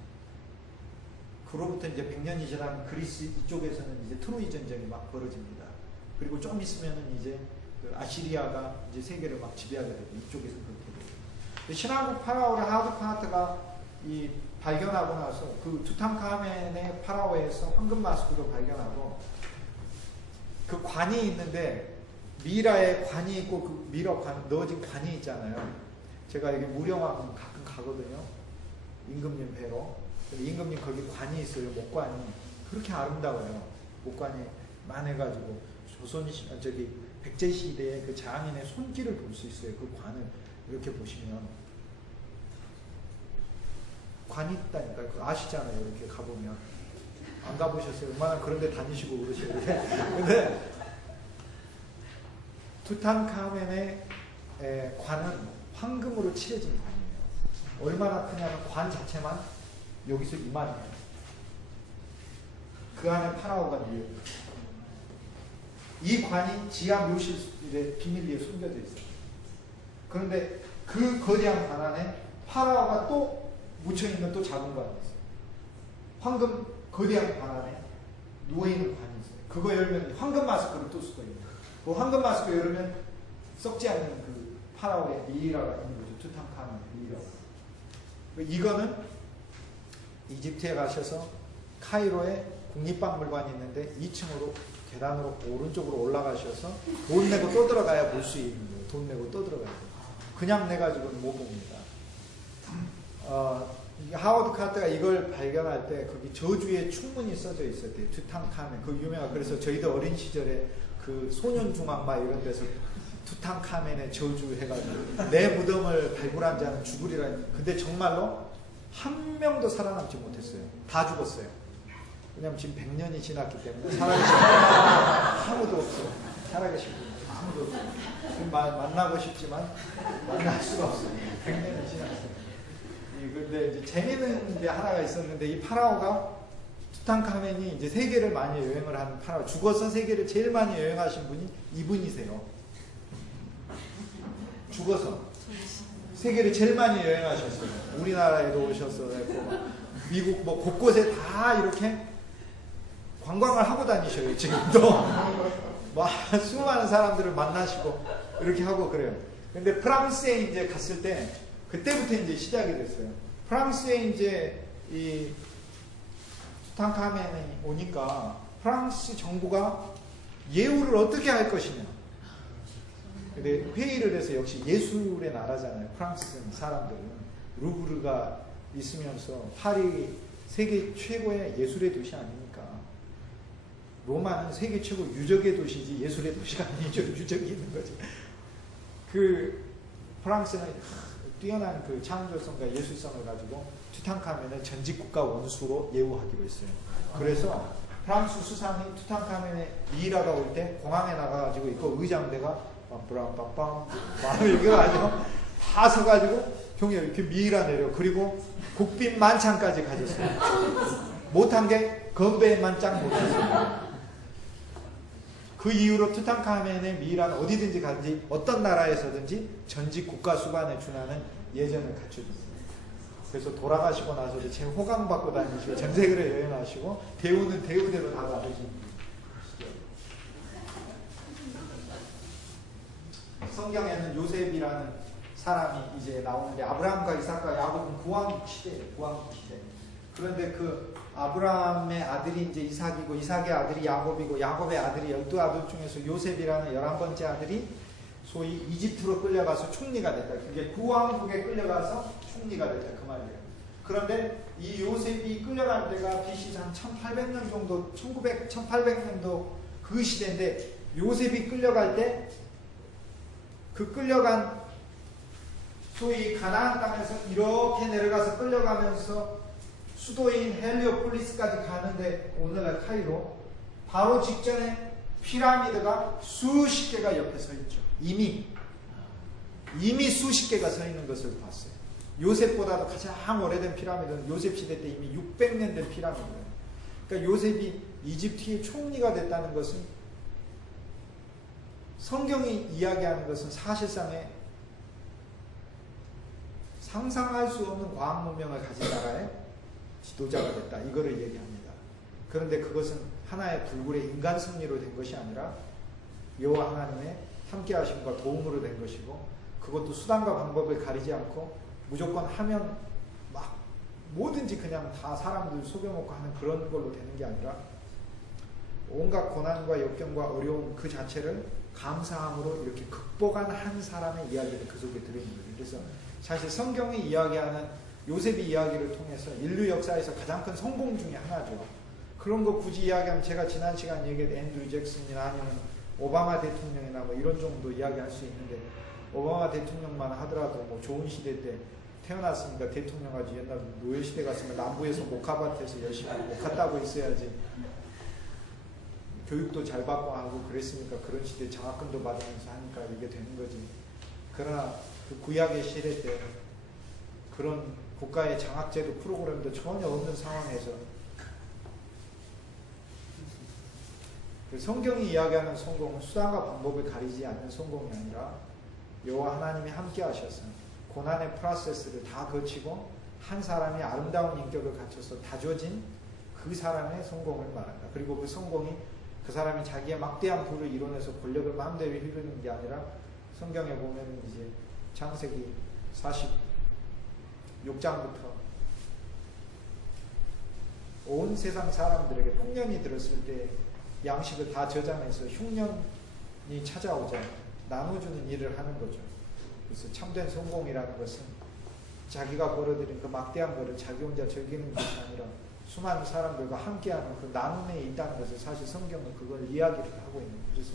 그로부터 이제 100년이 지난 그리스 이쪽에서는 이제 트로이 전쟁이 막 벌어집니다. 그리고 좀 있으면은 이제 그 아시리아가 이제 세계를 막 지배하게 되고 이쪽에서 그렇게 되고. 신왕국 파라오를 하워드 카터가 이 발견하고 나서 그 투탕카멘의 파라오에서 황금 마스크도 발견하고 그 관이 있는데 미라에 관이 있고 그 미라 관 넣어진 관이 있잖아요. 제가 여기 무령왕 가끔 가거든요. 임금님 뵈러. 임금님 거기 관이 있어요. 목관이 그렇게 아름다워요. 목관이 많아가지고 조선 저기 백제 시대의 그 장인의 손길을 볼 수 있어요. 그 관을 이렇게 보시면 관이 있다니까요. 그거 아시잖아요. 이렇게 가보면 안 가보셨어요? 얼마나 그런데 다니시고 그러셔요. 근데 투탕카멘의 관은 황금으로 칠해진 관이에요. 얼마나 크냐면 관 자체만 여기서 이만해요. 그 안에 파라오가 누워요. 이 관이 지하 묘실의 비밀리에 숨겨져 있어요. 그런데 그 거대한 관 안에 파라오가 또 묻혀있는 또 작은 관이 있어요. 황금 거대한 관 안에 누워있는 관이 있어요. 그거 열면 황금 마스크를 뜰 수가 있는 거예요. 그 황금 마스크 열면 썩지 않는 그 파라오의 미이라가 있는 거죠. 투탕카멘의 미이라가. 이거는 이집트에 가셔서 카이로에 국립박물관이 있는데 2층으로 계단으로 오른쪽으로 올라가셔서 돈 내고 또 들어가야 볼 수 있는 거예요. 돈 내고 또 들어가야 돼요. 그냥 내가지고는 못 봅니다. 하워드 카터가 이걸 발견할 때 거기 저주의 충문이 써져 있었대요. 투탕카멘 그 유명한. 그래서 저희도 어린 시절에 그 소년중앙마 이런 데서 투탕카멘의 저주 해가지고 내 무덤을 발굴한 자는 죽으리라. 근데 정말로 한 명도 살아남지 못했어요. 다 죽었어요. 왜냐면 지금 100년이 지났기 때문에 살아계신 분 아무도 없어요. 살아계신 분 아무도 없어요. 지금 만나고 싶지만 만날 수가 없어요. 100년이 지났어요. 근데 이제 재미있는 게 하나가 있었는데, 이 파라오가 투탕카멘이 이제 세계를 많이 여행을 한 파라오, 죽어서 세계를 제일 많이 여행하신 분이 이분이세요. 죽어서 세계를 제일 많이 여행하셨어요. 우리나라에도 오셔서 미국 뭐 곳곳에 다 이렇게 관광을 하고 다니셔요. 지금도 뭐 수많은 사람들을 만나시고 이렇게 하고 그래요. 근데 프랑스에 이제 갔을 때 그때부터 이제 시작이 됐어요. 프랑스에 이제 이 투탕카멘이 오니까 프랑스 정부가 예우를 어떻게 할 것이냐. 근데 회의를 해서, 역시 예술의 나라잖아요. 프랑스 사람들은 루브르가 있으면서 파리 세계 최고의 예술의 도시 아닙니까? 로마는 세계 최고 유적의 도시지 예술의 도시가 아니죠. 유적이 있는 거지. 그 프랑스는 뛰어난 그 창조성과 예술성을 가지고 투탕카멘을 전직 국가 원수로 예우하기로 했어요. 그래서 프랑스 수상이 투탕카멘의 미이라가 올 때 공항에 나가가지고 그 의장대가 빰빰빰빰 이렇게 가지고 다 서가지고 형이 이렇게 미이라 내려. 그리고 국빈 만찬까지 가졌어요. 못한 게 건배만 짱 못했어요. 그 이후로 투탕카멘의 미이라는 어디든지 가든지 어떤 나라에서든지 전직 국가 수반에 준하는 예전을 갖춰줬어요. 그래서 돌아가시고 나서도 제 호강받고 다니시고 전 세계를 여행하시고 대우는 대우대로 다 받으시고. 성경에는 요셉이라는 사람이 이제 나오는데, 아브라함과 이삭과 야곱은 구왕국 시대예요. 구왕국 시대. 그런데 그 아브라함의 아들이 이제 이삭이고, 이삭의 아들이 야곱이고, 야곱의 아들이 12아들 중에서 요셉이라는 11번째 아들이 소위 이집트로 끌려가서 총리가 됐다. 그게 구왕국에 끌려가서 총리가 됐다. 그 말이에요. 그런데 이 요셉이 끌려갈 때가 BC 한 1800년 정도, 1800년도 그 시대인데, 요셉이 끌려갈 때 그 끌려간 소위 가나안 땅에서 이렇게 내려가서 끌려가면서 수도인 헬리오폴리스까지 가는데, 오늘날 카이로 바로 직전에 피라미드가 수십 개가 옆에 서 있죠. 이미 수십 개가 서 있는 것을 봤어요. 요셉보다도 가장 오래된 피라미드는 요셉 시대 때 이미 600년 된 피라미드예요. 그러니까 요셉이 이집트의 총리가 됐다는 것은, 성경이 이야기하는 것은 사실상의 상상할 수 없는 과학 문명을 가진 나라의 지도자가 됐다. 이거를 얘기합니다. 그런데 그것은 하나의 불굴의 인간 승리로 된 것이 아니라 여호와 하나님의 함께하심과 도움으로 된 것이고, 그것도 수단과 방법을 가리지 않고 무조건 하면 막 뭐든지 그냥 다 사람들 속여먹고 하는 그런 걸로 되는 게 아니라, 온갖 고난과 역경과 어려움 그 자체를 감사함으로 이렇게 극복한 한 사람의 이야기를 그 속에 들어있는 거예요. 그래서 사실 성경이 이야기하는 요셉의 이야기를 통해서 인류 역사에서 가장 큰 성공 중에 하나죠. 그런 거 굳이 이야기하면, 제가 지난 시간 얘기했던 앤드류 잭슨이나 아니면 오바마 대통령이나 뭐 이런 정도 이야기할 수 있는데, 오바마 대통령만 하더라도 뭐 좋은 시대 때 태어났으니까 대통령하지, 옛날 노예시대 갔으면 남부에서 모카밭에서 열심히 모카 따고 있어야지, 교육도 잘 받고 하고 그랬으니까 그런 시대에 장학금도 받으면서 하니까 이게 되는 거지. 그러나 그 구약의 시대 때 그런 국가의 장학제도 프로그램도 전혀 없는 상황에서, 성경이 이야기하는 성공은 수단과 방법을 가리지 않는 성공이 아니라 여호와 하나님이 함께 하셔서 고난의 프로세스를 다 거치고 한 사람이 아름다운 인격을 갖춰서 다져진 그 사람의 성공을 말한다. 그리고 그 성공이 그 사람이 자기의 막대한 부를 이뤄내서 권력을 마음대로 휘두르는 게 아니라, 성경에 보면 이제 창세기 46장부터 온 세상 사람들에게 풍년이 들었을 때 양식을 다 저장해서 흉년이 찾아오자 나눠주는 일을 하는 거죠. 그래서 참된 성공이라는 것은 자기가 벌어들인 그 막대한 거를 자기 혼자 즐기는 것이 아니라 수많은 사람들과 함께하는 그 나눔에 있다는 것을, 사실 성경은 그걸 이야기를 하고 있는 거예요. 그래서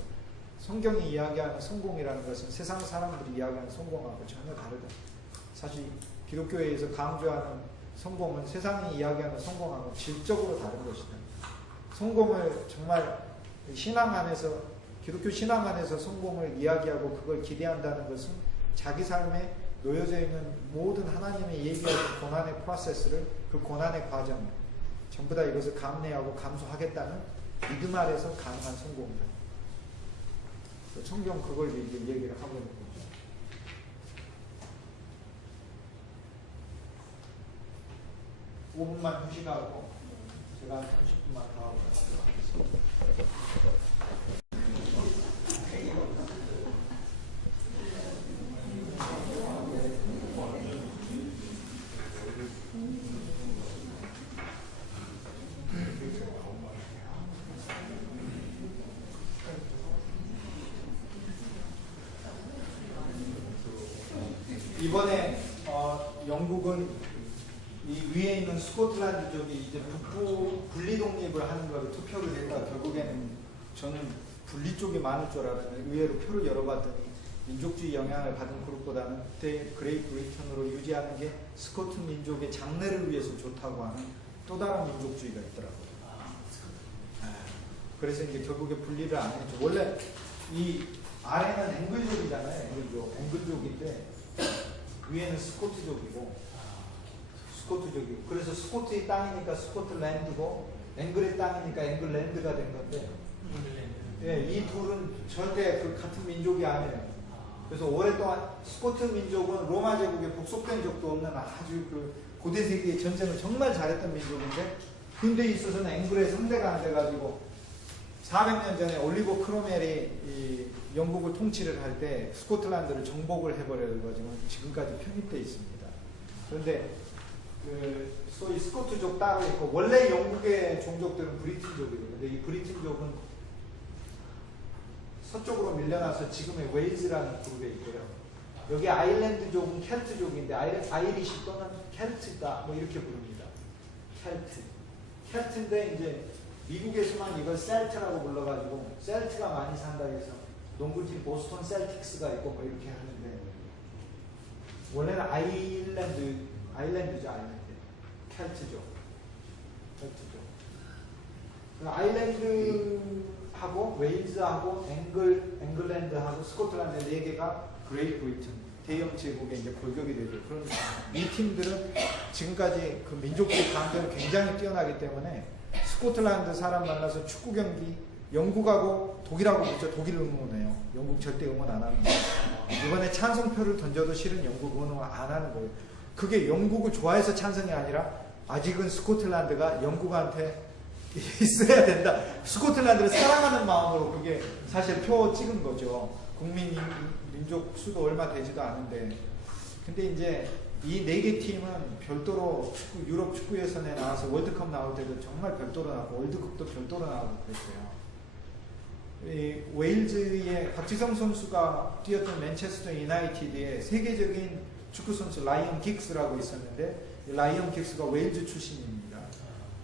성경이 이야기하는 성공이라는 것은 세상 사람들이 이야기하는 성공하고 전혀 다르다. 사실 기독교에서 강조하는 성공은 세상이 이야기하는 성공하고 질적으로 다른 것이다. 성공을 정말 신앙 안에서, 기독교 신앙 안에서 성공을 이야기하고 그걸 기대한다는 것은 자기 삶에 놓여져 있는 모든 하나님의 얘기하는 고난의 프로세스를, 그 고난의 과정을 전부 다 이것을 감내하고 감수하겠다는 믿음 아래서 가능한 성공이다. 성경 그걸 얘기를 하고 있는 거죠. 5분만 휴식하고 제가 30분만 더 하고 하겠습니다. 이번에 영국은 이 위에 있는 스코틀랜드족이 이제 북부 분리 독립을 하는 걸 투표를 했다. 결국에는 저는 분리 쪽이 많을 줄 알았는데 의외로 표를 열어봤더니 민족주의 영향을 받은 그룹보다는 그때 그레이트 브리튼으로 유지하는 게 스코트 민족의 장래를 위해서 좋다고 하는 또 다른 민족주의가 있더라고요. 그래서 이제 결국에 분리를 안 했죠. 원래 이 아래는 앵글족이잖아요. 앵글족인데 위에는 스코트족이고 그래서 스코트의 땅이니까 스코틀랜드고 앵글의 땅이니까 앵글랜드가 된 건데 예, 이 둘은 절대 그 같은 민족이 아니에요. 그래서 오랫동안 스코트 민족은 로마 제국에 복속된 적도 없는 아주 그 고대 세기의 전쟁을 정말 잘했던 민족인데 근데 있어서는 앵글의 상대가 안 돼가지고 400년 전에 올리버 크로멜이 이 영국을 통치를 할 때 스코틀랜드를 정복을 해버려가지고 지금까지 편입되어 있습니다. 그런데 그 소위 스코트족 따로 있고 원래 영국의 종족들은 브리튼족이거든요. 근데 이 브리튼족은 서쪽으로 밀려나서 지금의 웨일즈라는 그룹에 있고요. 여기 아일랜드족은 켈트족인데 아이리시 또는 켈트다 뭐 이렇게 부릅니다. 켈트인데 이제 미국에서만 이걸 셀트라고 불러가지고 셀트가 많이 산다 해서 농구팀 보스턴 셀틱스가 있고 뭐 이렇게 하는데 원래는 아일랜드죠. 켈트죠. 아일랜드하고 웨일즈하고 앵글랜드하고 스코틀랜드 4개가 그레이트 브리튼 대영 제국에 이제 골격이 되죠. 그런 이 팀들은 지금까지 그 민족주의 감정이 굉장히 뛰어나기 때문에 스코틀랜드 사람 만나서 축구 경기 영국하고 독일하고 붙죠. 독일 응원해요. 영국 절대 응원 안 하는 거예요. 이번에 찬성표를 던져도 실은 영국 응원 안 하는 거예요. 그게 영국을 좋아해서 찬성이 아니라 아직은 스코틀랜드가 영국한테 있어야 된다. 스코틀랜드를 사랑하는 마음으로 그게 사실 표 찍은 거죠. 국민 민족 수도 얼마 되지도 않은데. 근데 이제 이 4개 팀은 별도로 유럽 축구 예선에 나와서 월드컵 나올 때도 정말 별도로 나오고 월드컵도 별도로 나오고 그랬어요. 이 웨일즈의 박지성 선수가 뛰었던 맨체스터 유나이티드의 세계적인 축구 선수 라이언 긱스라고 있었는데 라이언 긱스가 웨일즈 출신입니다.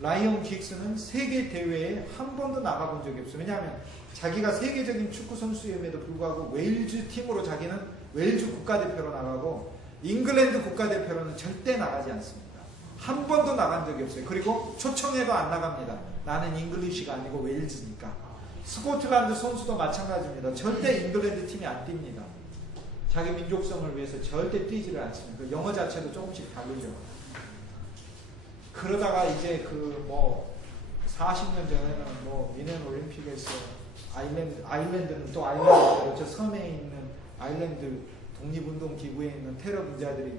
라이언 긱스는 세계 대회에 한 번도 나가본 적이 없어요. 왜냐하면 자기가 세계적인 축구 선수임에도 불구하고 웨일즈 팀으로 자기는 웨일즈 국가대표로 나가고 잉글랜드 국가대표로는 절대 나가지 않습니다. 한 번도 나간 적이 없어요. 그리고 초청해도 안 나갑니다. 나는 잉글리시가 아니고 웨일즈니까. 스코틀랜드 선수도 마찬가지입니다. 절대 잉글랜드 팀이 안 뜁니다. 자기 민족성을 위해서 절대 뛰지를 않습니다. 영어 자체도 조금씩 다르죠. 그러다가 이제 그 뭐 40년 전에는 뭐 미넨 올림픽에서 아일랜드는 또 아일랜드로 저 섬에 있는 아일랜드 독립운동 기구에 있는 테러 분자들이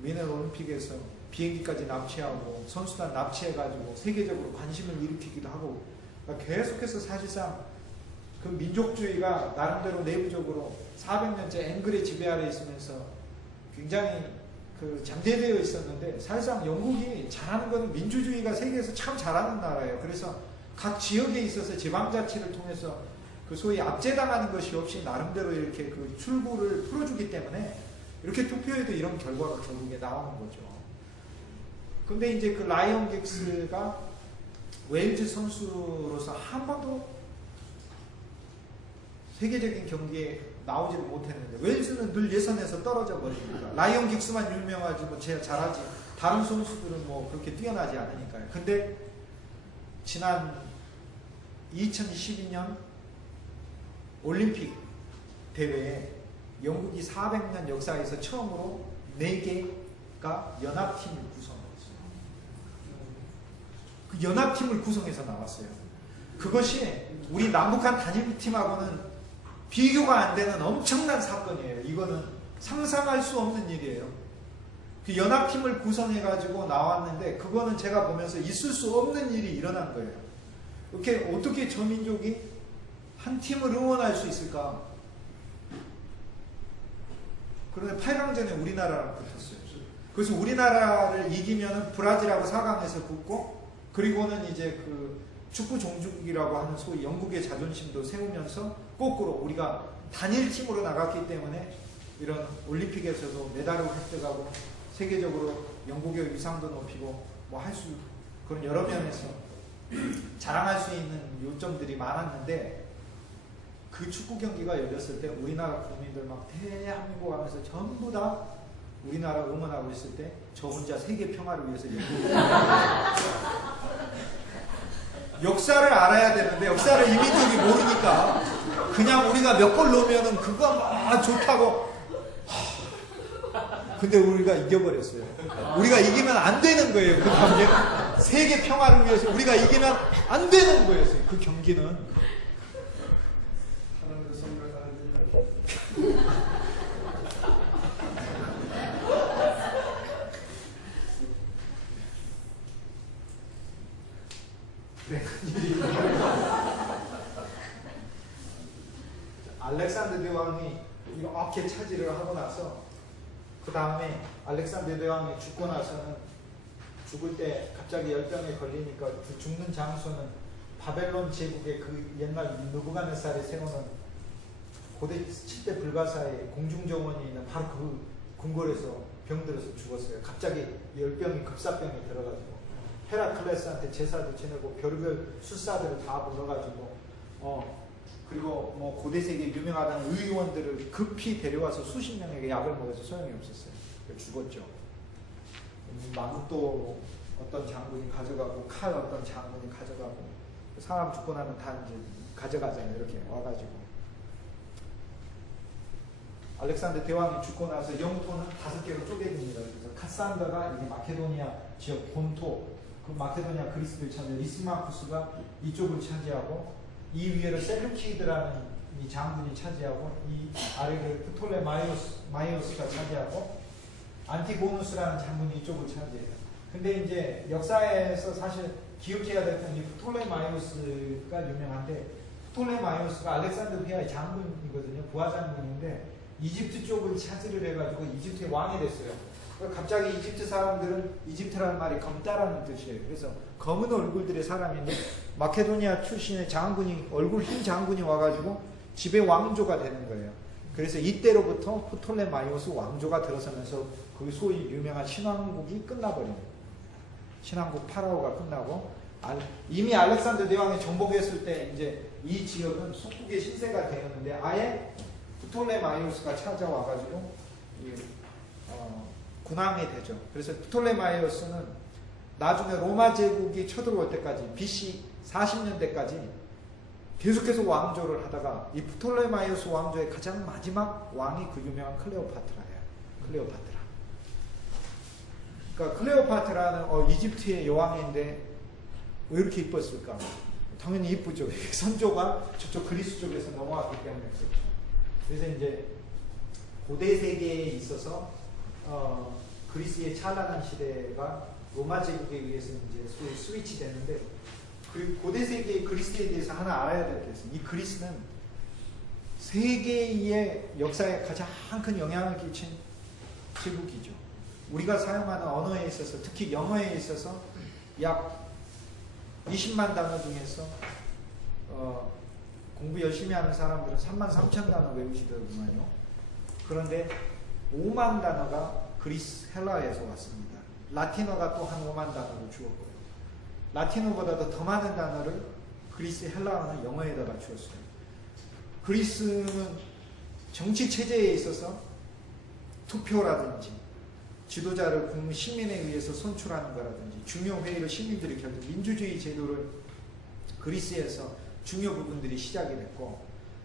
미넨 올림픽에서 비행기까지 납치하고 선수단 납치해가지고 세계적으로 관심을 일으키기도 하고 그러니까 계속해서 사실상 그 민족주의가 나름대로 내부적으로 400년째 앵글의 지배 아래 있으면서 굉장히 그 잠재되어 있었는데 사실상 영국이 잘하는 것은 민주주의가 세계에서 참 잘하는 나라예요. 그래서 각 지역에 있어서 지방자치를 통해서 그 소위 압제당하는 것이 없이 나름대로 이렇게 그 출구를 풀어주기 때문에 이렇게 투표에도 이런 결과가 결국에 나오는 거죠. 근데 이제 그 라이언 긱스가 웨일즈 선수로서 한 번도 세계적인 경기에 나오지를 못했는데 웨일즈는 늘 예선에서 떨어져 버립니다. 라이언 긱스만 유명하지 뭐 제가 잘하지 다른 선수들은 뭐 그렇게 뛰어나지 않으니까요. 근데 지난 2012년 올림픽 대회에 영국이 400년 역사에서 처음으로 4개가 연합팀을 구성했어요. 그 연합팀을 구성해서 나왔어요. 그것이 우리 남북한 단일팀하고는 비교가 안 되는 엄청난 사건이에요. 이거는 상상할 수 없는 일이에요. 그 연합팀을 구성해가지고 나왔는데 그거는 제가 보면서 있을 수 없는 일이 일어난 거예요. 이렇게 어떻게 저 민족이 한 팀을 응원할 수 있을까? 그런데 8강전에 우리나라랑 붙었어요. 그래서 우리나라를 이기면 브라질하고 4강에서 붙고 그리고는 이제 그 축구 종주국이라고 하는 소위 영국의 자존심도 세우면서 거꾸로 우리가 단일팀으로 나갔기 때문에 이런 올림픽에서도 메달을 획득하고 세계적으로 영국의 위상도 높이고 뭐 할 수 그런 여러 면에서 자랑할 수 있는 요점들이 많았는데 그 축구 경기가 열렸을 때 우리나라 국민들 막 대한민국 하면서 전부 다 우리나라 응원하고 있을 때 저 혼자 세계 평화를 위해서 역사를 알아야 되는데 역사를 이민족이 모르니까 그냥 우리가 몇 골 넣으면은 그거 막 좋다고 근데 우리가 이겨버렸어요. 우리가 이기면 안 되는 거예요. 그 경기는 세계 평화를 위해서 우리가 이기면 안 되는 거였어요. 그 경기는 알렉산더 대왕이 이렇게 차지를 하고 나서 그 다음에 알렉산더 대왕이 죽고 나서는 죽을 때 갑자기 열병에 걸리니까 그 죽는 장소는 바벨론 제국의 그 옛날 느부갓네살이 세우는 고대 7대 불가사의 공중정원이 있는 바로 그 궁궐에서 병들어서 죽었어요. 갑자기 열병이 급사병이 들어가지고 헤라클레스한테 제사도 지내고 별별 술사들을 다 불러가지고 그리고 뭐 고대 세계 유명하다는 의원들을 급히 데려와서 수십 명에게 약을 먹여서 소용이 없었어요. 죽었죠. 마국도 어떤 장군이 가져가고 칼 어떤 장군이 가져가고 사람 죽고 나면 다 이제 가져가잖아요. 이렇게 와가지고 알렉산더 대왕이 죽고 나서 영토는 5개로 쪼개집니다. 그래서 카산더가 이제 마케도니아 지역 본토 그 마케도니아 그리스를 차지하고 리스마쿠스가 이쪽을 차지하고 이 위에를 셀루키드라는 이 장군이 차지하고 이 아래를 프톨레마이오스가 차지하고 안티고누스라는 장군이 이쪽을 차지해요. 근데 이제 역사에서 사실 기억해야 될 건 이 프톨레마이오스가 유명한데 프톨레마이오스가 알렉산더 비아의 장군이거든요. 부하 장군인데 이집트 쪽을 차지를 해가지고 이집트의 왕이 됐어요. 그러니까 갑자기 이집트 사람들은 이집트라는 말이 검다라는 뜻이에요. 그래서 검은 얼굴들의 사람인데 마케도니아 출신의 장군이 얼굴 흰 장군이 와가지고 지배 왕조가 되는 거예요. 그래서 이때로부터 프톨레마이오스 왕조가 들어서면서 그 소위 유명한 신왕국이 끝나버립니다. 신왕국 파라오가 끝나고 이미 알렉산더 대왕이 정복했을 때 이제 이 지역은 속국의 신세가 되었는데 아예 프톨레마이오스가 찾아와가지고 군왕이 되죠. 그래서 프톨레마이오스는 나중에 로마 제국이 쳐들어올 때까지 BC 40년대까지 계속해서 왕조를 하다가 이 프톨레마이오스 왕조의 가장 마지막 왕이 그 유명한 클레오파트라예요. 클레오파트라. 그러니까 클레오파트라는 이집트의 여왕인데 왜 이렇게 이뻤을까? 당연히 이쁘죠. 선조가 저쪽 그리스 쪽에서 넘어왔기 때문에 그렇죠. 그래서 이제 고대 세계에 있어서 그리스의 찬란한 시대가 로마 제국에 의해서 이제 소위 스위치 됐는데 그리고 고대 세계의 그리스에 대해서 하나 알아야 될 게 있어요. 이 그리스는 세계의 역사에 가장 큰 영향을 끼친 제국이죠. 우리가 사용하는 언어에 있어서 특히 영어에 있어서 약 20만 단어 중에서 공부 열심히 하는 사람들은 33,000 단어 외우시더구만요. 그런데 5만 단어가 그리스 헬라에서 왔습니다. 라틴어가 또 한 5만 단어를 주었고요. 라틴어보다도 더 많은 단어를 그리스 헬라어는 영어에다가 주었어요. 그리스는 정치 체제에 있어서 투표라든지 지도자를 국민 시민에 의해서 선출하는 거라든지 중요 회의를 시민들이 결정, 민주주의 제도를 그리스에서 중요 부분들이 시작이 됐고,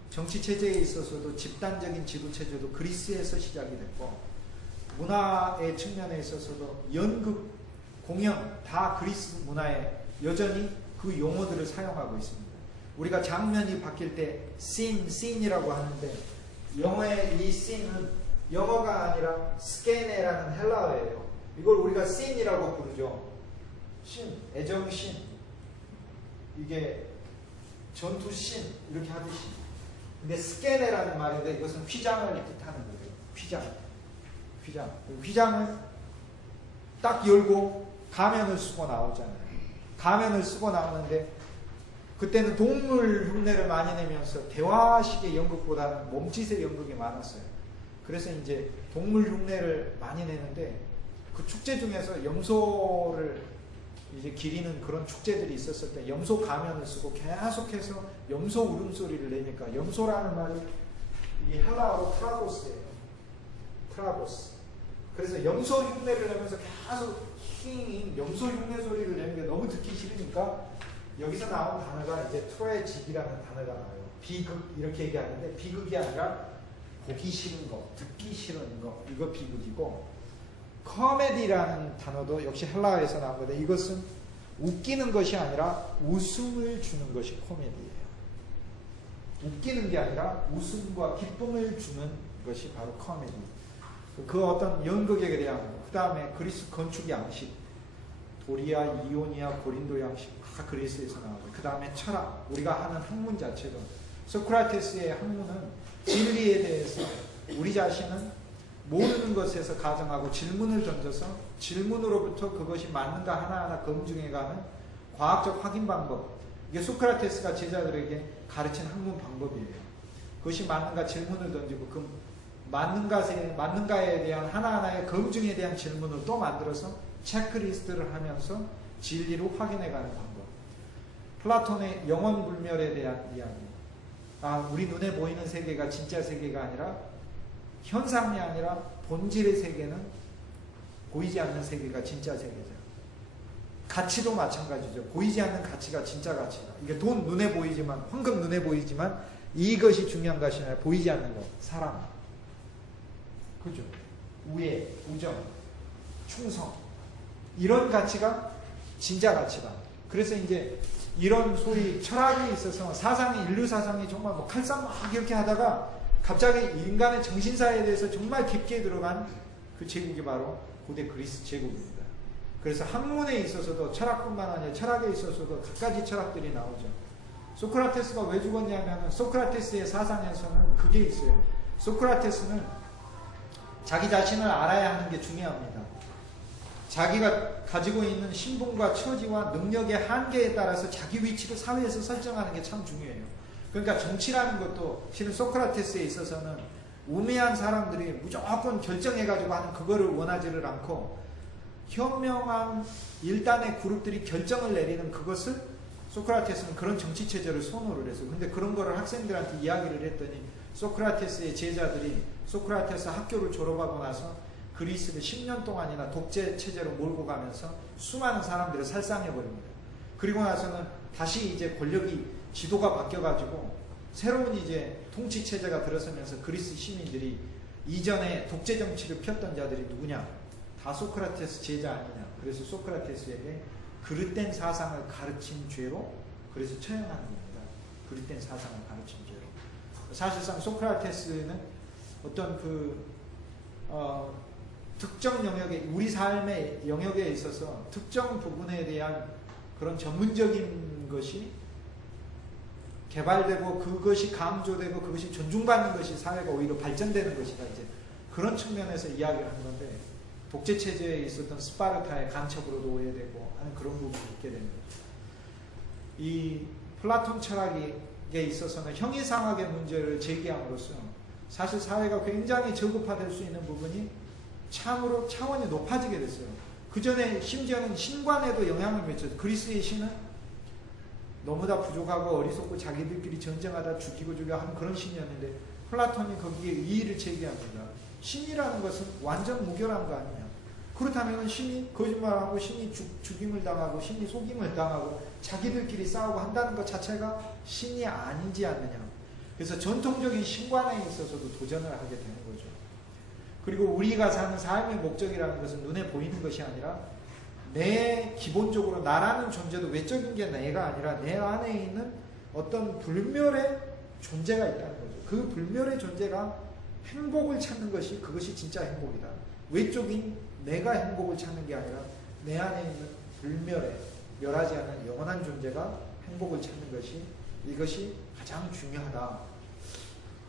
정치 체제에 있어서도 집단적인 지도 체제도 그리스에서 시작이 됐고, 문화의 측면에 있어서도 연극, 공연 다 그리스 문화에 여전히 그 용어들을 사용하고 있습니다. 우리가 장면이 바뀔 때 씬이라고 하는데, 영어의 이 씬은 영어가 아니라 스케네라는 헬라어예요. 이걸 우리가 씬이라고 부르죠. 신, 애정신, 이게 전투신 이렇게 하듯이. 근데 스케네라는 말인데 이것은 휘장을 뜻하는 거예요. 휘장을 딱 열고 가면을 쓰고 나오잖아요. 가면을 쓰고 나오는데 그때는 동물 흉내를 많이 내면서 대화식의 연극보다는 몸짓의 연극이 많았어요. 그래서 이제 동물 흉내를 많이 내는데, 그 축제 중에서 염소를 이제 기리는 그런 축제들이 있었을 때 염소 가면을 쓰고 계속해서 염소 울음소리를 내니까, 염소라는 말이 이 헬라어로 트라고스예요. 트라고스. 그래서 염소 흉내를 내면서 계속 염소 흉내 소리를 내는 게 너무 듣기 싫으니까 여기서 나온 단어가 이제 트로의 집이라는 단어가 나와요. 비극 이렇게 얘기하는데, 비극이 아니라 보기 싫은 거, 듣기 싫은 거, 이거 비극이고, 코미디라는 단어도 역시 헬라어에서 나온 건데, 이것은 웃기는 것이 아니라 웃음을 주는 것이 코미디예요. 웃기는 게 아니라 웃음과 기쁨을 주는 것이 바로 코미디. 그 어떤 연극에 대한 거, 그 다음에 그리스 건축 양식, 도리아, 이오니아, 고린도 양식 다 그리스에서 나오고, 그 다음에 철학, 우리가 하는 학문 자체도, 소크라테스의 학문은 진리에 대해서 우리 자신은 모르는 것에서 가정하고 질문을 던져서 질문으로부터 그것이 맞는가 하나하나 검증해가는 과학적 확인 방법, 이게 소크라테스가 제자들에게 가르친 학문 방법이에요. 그것이 맞는가 질문을 던지고, 그 맞는가에 대한 하나하나의 검증에 대한 질문을 또 만들어서 체크리스트를 하면서 진리로 확인해가는 방법. 플라톤의 영원불멸에 대한 이야기. 우리 눈에 보이는 세계가 진짜 세계가 아니라, 현상이 아니라 본질의 세계는 보이지 않는 세계가 진짜 세계죠. 가치도 마찬가지죠. 보이지 않는 가치가 진짜 가치다. 이게 돈 눈에 보이지만, 황금 눈에 보이지만 이것이 중요한 것이 아니라 보이지 않는 것. 사랑, 그죠? 우애, 우정, 충성, 이런 가치가 진짜 가치다. 그래서 이제 이런 소위 철학에 있어서 사상이, 인류 사상이 정말 뭐 칼싸움 막 이렇게 하다가 갑자기 인간의 정신사에 대해서 정말 깊게 들어간 그 제국이 바로 고대 그리스 제국입니다. 그래서 학문에 있어서도 철학뿐만 아니라 철학에 있어서도 갖가지 철학들이 나오죠. 소크라테스가 왜 죽었냐면, 소크라테스의 사상에서는 그게 있어요. 소크라테스는 자기 자신을 알아야 하는 게 중요합니다. 자기가 가지고 있는 신분과 처지와 능력의 한계에 따라서 자기 위치를 사회에서 설정하는 게 참 중요해요. 그러니까 정치라는 것도 실은 소크라테스에 있어서는 우매한 사람들이 무조건 결정해가지고 하는 그거를 원하지를 않고, 현명한 일단의 그룹들이 결정을 내리는 그것을 소크라테스는 그런 정치체제를 선호를 했어요. 근데 그런 거를 학생들한테 이야기를 했더니, 소크라테스의 제자들이 소크라테스 학교를 졸업하고 나서 그리스를 10년 동안이나 독재 체제로 몰고 가면서 수많은 사람들을 살상해버립니다. 그리고 나서는 다시 이제 권력이, 지도가 바뀌어가지고 새로운 이제 통치 체제가 들어서면서 그리스 시민들이 이전에 독재 정치를 폈던 자들이 누구냐? 다 소크라테스 제자 아니냐? 그래서 소크라테스에게 그릇된 사상을 가르친 죄로 그래서 처형하는 겁니다. 그릇된 사상을 가르친 죄로. 사실상 소크라테스는 어떤 특정 영역에, 우리 삶의 영역에 있어서 특정 부분에 대한 그런 전문적인 것이 개발되고, 그것이 강조되고, 그것이 존중받는 것이 사회가 오히려 발전되는 것이다. 이제 그런 측면에서 이야기를 하는 건데, 독재 체제에 있었던 스파르타의 간첩으로도 오해되고 하는 그런 부분이 있게 됩니다. 이 플라톤 철학에 있어서는 형이상학의 문제를 제기함으로써 사실 사회가 굉장히 저급화될 수 있는 부분이 참으로 차원이 높아지게 됐어요. 그 전에 심지어는 신관에도 영향을 미쳤어요. 그리스의 신은 너무 다 부족하고 어리석고 자기들끼리 전쟁하다 죽이고 하는 그런 신이었는데 플라톤이 거기에 이의를 제기합니다. 신이라는 것은 완전 무결한 거 아니냐. 그렇다면 신이 거짓말하고 신이 죽임을 당하고 신이 속임을 당하고 자기들끼리 싸우고 한다는 것 자체가 신이 아니지 않느냐. 그래서 전통적인 신관에 있어서도 도전을 하게 되는 거죠. 그리고 우리가 사는 삶의 목적이라는 것은 눈에 보이는 것이 아니라 내 기본적으로 나라는 존재도 외적인 게 내가 아니라 내 안에 있는 어떤 불멸의 존재가 있다는 거죠. 그 불멸의 존재가 행복을 찾는 것이 그것이 진짜 행복이다. 외적인 내가 행복을 찾는 게 아니라 내 안에 있는 불멸의 멸하지 않는 영원한 존재가 행복을 찾는 것이 이것이 가장 중요하다.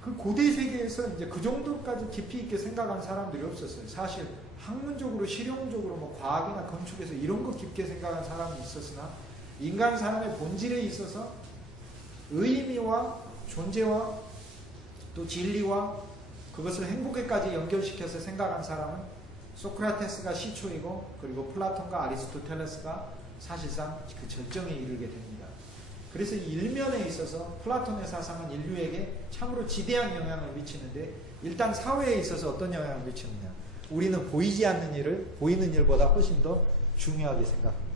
그 고대 세계에서 이제 그 정도까지 깊이 있게 생각한 사람들이 없었어요. 사실 학문적으로 실용적으로 뭐 과학이나 건축에서 이런 거 깊게 생각한 사람이 있었으나 인간 삶의 본질에 있어서 의미와 존재와 또 진리와 그것을 행복에까지 연결시켜서 생각한 사람은 소크라테스가 시초이고 그리고 플라톤과 아리스토텔레스가 사실상 그 절정에 이르게 됩니다. 그래서 이 일면에 있어서 플라톤의 사상은 인류에게 참으로 지대한 영향을 미치는데 일단 사회에 있어서 어떤 영향을 미치느냐. 우리는 보이지 않는 일을 보이는 일보다 훨씬 더 중요하게 생각합니다.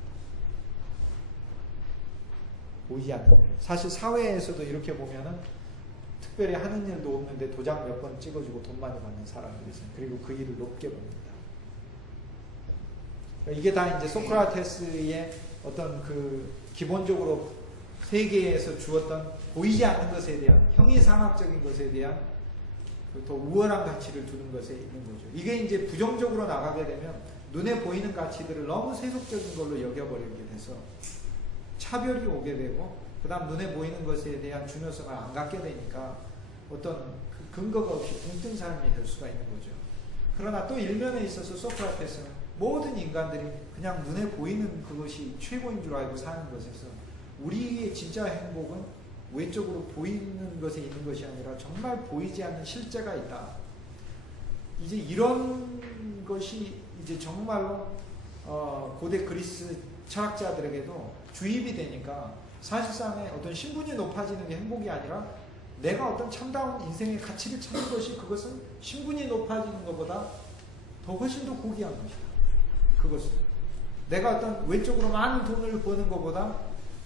보이지 않는 일. 사실 사회에서도 이렇게 보면은 특별히 하는 일도 없는데 도장 몇 번 찍어주고 돈 많이 받는 사람들이 있어요. 그리고 그 일을 높게 봅니다. 이게 다 이제 소크라테스의 어떤 그 기본적으로 세계에서 주었던 보이지 않는 것에 대한 형이상학적인 것에 대한 그 더 우월한 가치를 두는 것에 있는 거죠. 이게 이제 부정적으로 나가게 되면 눈에 보이는 가치들을 너무 세속적인 걸로 여겨버리게 돼서 차별이 오게 되고 그 다음 눈에 보이는 것에 대한 중요성을 안 갖게 되니까 어떤 그 근거가 없이 붕 뜬 삶이 될 수가 있는 거죠. 그러나 또 일면에 있어서 소크라테스는 모든 인간들이 그냥 눈에 보이는 그것이 최고인 줄 알고 사는 것에서 우리의 진짜 행복은 외적으로 보이는 것에 있는 것이 아니라 정말 보이지 않는 실제가 있다. 이제 이런 것이 이제 정말로 고대 그리스 철학자들에게도 주입이 되니까 사실상의 어떤 신분이 높아지는 게 행복이 아니라 내가 어떤 참다운 인생의 가치를 찾는 것이 그것은 신분이 높아지는 것보다 더 훨씬 더 고귀한 것이다. 그것은 내가 어떤 외적으로 많은 돈을 버는 것보다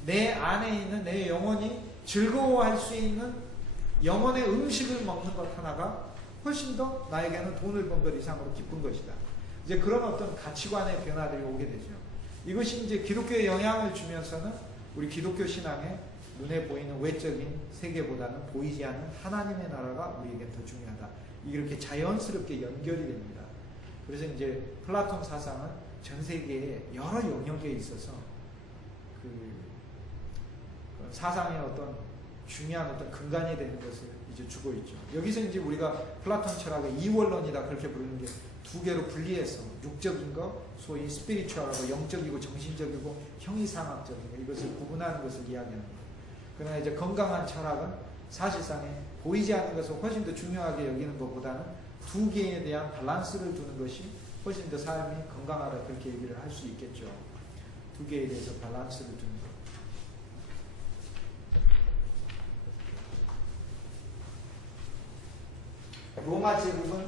내 안에 있는 내 영혼이 즐거워할 수 있는 영혼의 음식을 먹는 것 하나가 훨씬 더 나에게는 돈을 번 것 이상으로 기쁜 것이다. 이제 그런 어떤 가치관의 변화들이 오게 되죠. 이것이 이제 기독교에 영향을 주면서는 우리 기독교 신앙에 눈에 보이는 외적인 세계보다는 보이지 않는 하나님의 나라가 우리에게 더 중요하다. 이렇게 자연스럽게 연결이 됩니다. 그래서 이제 플라톤 사상은 전 세계의 여러 영역에 있어서 그 사상의 어떤 중요한 어떤 근간이 되는 것을 이제 주고 있죠. 여기서 이제 우리가 플라톤 철학의 이원론이다 그렇게 부르는 게 두 개로 분리해서 육적인 거, 소위 스피리추얼하고 영적이고 정신적이고 형이상학적인 거 이것을 구분하는 것을 이야기하는 거예요. 그러나 이제 건강한 철학은 사실상에 보이지 않는 것을 훨씬 더 중요하게 여기는 것보다는 두 개에 대한 밸런스를 두는 것이 훨씬 더 삶이 건강하다 그렇게 얘기를 할 수 있겠죠. 두 개에 대해서 밸런스를 두는 것. 로마 제국은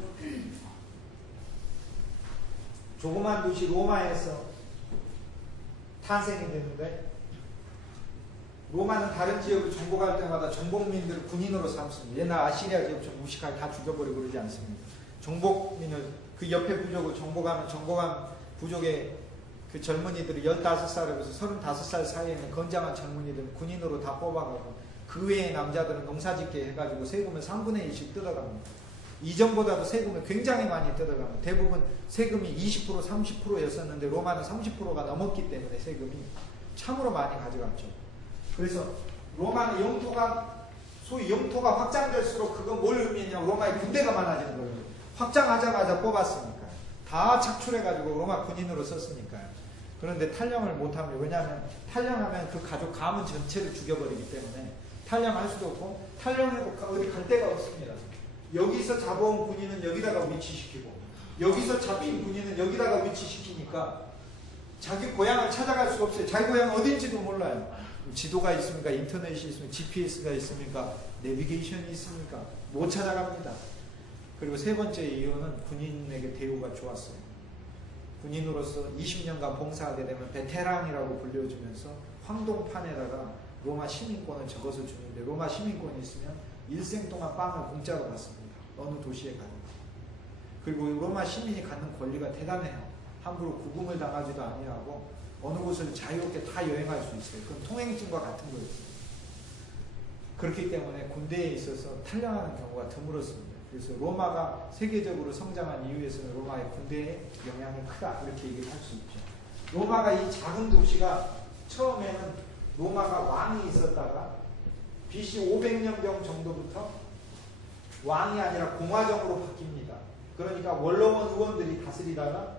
조그만 도시 로마에서 탄생이 되는데 로마는 다른 지역을 정복할 때마다 정복민들을 군인으로 삼습니다. 옛날 아시리아 제국처럼 무식하게 다 죽여버리고 그러지 않습니다. 정복민을 그 옆에 부족을 정복한 부족의 그 젊은이들이 15살에서 35살 사이에 있는 건장한 젊은이들은 군인으로 다 뽑아가고 그 외의 남자들은 농사짓게 해가지고 세금을 3분의 1씩 뜯어갑니다. 이전보다도 세금을 굉장히 많이 뜯어갑니다. 대부분 세금이 20% 30%였었는데 로마는 30%가 넘었기 때문에 세금이 참으로 많이 가져갔죠. 그래서 로마는 영토가 소위 영토가 확장될수록 그건 뭘 의미했냐면 로마의 군대가 많아지는 거예요. 확장하자마자 뽑았으니까요. 다 착출해가지고 로마 군인으로 썼으니까요. 그런데 탈령을 못합니다. 왜냐하면 탈령하면 그 가족 가문 전체를 죽여버리기 때문에 탈령할 수도 없고 탈령해도 어디 갈 데가 없습니다. 여기서 잡아온 군인은 여기다가 위치시키고 여기서 잡힌 군인은 여기다가 위치시키니까 자기 고향을 찾아갈 수가 없어요. 자기 고향 어딘지도 몰라요. 지도가 있습니까? 인터넷이 있습니까? GPS가 있습니까? 내비게이션이 있습니까? 못 찾아갑니다. 그리고 세 번째 이유는 군인에게 대우가 좋았어요. 군인으로서 20년간 봉사하게 되면 베테랑이라고 불려주면서 황동판에다가 로마 시민권을 적어서 주는데, 로마 시민권이 있으면 일생 동안 빵을 공짜로 받습니다. 어느 도시에 가든. 그리고 로마 시민이 갖는 권리가 대단해요. 함부로 구금을 당하지도 아니하고 어느 곳을 자유롭게 다 여행할 수 있어요. 그건 통행증과 같은 거였어요. 그렇기 때문에 군대에 있어서 탈영하는 경우가 드물었습니다. 그래서 로마가 세계적으로 성장한 이유에서는 로마의 군대의 영향이 크다, 이렇게 얘기를 할 수 있죠. 로마가 이 작은 도시가 처음에는 로마가 왕이 있었다가 BC 500년경 정도부터 왕이 아니라 공화정으로 바뀝니다. 그러니까 원로원 의원들이 다스리다가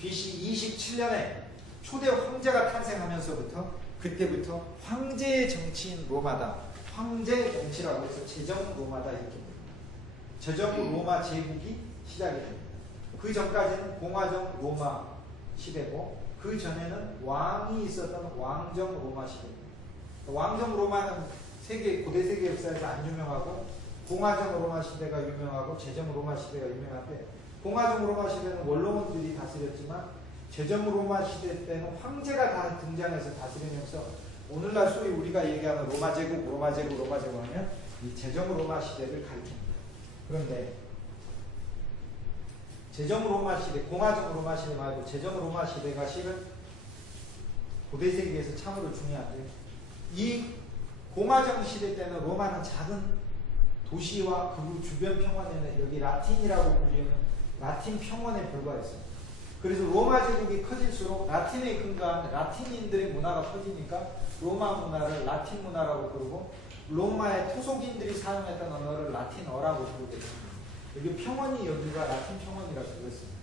BC 27년에 초대 황제가 탄생하면서부터, 그때부터 황제의 정치인 로마다, 황제 정치라고 해서 제정 로마다 이렇게 됩니다. 제정 로마 제국이 시작이 됩니다. 그 전까지는 공화정 로마 시대고, 그 전에는 왕이 있었던 왕정 로마 시대입니다. 왕정 로마는 고대 세계 역사에서 안 유명하고, 공화정 로마 시대가 유명하고 제정 로마 시대가 유명한데, 공화정 로마 시대는 원로원들이 다스렸지만 제정 로마 시대 때는 황제가 다 등장해서 다스리면서 오늘날 소위 우리가 얘기하는 로마 제국 하면 이 제정 로마 시대를 가리킵니다. 그런데 제정 로마 시대, 공화정 로마 시대 말고 제정 로마 시대가 실은 고대 세계에서 참으로 중요한데, 이 공화정 시대 때는 로마는 작은 도시와 그 주변 평원에는 여기 라틴이라고 불리는 라틴 평원에 불과했어요. 그래서 로마 제국이 커질수록 라틴에 근거한 라틴인들의 문화가 퍼지니까 로마 문화를 라틴 문화라고 부르고, 로마의 토속인들이 사용했던 언어를 라틴어라고 부르게 됩니다. 여기 평원이 여기가 라틴 평원이라고 불렸습니다.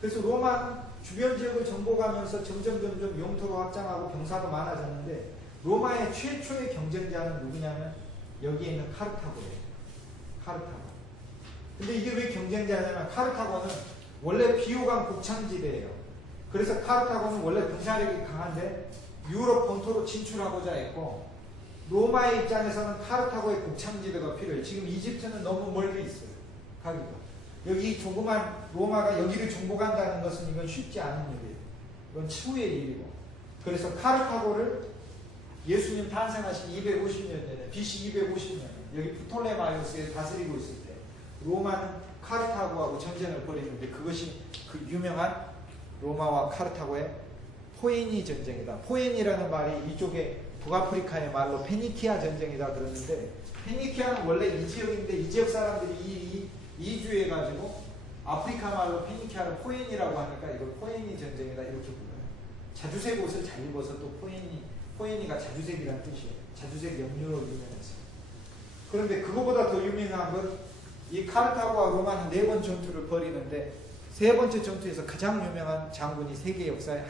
그래서 로마는 주변 지역을 정복하면서 점점 영토로 확장하고 병사도 많아졌는데, 로마의 최초의 경쟁자는 누구냐면 여기에 있는 카르타고예요. 카르타고. 근데 이게 왜 경쟁자냐면, 카르타고는 원래 비호감 곡창지대예요. 그래서 카르타고는 원래 군사력이 강한데 유럽 본토로 진출하고자 했고, 로마의 입장에서는 카르타고의 곡창지대가 필요해요. 지금 이집트는 너무 멀리 있어요. 가기가. 여기 조그만 로마가 여기를 정복한다는 것은 이건 쉽지 않은 일이에요. 이건 추후의 일이고. 그래서 카르타고를 예수님 탄생하신 250년 전에, BC 250년, 여기 프톨레마이오스에 다스리고 있을 때 로마는 카르타고하고 전쟁을 벌이는데, 그것이 그 유명한 로마와 카르타고의 포에니 전쟁이다. 포에니라는 말이 이쪽에 북아프리카의 말로 페니키아 전쟁이다 그러는데, 페니키아는 원래 이 지역인데 이 지역 사람들이 이주해가지고 아프리카 말로 페니키아를 포에니라고 하니까 이걸 포에니 전쟁이다 이렇게 불러요. 자주색 옷을 잘 입어서 또 포에니가 자주색이라는 뜻이에요. 자주색 염료로 유명했어요. 그런데 그거보다 더 유명한 건 이 카르타고와 로마는 4번 전투를 벌이는데, 세 번째 전투에서 가장 유명한 장군이 세계 역사의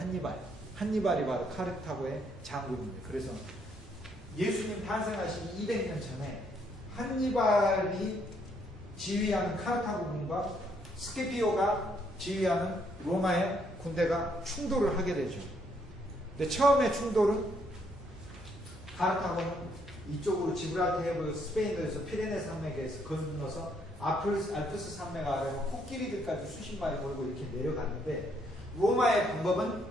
한니발이 바로 카르타고의 장군입니다. 그래서 예수님 탄생하신 200년 전에 한니발이 지휘하는 카르타고군과 스키피오가 지휘하는 로마의 군대가 충돌을 하게 되죠. 근데 처음에 충돌은 카르타고는 이쪽으로 지브랄타 해부 스페인에서 피레네 산맥에서 건너서 알프스 산맥 아래로 코끼리들까지 수십 마리 몰고 이렇게 내려갔는데, 로마의 방법은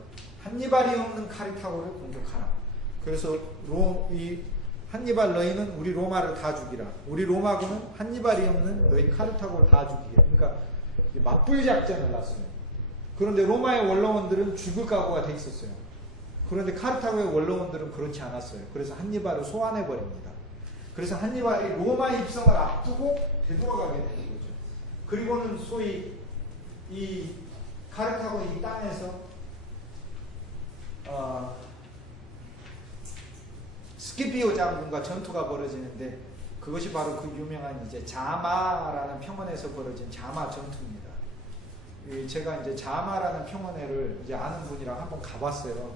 한니발이 없는 카르타고를 공격하라. 그래서 이 한니발 너희는 우리 로마를 다 죽이라. 우리 로마군은 한니발이 없는 너희 카르타고를 다 죽이게. 그러니까 맞불 작전을 놨어요. 그런데 로마의 원로원들은 죽을 각오가 돼 있었어요. 그런데 카르타고의 원로원들은 그렇지 않았어요. 그래서 한니발을 소환해 버립니다. 그래서 한니발이 로마 입성을 앞두고 되돌아가게 되는 거죠. 그리고는 소위 이 카르타고 이 땅에서 스키피오 장군과 전투가 벌어지는데, 그것이 바로 그 유명한 이제 자마라는 평원에서 벌어진 자마 전투입니다. 제가 이제 자마라는 평원에를 이제 아는 분이랑 한번 가봤어요.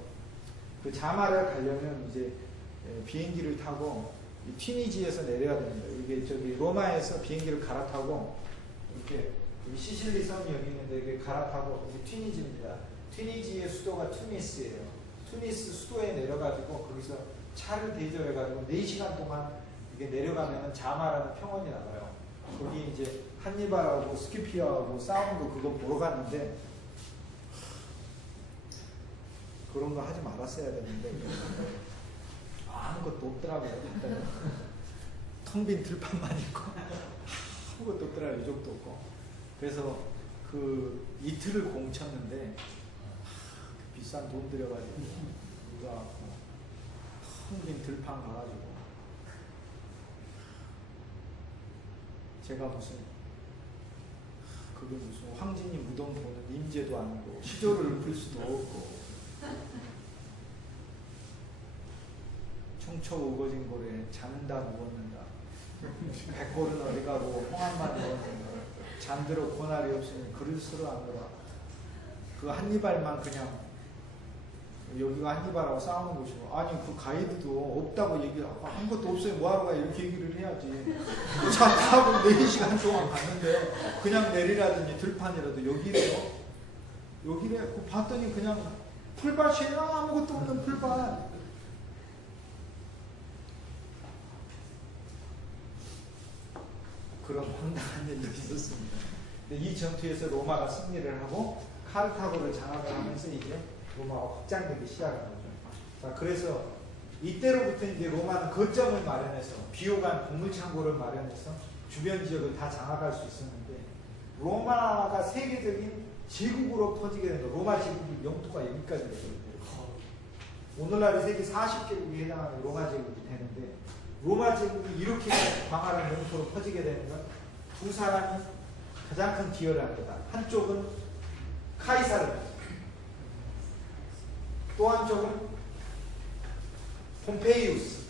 그 자마를 가려면 이제 비행기를 타고 튀니지에서 내려야 됩니다. 이게 저기 로마에서 비행기를 갈아타고 이렇게 시실리 섬이 여기 있는데 이게 갈아타고 이게 튀니지입니다. 튀니지의 수도가 투니스예요. 투니스 수도에 내려가지고 거기서 차를 대절해가지고 4시간 동안 이게 내려가면 자마라는 평원이 나와요. 거기 이제 한니발하고 스키피어하고 싸우는 거 그거 보러 갔는데 그런 거 하지 말았어야 되는데 아무것도 없더라고요. 텅 빈 들판만 있고 아무것도 없더라고요. 유적도 없고. 그래서 그 이틀을 공쳤는데 비싼 돈 들여가지고 누가 텅 빈 들판 가가지고 제가 그게 무슨 황진이 무덤 보는 임재도 아니고 시조를 풀 수도 없고 청초 우거진 고래 자는다 누웠는다 백골은 어디 가고 홍합만 누웠는다 잠들어 고날이 없으니 그릇으로 안 돌아 그 한니발만 그냥 여기가 한니발하고 싸우는 곳이고 아니 그 가이드도 없다고 얘기하고 아무것도 없어요 뭐하러 가 이렇게 얘기를 해야지 차 타고 4시간 동안 갔는데 그냥 내리라든지 들판이라도 여기래요 여기래 봤더니 그냥 풀밭이에요 아무것도 없는 풀밭 그런 황당한 일도 있었습니다. 근데 이 전투에서 로마가 승리를 하고 카르타고를 장악을 하면서 이제 로마가 확장되기 시작한 거죠. 자, 그래서 이때로부터 이제 로마는 거점을 마련해서 비호감 보물창고를 마련해서 주변 지역을 다 장악할 수 있었는데 로마가 세계적인 제국으로 퍼지게 된 거. 로마 제국이 영토가 여기까지 됐거든요. 오늘날의 세계 40개국에 해당하는 로마 제국이 되는데 로마 제국이 이렇게 광활한 영토로 퍼지게 되는 건 두 사람이 가장 큰 기여를 한 거다. 한쪽은 카이사르, 또 한쪽은 폼페이우스.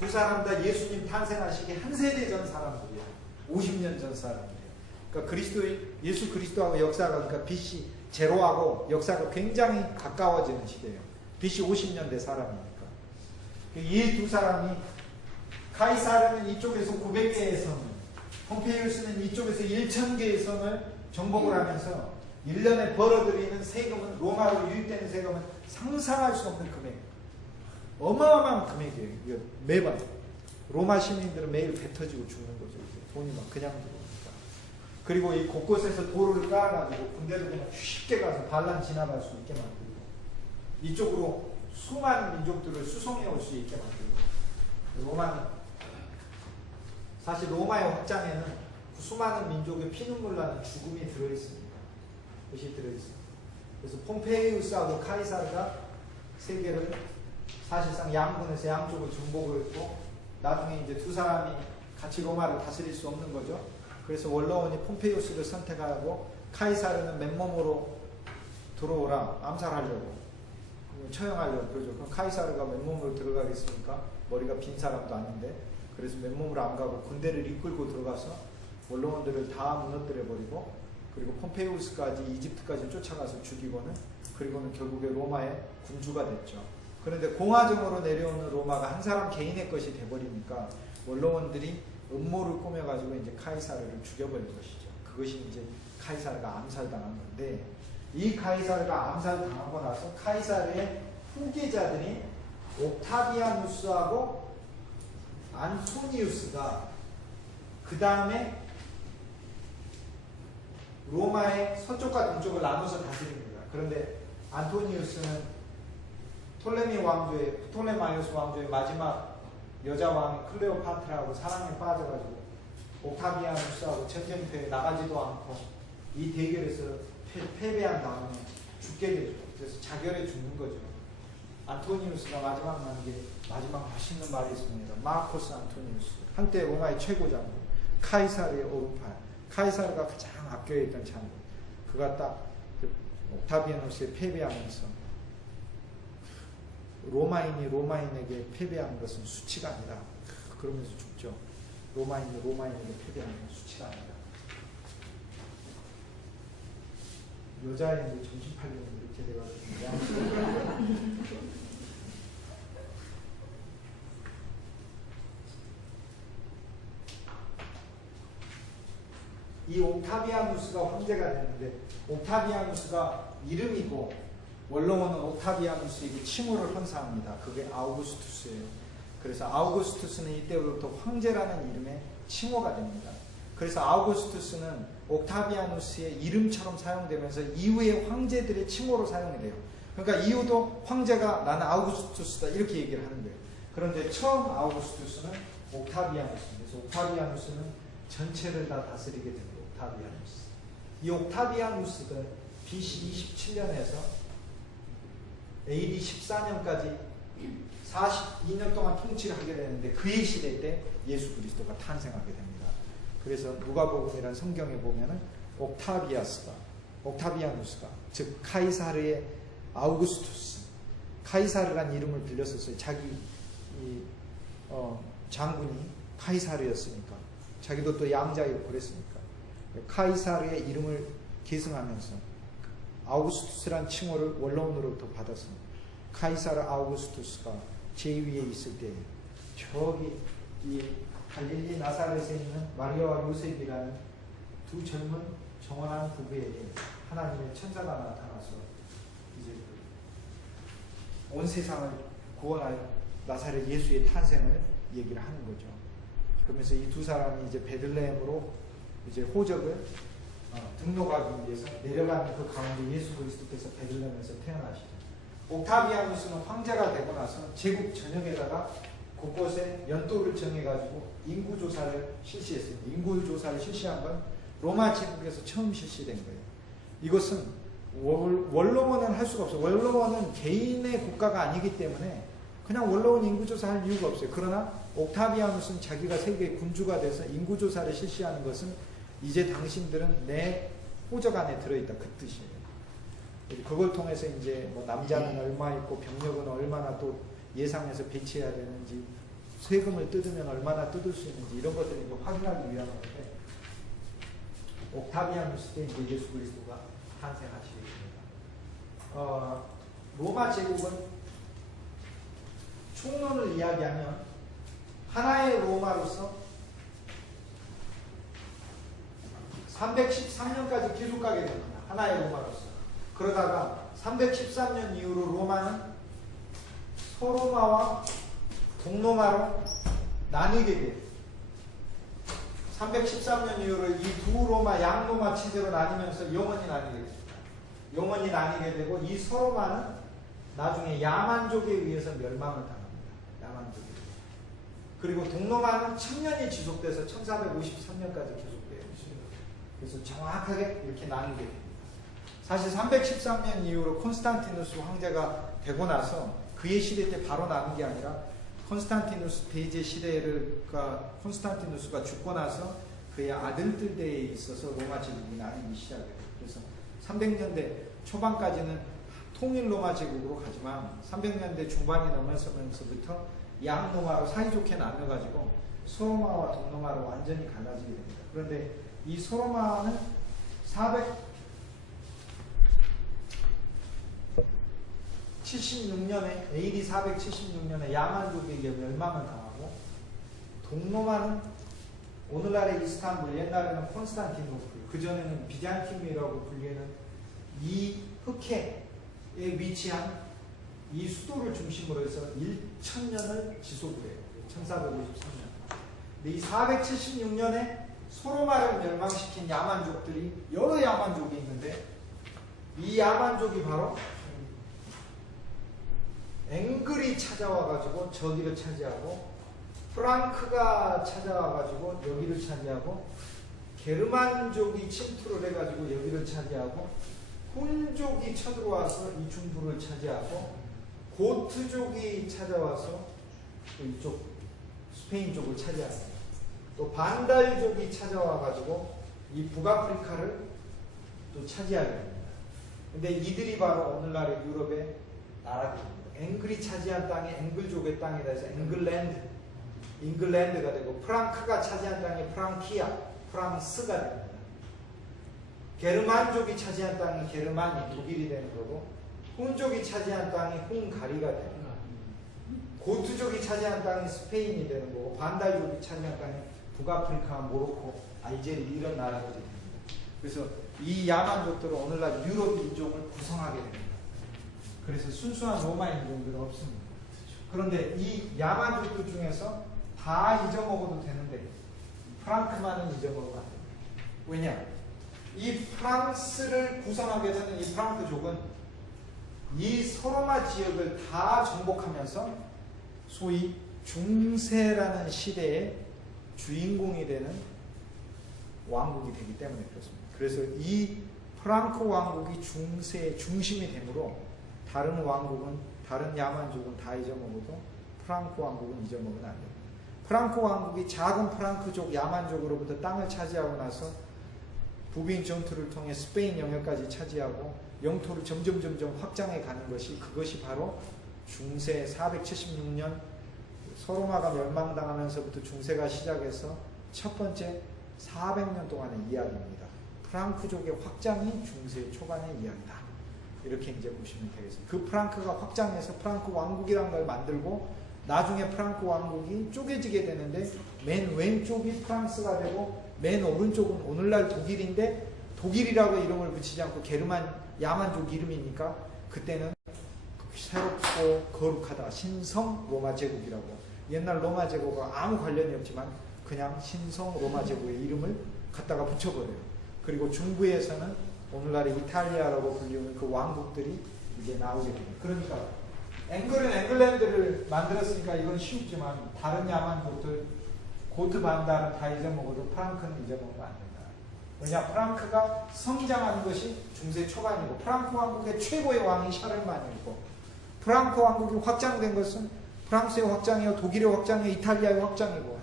두 사람 다 예수님 탄생하시기 한 세대 전 사람들이에요. 50년 전 사람들이에요. 그러니까 예수 그리스도하고 역사가 그러니까 BC 제로하고 역사가 굉장히 가까워지는 시대예요. BC 50년대 사람이니까. 이 두 사람이 카이사르는 이쪽에서 900개의 섬을, 폼페이우스는 이쪽에서 1000개의 섬을 정복을 하면서 1년에 벌어들이는 세금은 로마로 유입되는 세금은 상상할 수 없는 금액. 어마어마한 금액이에요. 매번 로마 시민들은 매일 배 터지고 죽는 거죠. 돈이 막 그냥 들어오니까. 그리고 이 곳곳에서 도로를 깔아가지고 군대도 그냥 쉽게 가서 반란 진압할 수 있게 만들고 이쪽으로 수많은 민족들을 수송해 올 수 있게 만들고 로마는 사실 로마의 확장에는 수많은 민족의 피눈물 나는 죽음이 들어있습니다. 그것이 들어있습니다. 그래서 폼페이우스하고 카이사르가 세계를 사실상 양분해서 양쪽을 정복을 했고 나중에 이제 두 사람이 같이 로마를 다스릴 수 없는 거죠. 그래서 원로원이 폼페이우스를 선택하고 카이사르는 맨몸으로 들어오라 암살하려고 처형하려고 그러죠. 그럼 카이사르가 맨몸으로 들어가겠습니까? 머리가 빈 사람도 아닌데 그래서 맨몸으로 안 가고 군대를 이끌고 들어가서 원로원들을 다 무너뜨려버리고 그리고 폼페이우스까지 이집트까지 쫓아가서 죽이고는 그리고는 결국에 로마의 군주가 됐죠. 그런데 공화정으로 내려오는 로마가 한 사람 개인의 것이 돼버리니까 원로원들이 음모를 꾸며가지고 이제 카이사르를 죽여버린 것이죠. 그것이 이제 카이사르가 암살당한 건데 이 카이사르가 암살당하고 나서 카이사르의 후계자들이 옥타비아누스하고 안토니우스가 그 다음에 로마의 서쪽과 동쪽을 나눠서 다스립니다. 그런데 안토니우스는 토레마이오스 왕조의 마지막 여자 왕인 클레오파트라하고 사랑에 빠져가지고 옥타비아누스하고 전쟁터에 나가지도 않고 이 대결에서 패배한 다음에 죽게 되죠. 그래서 자결에 죽는 거죠. 안토니우스가 마지막 맛있는 말이 있습니다. 마르코스 안토니우스. 한때 로마의 최고 장군. 카이사르의 오른팔. 카이사르가 가장 아껴야 했던 장군. 그가 딱 옥타비아누스에 패배하면서 로마인이 로마인에게 패배하는 것은 수치가 아니다. 그러면서 죽죠. 로마인이 로마인에게 패배하는 것은 수치가 아니다. 여자인데 정신 팔리는 이렇게 돼가지고 이 이 옥타비아누스가 황제가 됐는데 옥타비아누스가 이름이고 원로원은 옥타비아누스에게 칭호를 헌사합니다. 그게 아우구스투스예요. 그래서 아우구스투스는 이때부터 황제라는 이름의 칭호가 됩니다. 그래서 아우구스투스는 옥타비아누스의 이름처럼 사용되면서 이후의 황제들의 칭호로 사용이 돼요. 그러니까 이후도 황제가 나는 아우구스투스다 이렇게 얘기를 하는 거예요. 그런데 처음 아우구스투스는 옥타비아누스입니다. 그래서 옥타비아누스는 전체를 다 다스리게 됩니다. 옥타비아누스. 이 옥타비아누스가 BC 27년에서 AD 14년까지 42년 동안 통치를 하게 되는데 그의 시대 때 예수 그리스도가 탄생하게 됩니다. 그래서 누가복음이라는 성경에 보면은 옥타비아누스가 즉 카이사르의 아우구스투스, 카이사르란 이름을 빌렸었어요. 자기 장군이 카이사르였으니까 자기도 또 양자이고 그랬으니까 카이사르의 이름을 계승하면서 아우구스투스란 칭호를 원로원으로부터 받았습니다. 카이사르 아우구스투스가 제2위에 있을 때 저기 이 갈릴리 나사렛에 있는 마리아와 요셉이라는 두 젊은 정원한 부부에게 하나님의 천사가 나타나서 이제 온 세상을 구원할 나사렛 예수의 탄생을 얘기를 하는 거죠. 그러면서 이 두 사람이 이제 베들레헴으로 이제 호적을 등록하기 위해서 내려가는 그 가운데 예수 그리스도께서 베들레헴에서 태어나시죠. 옥타비아누스는 황제가 되고 나서 제국 전역에다가 곳곳에 연도를 정해가지고 인구조사를 실시했습니다. 인구조사를 실시한 건 로마 제국에서 처음 실시된 거예요. 이것은 원로원은 할 수가 없어요. 원로원은 개인의 국가가 아니기 때문에 그냥 원로원 인구조사 할 이유가 없어요. 그러나 옥타비아누스는 자기가 세계의 군주가 돼서 인구조사를 실시하는 것은 이제 당신들은 내 호적 안에 들어있다 그 뜻이에요. 그걸 통해서 이제 뭐 남자는 얼마 있고 병력은 얼마나 또 예상해서 배치해야 되는지 세금을 뜯으면 얼마나 뜯을 수 있는지 이런 것들을 이제 확인하기 위한 건데 옥타비아누스 때 이제 예수 그리스도가 탄생하시게 됩니다. 로마 제국은 총론을 이야기하면 하나의 로마로서 313년까지 계속 가게 됩니다. 하나의 로마로서. 그러다가 313년 이후로 로마는 소로마와 동로마로 나뉘게 돼요. 313년 이후로 이 두 로마, 양로마 체제로 나뉘면서 영원히 나뉘게 됩니다. 영원히 나뉘게 되고 이 소로마는 나중에 야만족에 의해서 멸망을 당합니다. 야만족에 의해서. 그리고 동로마는 1000년이 지속돼서 1453년까지 계속돼요. 그래서 정확하게 이렇게 나뉘게 됩니다. 사실 313년 이후로 콘스탄티누스 황제가 되고 나서 그의 시대 때 바로 나눈 게 아니라 콘스탄티누스 대제 시대가 콘스탄티누스가 죽고 나서 그의 아들들 때에 있어서 로마 제국이 나뉘기 시작해요. 그래서 300년대 초반까지는 통일 로마 제국으로 가지만 300년대 중반이 넘어서면서부터 양로마로 사이좋게 나눠가지고 소로마와 동로마로 완전히 갈라지게 됩니다. 그런데 이 소로마는 476년에 AD 476년에 야만족에게 멸망을 당하고 동로마는 오늘날의 이스탄불, 옛날에는 콘스탄티노플, 그전에는 비잔티움이라고 불리는 이 흑해에 위치한 이 수도를 중심으로 해서 1000년을 지속을 해요. 1453년. 근데 이 476년에 소로마를 멸망시킨 야만족들이 여러 야만족이 있는데 이 야만족이 바로 앵글이 찾아와가지고 저기를 차지하고 프랑크가 찾아와가지고 여기를 차지하고 게르만족이 침투를 해가지고 여기를 차지하고 훈족이 쳐들어와서 이 중부를 차지하고 고트족이 찾아와서 이쪽 스페인 쪽을 차지합니다. 또 반달족이 찾아와가지고 이 북아프리카를 또 차지하게 됩니다. 근데 이들이 바로 오늘날의 유럽의 나라들입니다. 앵글이 차지한 땅이 앵글족의 땅이라 해서 잉글랜드가 되고 프랑크가 차지한 땅이 프랑키아, 프랑스가 됩니다. 게르만족이 차지한 땅이 게르만이 독일이 되는 거고 훈족이 차지한 땅이 헝가리가 됩니다. 고트족이 차지한 땅이 스페인이 되는 거고 반달족이 차지한 땅이 북아프리카, 모로코, 알제리 이런 나라들이 됩니다. 그래서 이 야만족들은 오늘날 유럽 인종을 구성하게 됩니다. 그래서 순수한 로마 인종들은 없습니다. 그런데 이 야만족들 중에서 다 잊어먹어도 되는데 프랑크만은 잊어먹으면 안 됩니다. 왜냐? 이 프랑스를 구성하게 되는 이 프랑크족은 이 서로마 지역을 다 정복하면서 소위 중세라는 시대의 주인공이 되는 왕국이 되기 때문에 그렇습니다. 그래서 이 프랑크 왕국이 중세의 중심이 되므로 다른 왕국은, 다른 야만족은 다 잊어먹어도 프랑크 왕국은 잊어먹으면 안 됩니다. 프랑크 왕국이 작은 프랑크족, 야만족으로부터 땅을 차지하고 나서 부빈 전투를 통해 스페인 영역까지 차지하고 영토를 점점 확장해 가는 것이, 그것이 바로 중세 476년 서로마가 멸망당하면서부터 중세가 시작해서 첫 번째 400년 동안의 이야기입니다. 프랑크족의 확장이 중세 초반의 이야기다. 이렇게 이제 보시면 되겠습니다. 그 프랑크가 확장해서 프랑크 왕국이라는 걸 만들고 나중에 프랑크 왕국이 쪼개지게 되는데 맨 왼쪽이 프랑스가 되고 맨 오른쪽은 오늘날 독일인데 독일이라고 이름을 붙이지 않고 게르만 야만족 이름이니까 그때는 새롭고 거룩하다. 신성 로마 제국이라고. 옛날 로마 제국과 아무 관련이 없지만 그냥 신성 로마 제국의 이름을 갖다가 붙여버려요. 그리고 중부에서는 오늘날의 이탈리아라고 불리는 그 왕국들이 이제 나오게 됩니다. 그러니까 앵글은 앵글랜드를 만들었으니까 이건 쉬웠지만 다른 야만족들 고트 반다는 다 잊어먹어도 프랑크는 잊어먹으면 안 된다. 왜냐? 프랑크가 성장하는 것이 중세 초반이고 프랑크 왕국의 최고의 왕이 샤를마니이고 프랑크 왕국이 확장된 것은 프랑스의 확장이요, 독일의 확장이요, 이탈리아의 확장이고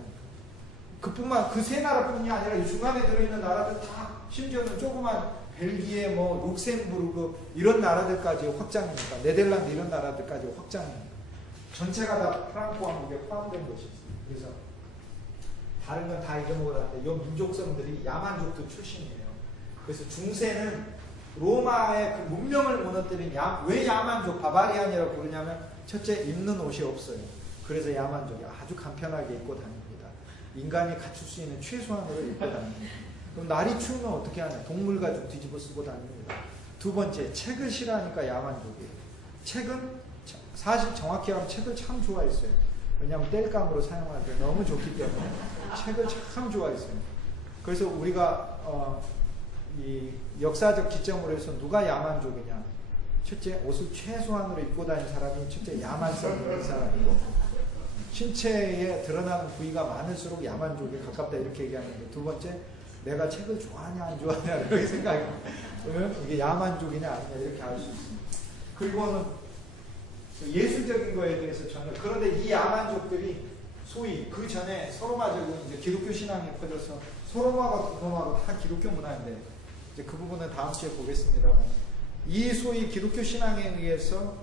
그뿐만 그 세 나라뿐이 아니라 이 중간에 들어있는 나라들 다 심지어는 조그만 벨기에, 뭐 룩셈부르크 이런 나라들까지 확장입니다. 네덜란드 이런 나라들까지 확장입니다. 전체가 다 프랑크 왕국에 포함된 것이 있습니다. 그래서 다른 건 다 잊어먹었는데 이 민족성들이 야만족들 출신이에요. 그래서 중세는 로마의 그 문명을 무너뜨린 왜 야만족, 바바리안이라고 부르냐면 첫째 입는 옷이 없어요. 그래서 야만족이 아주 간편하게 입고 다닙니다. 인간이 갖출 수 있는 최소한으로 입고 다닙니다. 그럼 날이 추우면 어떻게 하냐? 동물 가죽 뒤집어 쓰고 다닙니다. 두 번째, 책을 싫어하니까 야만족이에요. 책은 사실 정확히 하면 책을 참 좋아했어요. 왜냐하면 땔감으로 사용할 때 너무 좋기 때문에 책을 참 좋아했어요. 그래서 우리가 이 역사적 기점으로 해서 누가 야만족이냐? 첫째, 옷을 최소한으로 입고 다니는 사람이 첫째 야만성 있는 사람이고 신체에 드러나는 부위가 많을수록 야만족에 가깝다 이렇게 얘기하는데 두 번째, 내가 책을 좋아하냐 안 좋아하냐 이렇게 생각하면 이게 야만족이냐 아니냐 이렇게 알 수 있습니다. 그리고는 예술적인 거에 대해서 전혀. 그런데 이 야만족들이 소위 그 전에 서로마 제국은 이제 기독교 신앙이 퍼져서 서로마가 고노마가 다 기독교 문화인데 이제 그 부분은 다음 주에 보겠습니다만 이 소위 기독교 신앙에 의해서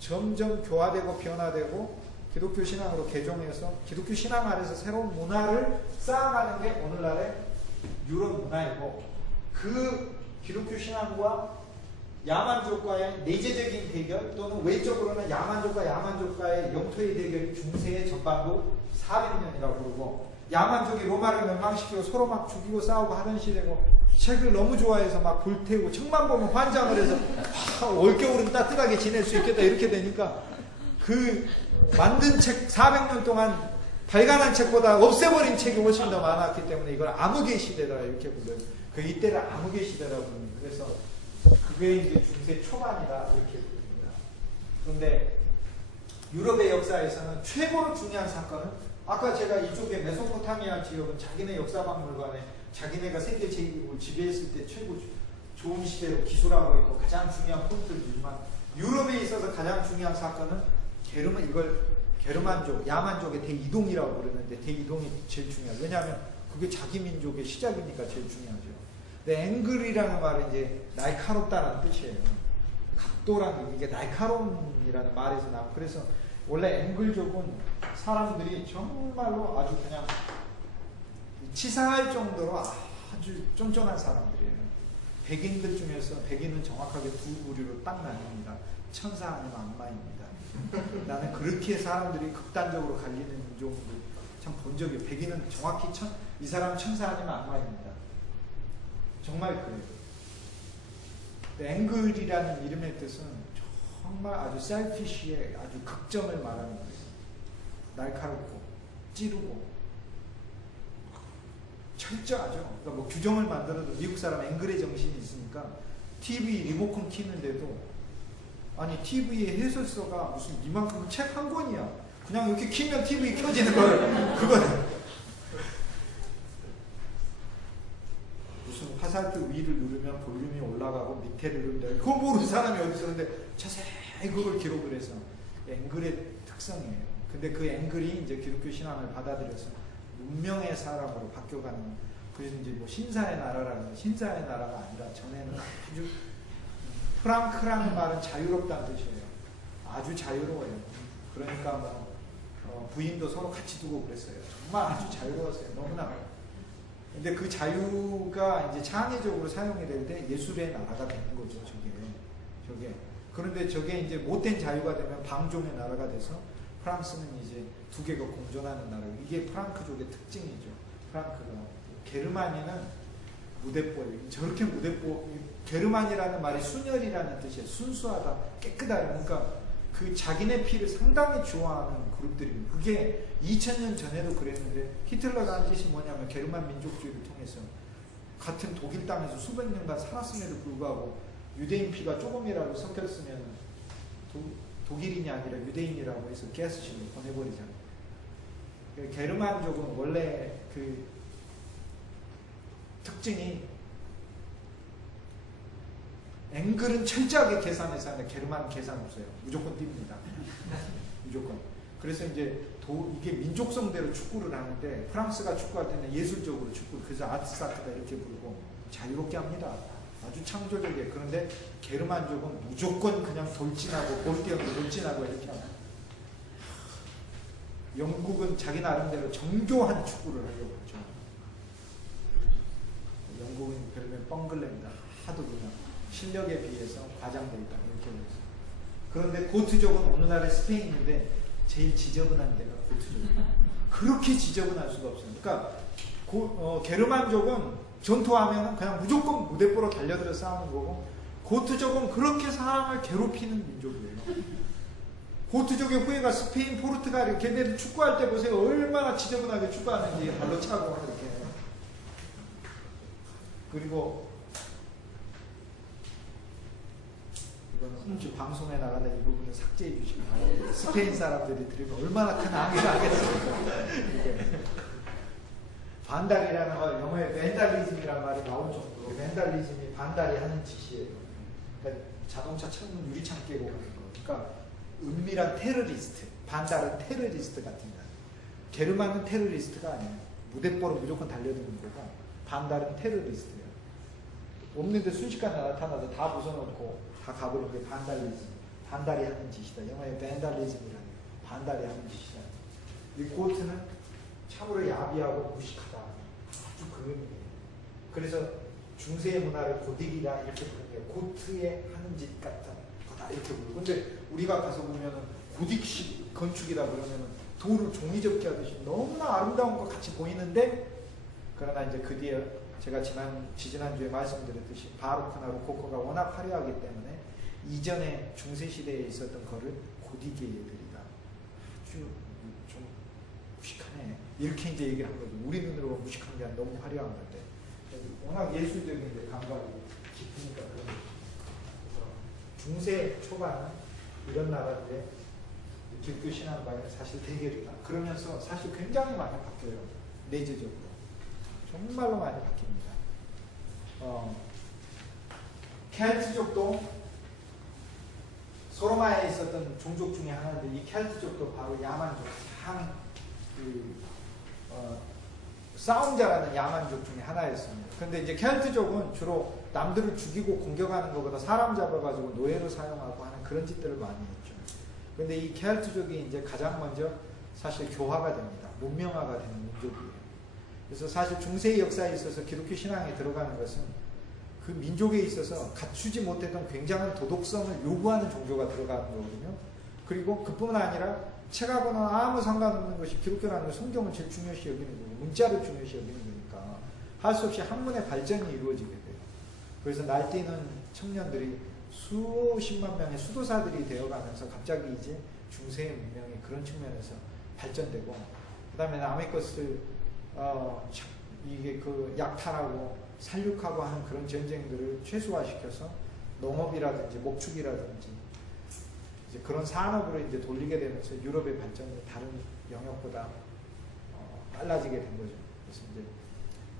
점점 교화되고 변화되고 기독교 신앙으로 개종해서 기독교 신앙 아래서 새로운 문화를 쌓아가는 게 오늘날의 유럽 문화이고 그 기독교 신앙과 야만족과의 내재적인 대결 또는 외적으로는 야만족과 야만족과의 영토의 대결이 중세의 전반부 400년이라고 부르고 야만족이 로마를 멸망시키고 서로 막 죽이고 싸우고 하던 시대고 책을 너무 좋아해서 막 불태우고 책만 보면 환장을 해서 올겨울은 따뜻하게 지낼 수 있겠다 이렇게 되니까 그 만든 책 400년 동안 발간한 책보다 없애버린 책이 훨씬 더 많았기 때문에 이걸 암흑의 시대다 이렇게 불러요. 그 이때를 암흑의 시대라고 부릅니다. 그래서 그게 이제 중세 초반이다 이렇게 부릅니다. 그런데 유럽의 역사에서는 최고로 중요한 사건은 아까 제가 이쪽에 메소포타미아 지역은 자기네 역사박물관에 자기네가 세계 제2국을 지배했을 때 최고 좋은 시대로 기술하고 있고 가장 중요한 포인트들이지만 유럽에 있어서 가장 중요한 사건은 게르만족, 야만족의 대이동이라고 부르는데 대이동이 제일 중요해요. 왜냐하면 그게 자기 민족의 시작이니까 제일 중요하죠. 근데 앵글이라는 말은 이제 날카롭다는 뜻이에요. 각도라는 이게 날카로움이라는 말에서 나온. 그래서 원래 앵글족은 사람들이 정말로 아주 그냥 치사할 정도로 아주 쫀쫀한 사람들이에요. 백인들 중에서 백인은 정확하게 두 부류로 딱 나뉩니다. 천사 아니면 악마입니다. 나는 그렇게 사람들이 극단적으로 갈리는 민족을 참 본 적이 없어요. 백인은 정확히 이 사람은 천사 아니면 악마입니다. 정말 그래요. 앵글이라는 이름의 뜻은 정말 아주 셀피쉬의 아주 극점을 말하는 거예요. 날카롭고 찌르고 철저하죠. 그러니까 뭐 규정을 만들어도 미국 사람 앵글의 정신이 있으니까 TV 리모컨 키는데도 아니 TV의 해설서가 무슨 이만큼 책 한 권이야. 그냥 이렇게 키면 TV 켜지는 거를 그거는 무슨 화살표 위를 누르면 볼륨이 올라가고 밑에를 누르면 그걸 모르는 사람이 어디 있었는데 자세히 그걸 기록을 해서 앵글의 특성이에요. 근데 그 앵글이 이제 기독교 신앙을 받아들여서 문명의 사람으로 바뀌어가는, 그래서 이제 뭐 신사의 나라라는, 신사의 나라가 아니라 전에는 아주 프랑크라는 말은 자유롭다는 뜻이에요. 아주 자유로워요. 그러니까 뭐 부인도 서로 같이 두고 그랬어요. 정말 아주 자유로웠어요. 너무나. 근데 그 자유가 이제 창의적으로 사용이 될 때 예술의 나라가 되는 거죠. 저게. 그런데 저게 이제 못된 자유가 되면 방종의 나라가 돼서 프랑스는 이제 두 개가 공존하는 나라. 이게 프랑크족의 특징이죠. 프랑크가. 게르마니는 무대뽀예요. 저렇게 무대뽀, 게르만이라는 말이 순혈이라는 뜻이에요. 순수하다, 깨끗하다. 그러니까 그 자기네 피를 상당히 좋아하는 그룹들입니다. 그게 2000년 전에도 그랬는데 히틀러가 한 짓이 뭐냐면 게르만 민족주의를 통해서 같은 독일 땅에서 수백 년간 살았음에도 불구하고 유대인 피가 조금이라도 섞였으면 독일인이 아니라 유대인이라고 해서 가스실로 보내버리잖아요. 게르만족은 원래 그 특징이 앵글은 철저하게 계산해서 하는데 게르만 계산 없어요. 무조건 뜁니다. 무조건. 그래서 이제 이게 민족성대로 축구를 하는데 프랑스가 축구할 때는 예술적으로 축구, 그래서 아트사크다 이렇게 부르고 자유롭게 합니다. 아주 창조적이에요. 그런데 게르만족은 무조건 그냥 돌진하고 볼때어도 돌진하고 이렇게 합니다. 영국은 자기 나름대로 정교한 축구를 하려고 했죠. 영국은 별명 뻥글레입니다. 하도 그냥 실력에 비해서 과장되어 있다 이렇게 해서. 그런데 고트족은 오늘날의 스페인인데 제일 지저분한 데가 고트족이에요. 그렇게 지저분할 수가 없어요. 그러니까 게르만족은 전투하면 그냥 무조건 무대뽀로 달려들어 싸우는 거고, 고트족은 그렇게 사람을 괴롭히는 민족이에요. 고트족의 후예가 스페인, 포르투갈, 걔네들 축구할 때 보세요. 얼마나 지저분하게 축구하는지 발로 차고 이렇게. 그리고 이거는 지금 방송에 나가다 이 부분을 삭제해 주시기 바랍니다. 스페인 사람들이 들으면 얼마나 큰 악의를 하겠습니까. 반달이라는 말, 영어에 벤달리즘이라는 말이 나올 정도로 벤달리즘이 반달이 하는 짓이에요. 그러니까 자동차 창문 유리창 깨고 가는 거. 그러니까 은밀한 테러리스트, 반달은 테러리스트 같은 거예요. 게르만은 테러리스트가 아니에요. 무대뽀로 무조건 달려드는 거고, 반달은 테러리스트예요. 없는데 순식간에 나타나서 다 부숴놓고 다 가버리는 게 반달리즘. 반달이 하는 짓이다. 영어에 벤달리즘이라는 반달이 하는 짓이다. 이 고트는 참으로 야비하고 무식하다. 아주 그런 의미예요. 그래서 중세 문화를 고딕이라 이렇게 부르는 게 고트의 하는 짓 같은 거다 이렇게 부르고. 근데 우리가 가서 보면은 고딕식 건축이다 그러면은 돌을 종이접기 하듯이 너무나 아름다운 것 같이 보이는데, 그러나 이제 그 뒤에 제가 지지난주에 말씀드렸듯이 바로크나 로코코가 워낙 화려하기 때문에 이전에 중세시대에 있었던 거를 고딕의 예들이다. 아주 좀 무식하네. 이렇게 이제 얘기를 한 거죠. 우리 눈으로 무식한 게 아니라 너무 화려한 건데. 워낙 예술적인 감각이 깊으니까 그런 거죠. 중세 초반은 이런 나라인데 기독교 신앙과는 사실 대결이다. 그러면서 사실 굉장히 많이 바뀌어요. 내재적으로. 정말로 많이 바뀝니다. 켈트족도 소로마에 있었던 종족 중에 하나인데, 이 켈트족도 바로 야만족, 싸움자라는 야만족 중에 하나였습니다. 근데 이제 켈트족은 주로 남들을 죽이고 공격하는 것보다 사람 잡아가지고 노예로 사용하고 하는 그런 짓들을 많이 했죠. 근데 이 켈트족이 이제 가장 먼저 사실 교화가 됩니다. 문명화가 되는 민족이에요. 그래서 사실 중세의 역사에 있어서 기독교 신앙에 들어가는 것은 그 민족에 있어서 갖추지 못했던 굉장한 도덕성을 요구하는 종교가 들어가는 거거든요. 그리고 그뿐만 아니라 책하고는 아무 상관없는 것이 기독교라는 건 성경을 제일 중요시 여기는 거고, 문자를 중요시 여기는 거니까 할 수 없이 학문의 발전이 이루어지게 돼요. 그래서 날뛰는 청년들이 수십만 명의 수도사들이 되어가면서 갑자기 이제 중세의 문명이 그런 측면에서 발전되고, 그 다음에 남의 것을 이게 그 약탈하고 살육하고 하는 그런 전쟁들을 최소화시켜서 농업이라든지 목축이라든지 이제 그런 산업으로 이제 돌리게 되면서 유럽의 발전이 다른 영역보다 빨라지게 된 거죠. 그래서 이제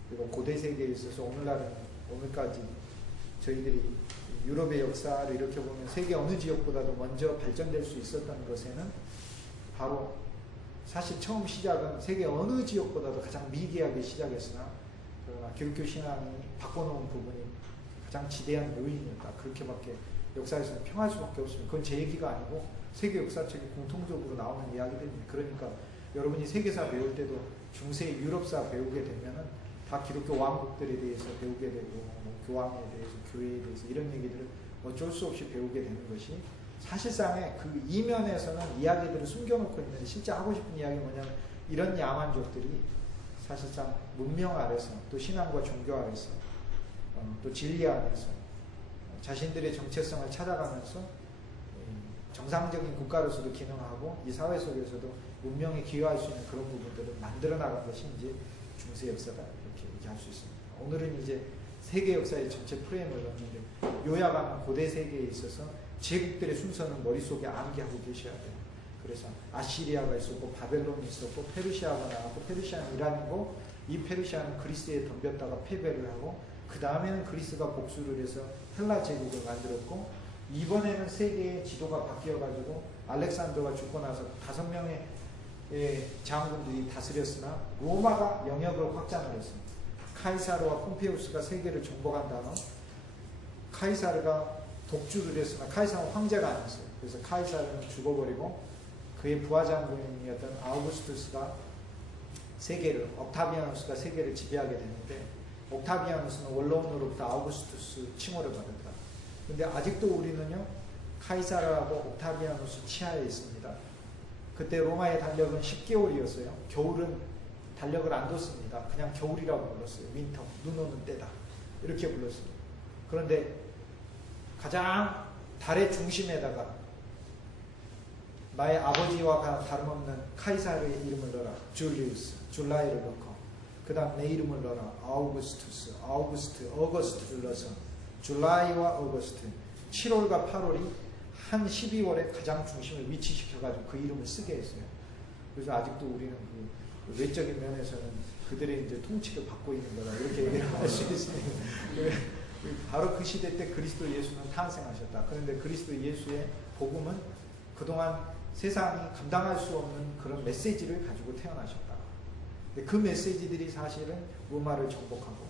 그리고 고대 세계에 있어서 오늘까지 저희들이 유럽의 역사를 이렇게 보면 세계 어느 지역보다도 먼저 발전될 수 있었던 것에는 바로 사실 처음 시작은 세계 어느 지역보다도 가장 미개하게 시작했으나 그러나 기독교 신앙이 바꿔놓은 부분이 가장 지대한 요인이었다. 그렇게밖에 역사에서는 평할 수밖에 없습니다. 그건 제 얘기가 아니고 세계 역사책에 공통적으로 나오는 이야기들입니다. 그러니까 여러분이 세계사 배울 때도 중세 유럽사 배우게 되면은 다 기독교 왕국들에 대해서 배우게 되고 뭐 교황에 대해서 교회에 대해서 이런 얘기들을 어쩔 수 없이 배우게 되는 것이 사실상의 그 이면에서는 이야기들을 숨겨놓고 있는데 실제 하고 싶은 이야기는 뭐냐면 이런 야만족들이 사실상 문명 아래서 또 신앙과 종교 아래서 또 진리 안에서 자신들의 정체성을 찾아가면서 정상적인 국가로서도 기능하고 이 사회 속에서도 문명에 기여할 수 있는 그런 부분들을 만들어 나간 것이 이제 중세 역사다 이렇게 얘기할 수 있습니다. 오늘은 이제 세계 역사의 전체 프레임을 넣는데 요약하면 고대 세계에 있어서 제국들의 순서는 머릿속에 암기하고 계셔야 돼요. 그래서 아시리아가 있었고 바벨론이 있었고 페르시아가 나왔고 페르시아는 이란이고 이 페르시아는 그리스에 덤볐다가 패배를 하고 그 다음에는 그리스가 복수를 해서 헬라 제국을 만들었고 이번에는 세계의 지도가 바뀌어가지고 알렉산더가 죽고 나서 5명의 장군들이 다스렸으나 로마가 영역을 확장을 했습니다. 카이사르와 폼페우스가 세계를 정복한 다음 카이사르가 독주를 했으나 카이사르는 황제가 아니었어요. 그래서 카이사르는 죽어버리고 그의 부하장군이었던 아우구스투스가 옥타비아누스가 세계를 지배하게 됐는데 옥타비아누스는 원로원으로부터 아우구스투스 칭호를 받았다. 근데 아직도 우리는요 카이사르하고 옥타비아누스 치하에 있습니다. 그때 로마의 달력은 10개월이었어요. 겨울은 달력을 안 뒀습니다. 그냥 겨울이라고 불렀어요. 윈터, 눈 오는 때다 이렇게 불렀어요. 그런데 가장 달의 중심에다가 나의 아버지와 다름없는 카이사르의 이름을 넣어라. 줄리우스, 줄라이를 넣고 그 다음 내 이름을 넣어라. 아우구스투스, 어거스트를 넣어서 줄라이와 어거스트 7월과 8월이 한 12월에 가장 중심을 위치시켜가지고 그 이름을 쓰게 했어요. 그래서 아직도 우리는 그 외적인 면에서는 그들의 이제 통치를 받고 있는 거다 이렇게 얘기를 할 수 있습니다. 바로 그 시대 때 그리스도 예수는 탄생하셨다. 그런데 그리스도 예수의 복음은 그동안 세상이 감당할 수 없는 그런 메시지를 가지고 태어나셨다. 근데 그 메시지들이 사실은 로마를 정복하고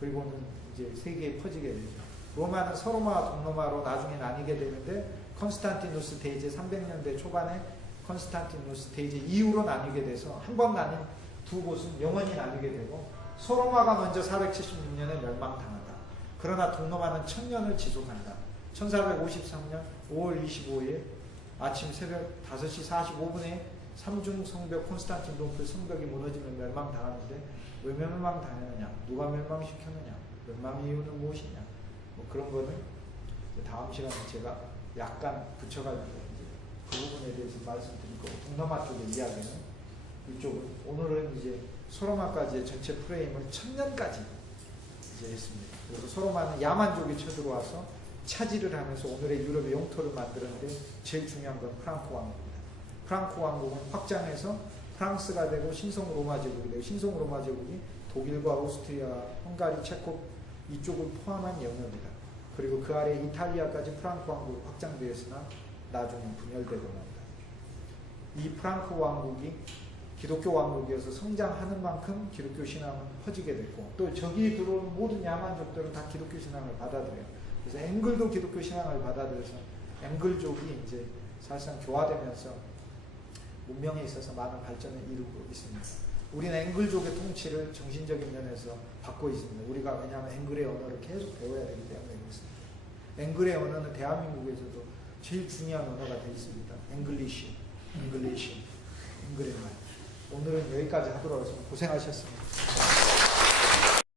그리고는 이제 세계에 퍼지게 되죠. 로마는 서로마와 동로마로 나중에 나뉘게 되는데 컨스탄티누스 대제 300년대 초반에 컨스탄티누스 대제 이후로 나뉘게 돼서 한 번 나뉜 두 곳은 영원히 나뉘게 되고 서로마가 먼저 476년에 멸망당한다. 그러나 동로마는 1000년을 지속한다. 1453년 5월 25일 아침 새벽 5시 45분에 삼중 성벽 콘스탄티노플 성벽이 무너지면 멸망당하는데 왜 멸망당했느냐? 누가 멸망시켰느냐? 멸망의 이유는 무엇이냐? 뭐 그런 거는 다음 시간에 제가 약간 붙여가지고 그 부분에 대해서 말씀드릴 거고 동남아 쪽의 이야기는 이쪽은 오늘은 이제 소로마까지의 전체 프레임을 1000년까지 이제 했습니다. 그래서 소로마는 야만족이 쳐들어와서 차지를 하면서 오늘의 유럽의 영토를 만드는데 제일 중요한 건 프랑크 왕국입니다. 프랑크 왕국은 확장해서 프랑스가 되고 신성 로마 제국이 되고 신성 로마 제국이 독일과 오스트리아, 헝가리, 체코 이쪽을 포함한 영역이다. 그리고 그 아래 이탈리아까지 프랑크 왕국이 확장되었으나 나중에 분열되고 납니다. 이 프랑크 왕국이 기독교 왕국이어서 성장하는 만큼 기독교 신앙은 퍼지게 됐고 또 저기 들어온 모든 야만족들은 다 기독교 신앙을 받아들여요. 그래서 앵글도 기독교 신앙을 받아들여서 앵글족이 이제 사실상 교화되면서 문명에 있어서 많은 발전을 이루고 있습니다. 우리는 앵글족의 통치를 정신적인 면에서 받고 있습니다. 우리가 왜냐하면 앵글의 언어를 계속 배워야 되기 때문에 그렇습니다. 앵글의 언어는 대한민국에서도 제일 중요한 언어가 되어 있습니다. 앵글리시, 앵글의 말. 오늘은 여기까지 하도록 하겠습니다. 고생하셨습니다.